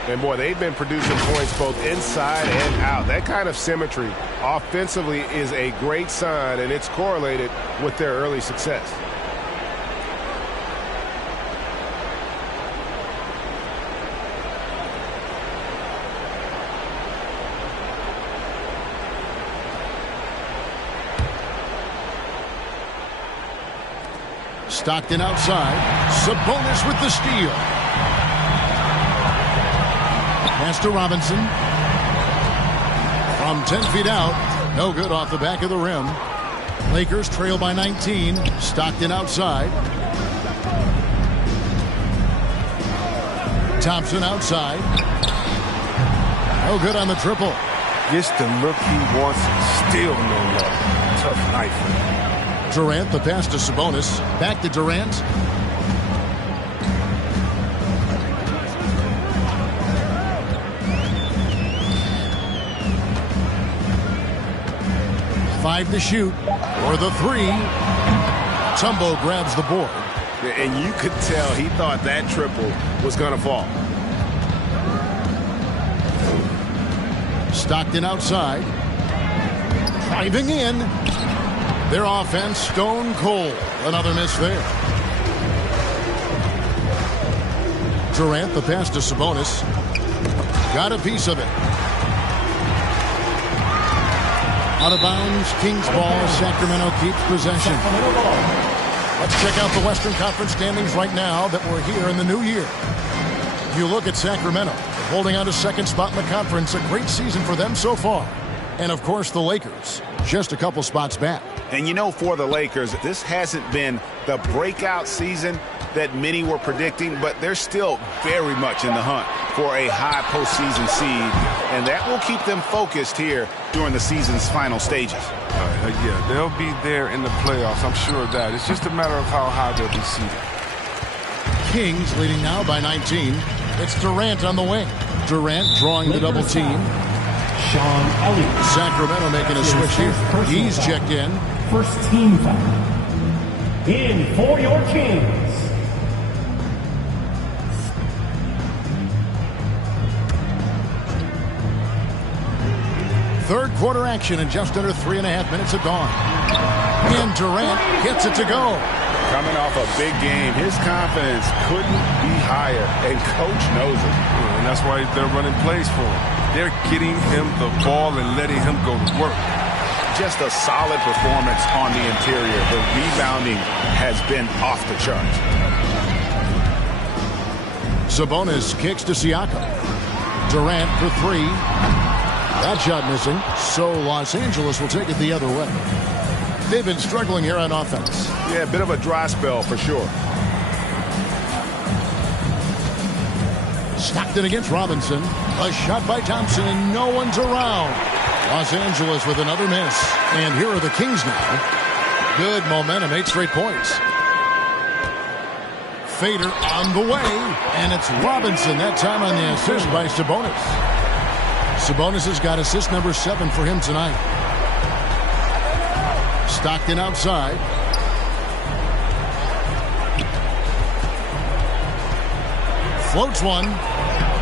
And boy, they've been producing points both inside and out. That kind of symmetry offensively is a great sign, and it's correlated with their early success. Stockton outside. Sabonis with the steal. Pass to Robinson. From 10 feet out. No good off the back of the rim. Lakers trail by 19. Stockton outside. Thompson outside. No good on the triple. Gets the look he wants and still no love. Tough night for him. Durant, the pass to Sabonis. Back to Durant. Five to shoot. For the three. Tumbo grabs the board. And you could tell he thought that triple was going to fall. Stockton outside. Driving in. Their offense stone cold. Another miss there. Durant, the pass to Sabonis. Got a piece of it. Out of bounds, Kings ball. Sacramento keeps possession. Let's check out the Western Conference standings right now that we're here in the new year. You look at Sacramento, holding on to second spot in the conference. A great season for them so far. And, of course, the Lakers, just a couple spots back. And, you know, for the Lakers, this hasn't been the breakout season that many were predicting, but they're still very much in the hunt for a high postseason seed, and that will keep them focused here during the season's final stages. Yeah, they'll be there in the playoffs. I'm sure of that. It's just a matter of how high they'll be seated. Kings leading now by 19. It's Durant on the wing. Durant drawing the double team. Sean Elliott. Sacramento making a switch here. He's checked in. First team foul. In for your Kings. Third quarter action in just under 3.5 minutes have gone. And Durant gets it to go. Coming off a big game, his confidence couldn't be higher, and Coach knows it. And that's why they're running plays for him. They're getting him the ball and letting him go to work. Just a solid performance on the interior. The rebounding has been off the charts. Sabonis kicks to Siakam. Durant for three. That shot missing, so Los Angeles will take it the other way. They've been struggling here on offense. Yeah, a bit of a dry spell for sure. Stockton against Robinson. A shot by Thompson, and no one's around. Los Angeles with another miss. And here are the Kings now. Good momentum, 8 straight points. Fader on the way, and it's Robinson, that time on the assist by Sabonis. Sabonis has got assist number 7 for him tonight. Stockton outside. Floats one.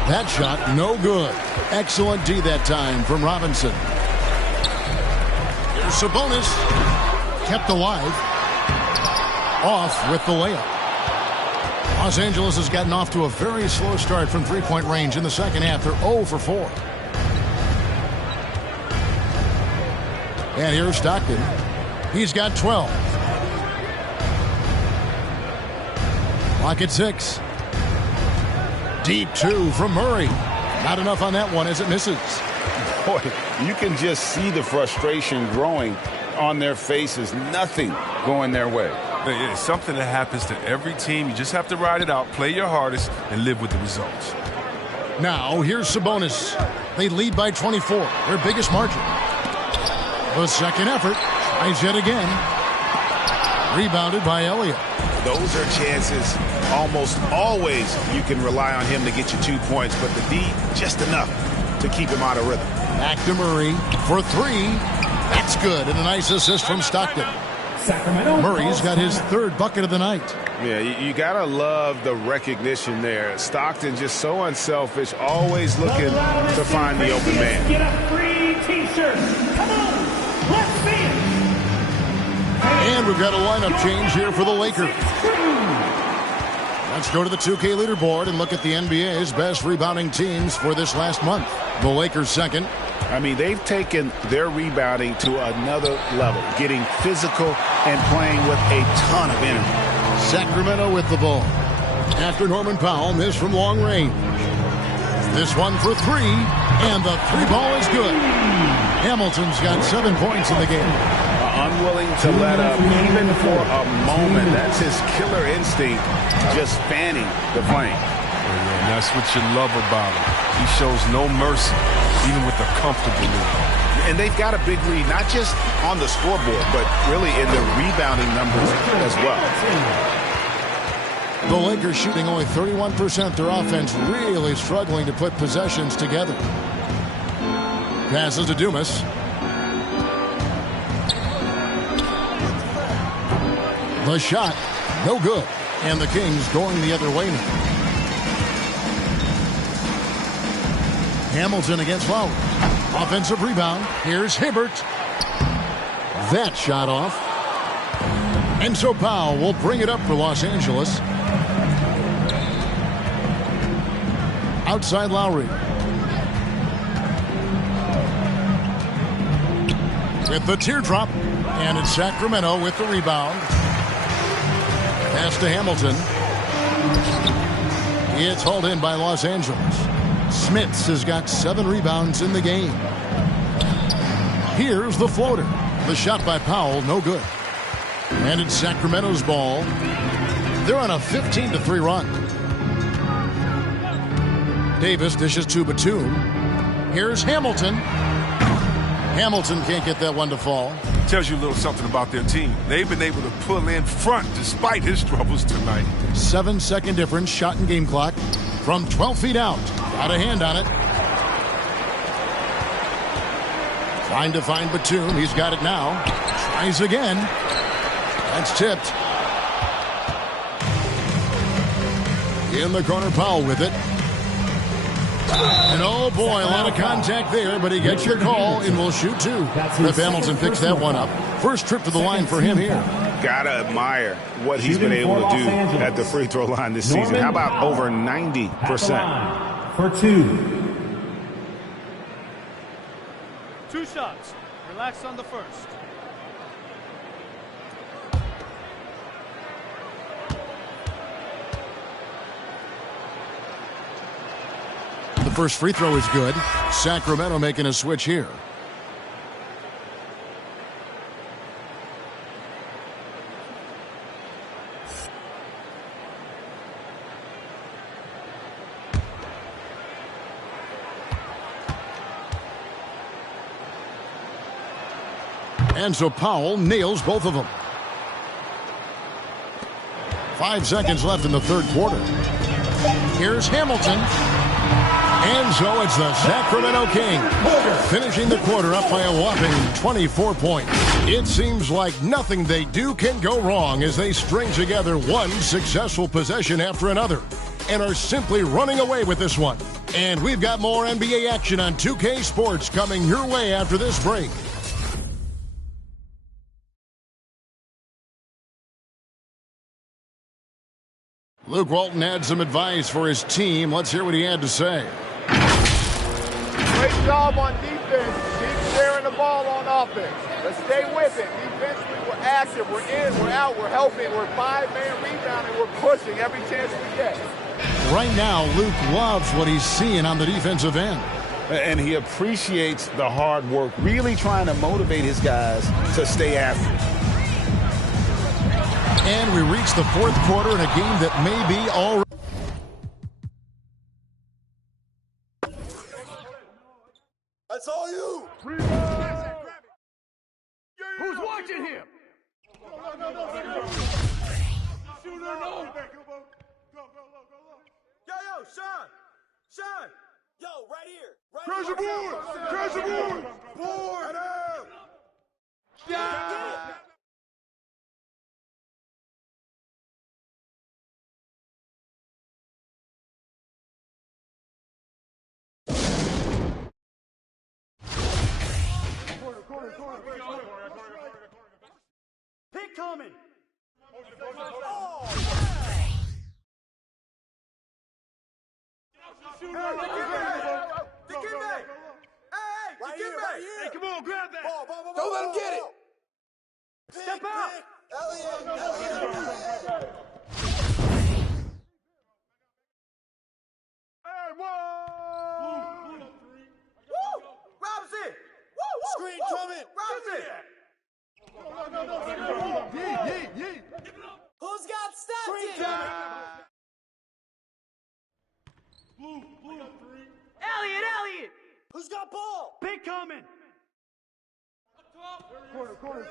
That shot no good. Excellent D that time from Robinson. Here's Sabonis. Kept alive. Off with the layup. Los Angeles has gotten off to a very slow start from three-point range in the second half. They're 0 for 4. And here's Stockton. He's got 12. Clock at 6. Deep 2 from Murray. Not enough on that one as it misses. Boy, you can just see the frustration growing on their faces. Nothing going their way. It's something that happens to every team. You just have to ride it out, play your hardest, and live with the results. Now, here's Sabonis. They lead by 24, their biggest margin. The second effort, tries yet again. Rebounded by Elliott. Those are chances almost always you can rely on him to get you 2 points, but the D, just enough to keep him out of rhythm. Back to Murray for 3. That's good, and a nice assist from Stockton. Sacramento. Murray's got his 3rd bucket of the night. Yeah, you got to love the recognition there. Stockton just so unselfish, always looking to find the open man. Get a free T-shirt. Come on, let's see it. And we've got a lineup change here for the Lakers. Let's go to the 2K leaderboard and look at the NBA's best rebounding teams for this last month. The Lakers second. I mean, they've taken their rebounding to another level, getting physical and playing with a ton of energy. Sacramento with the ball. After Norman Powell missed from long range. This one for 3, and the 3 ball is good. Hamilton's got 7 points in the game. Unwilling to let up even for a moment. That's his killer instinct, just fanning the flame. And that's what you love about him. He shows no mercy, even with a comfortable lead. And they've got a big lead, not just on the scoreboard, but really in the rebounding numbers as well. The Lakers shooting only 31%. Their offense really struggling to put possessions together. Passes to Dumas. The shot, no good. And the Kings going the other way now. Hamilton against Lowry. Offensive rebound. Here's Hibbert. That shot off. And so Powell will bring it up for Los Angeles. Outside Lowry. With the teardrop. And it's Sacramento with the rebound. Pass to Hamilton. It's hauled in by Los Angeles. Smits has got 7 rebounds in the game. Here's the floater. The shot by Powell, no good. And it's Sacramento's ball. They're on a 15-3 run. Davis dishes to Batum. Here's Hamilton. Hamilton can't get that one to fall. Tells you a little something about their team. They've been able to pull in front despite his troubles tonight. 7-second difference, shot and game clock. From 12 feet out. Got a hand on it. Trying to find Batum. He's got it now. Tries again. That's tipped. In the corner, Powell with it. And oh boy, a lot of contact there, but he gets your call and will shoot 2. Ref Hamilton picks that one up. First trip to the line for him here. Gotta admire what he's been able to do at the free throw line this season. How about over 90%? For 2. 2 shots. Relax on the first. The first free throw is good. Sacramento making a switch here. And so Powell nails both of them. 5 seconds left in the third quarter. Here's Hamilton. And so it's the Sacramento Kings finishing the quarter up by a whopping 24 points. It seems like nothing they do can go wrong as they string together one successful possession after another and are simply running away with this one. And we've got more NBA action on 2K Sports coming your way after this break. Luke Walton had some advice for his team. Let's hear what he had to say. Great job on defense. Keep sharing the ball on offense. Let's stay with it. Defensively, we're active. We're in. We're out. We're helping. We're 5-man rebounding. We're pushing every chance we get. Right now, Luke loves what he's seeing on the defensive end. And he appreciates the hard work, really trying to motivate his guys to stay after it. And we reach the fourth quarter in a game that may be already. That's all you. Who's watching him? Shooter, no. Yo, Sean. Yo, right here. Crash the board. Crash the board. Board. Yeah. Pick coming. Hey, come on, grab that. Don't let him get it. Step out. Elliott. Hey, whoa. Woo! Robinson. Woo! Screen coming. Robinson. Who's got Stockton? Elliott. Who's got ball? Pick coming. Corner.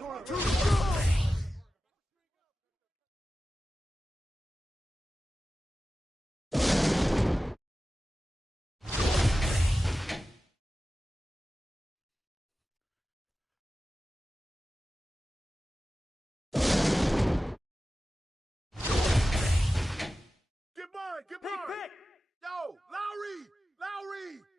Get mine. Pick. Yo, Lowry.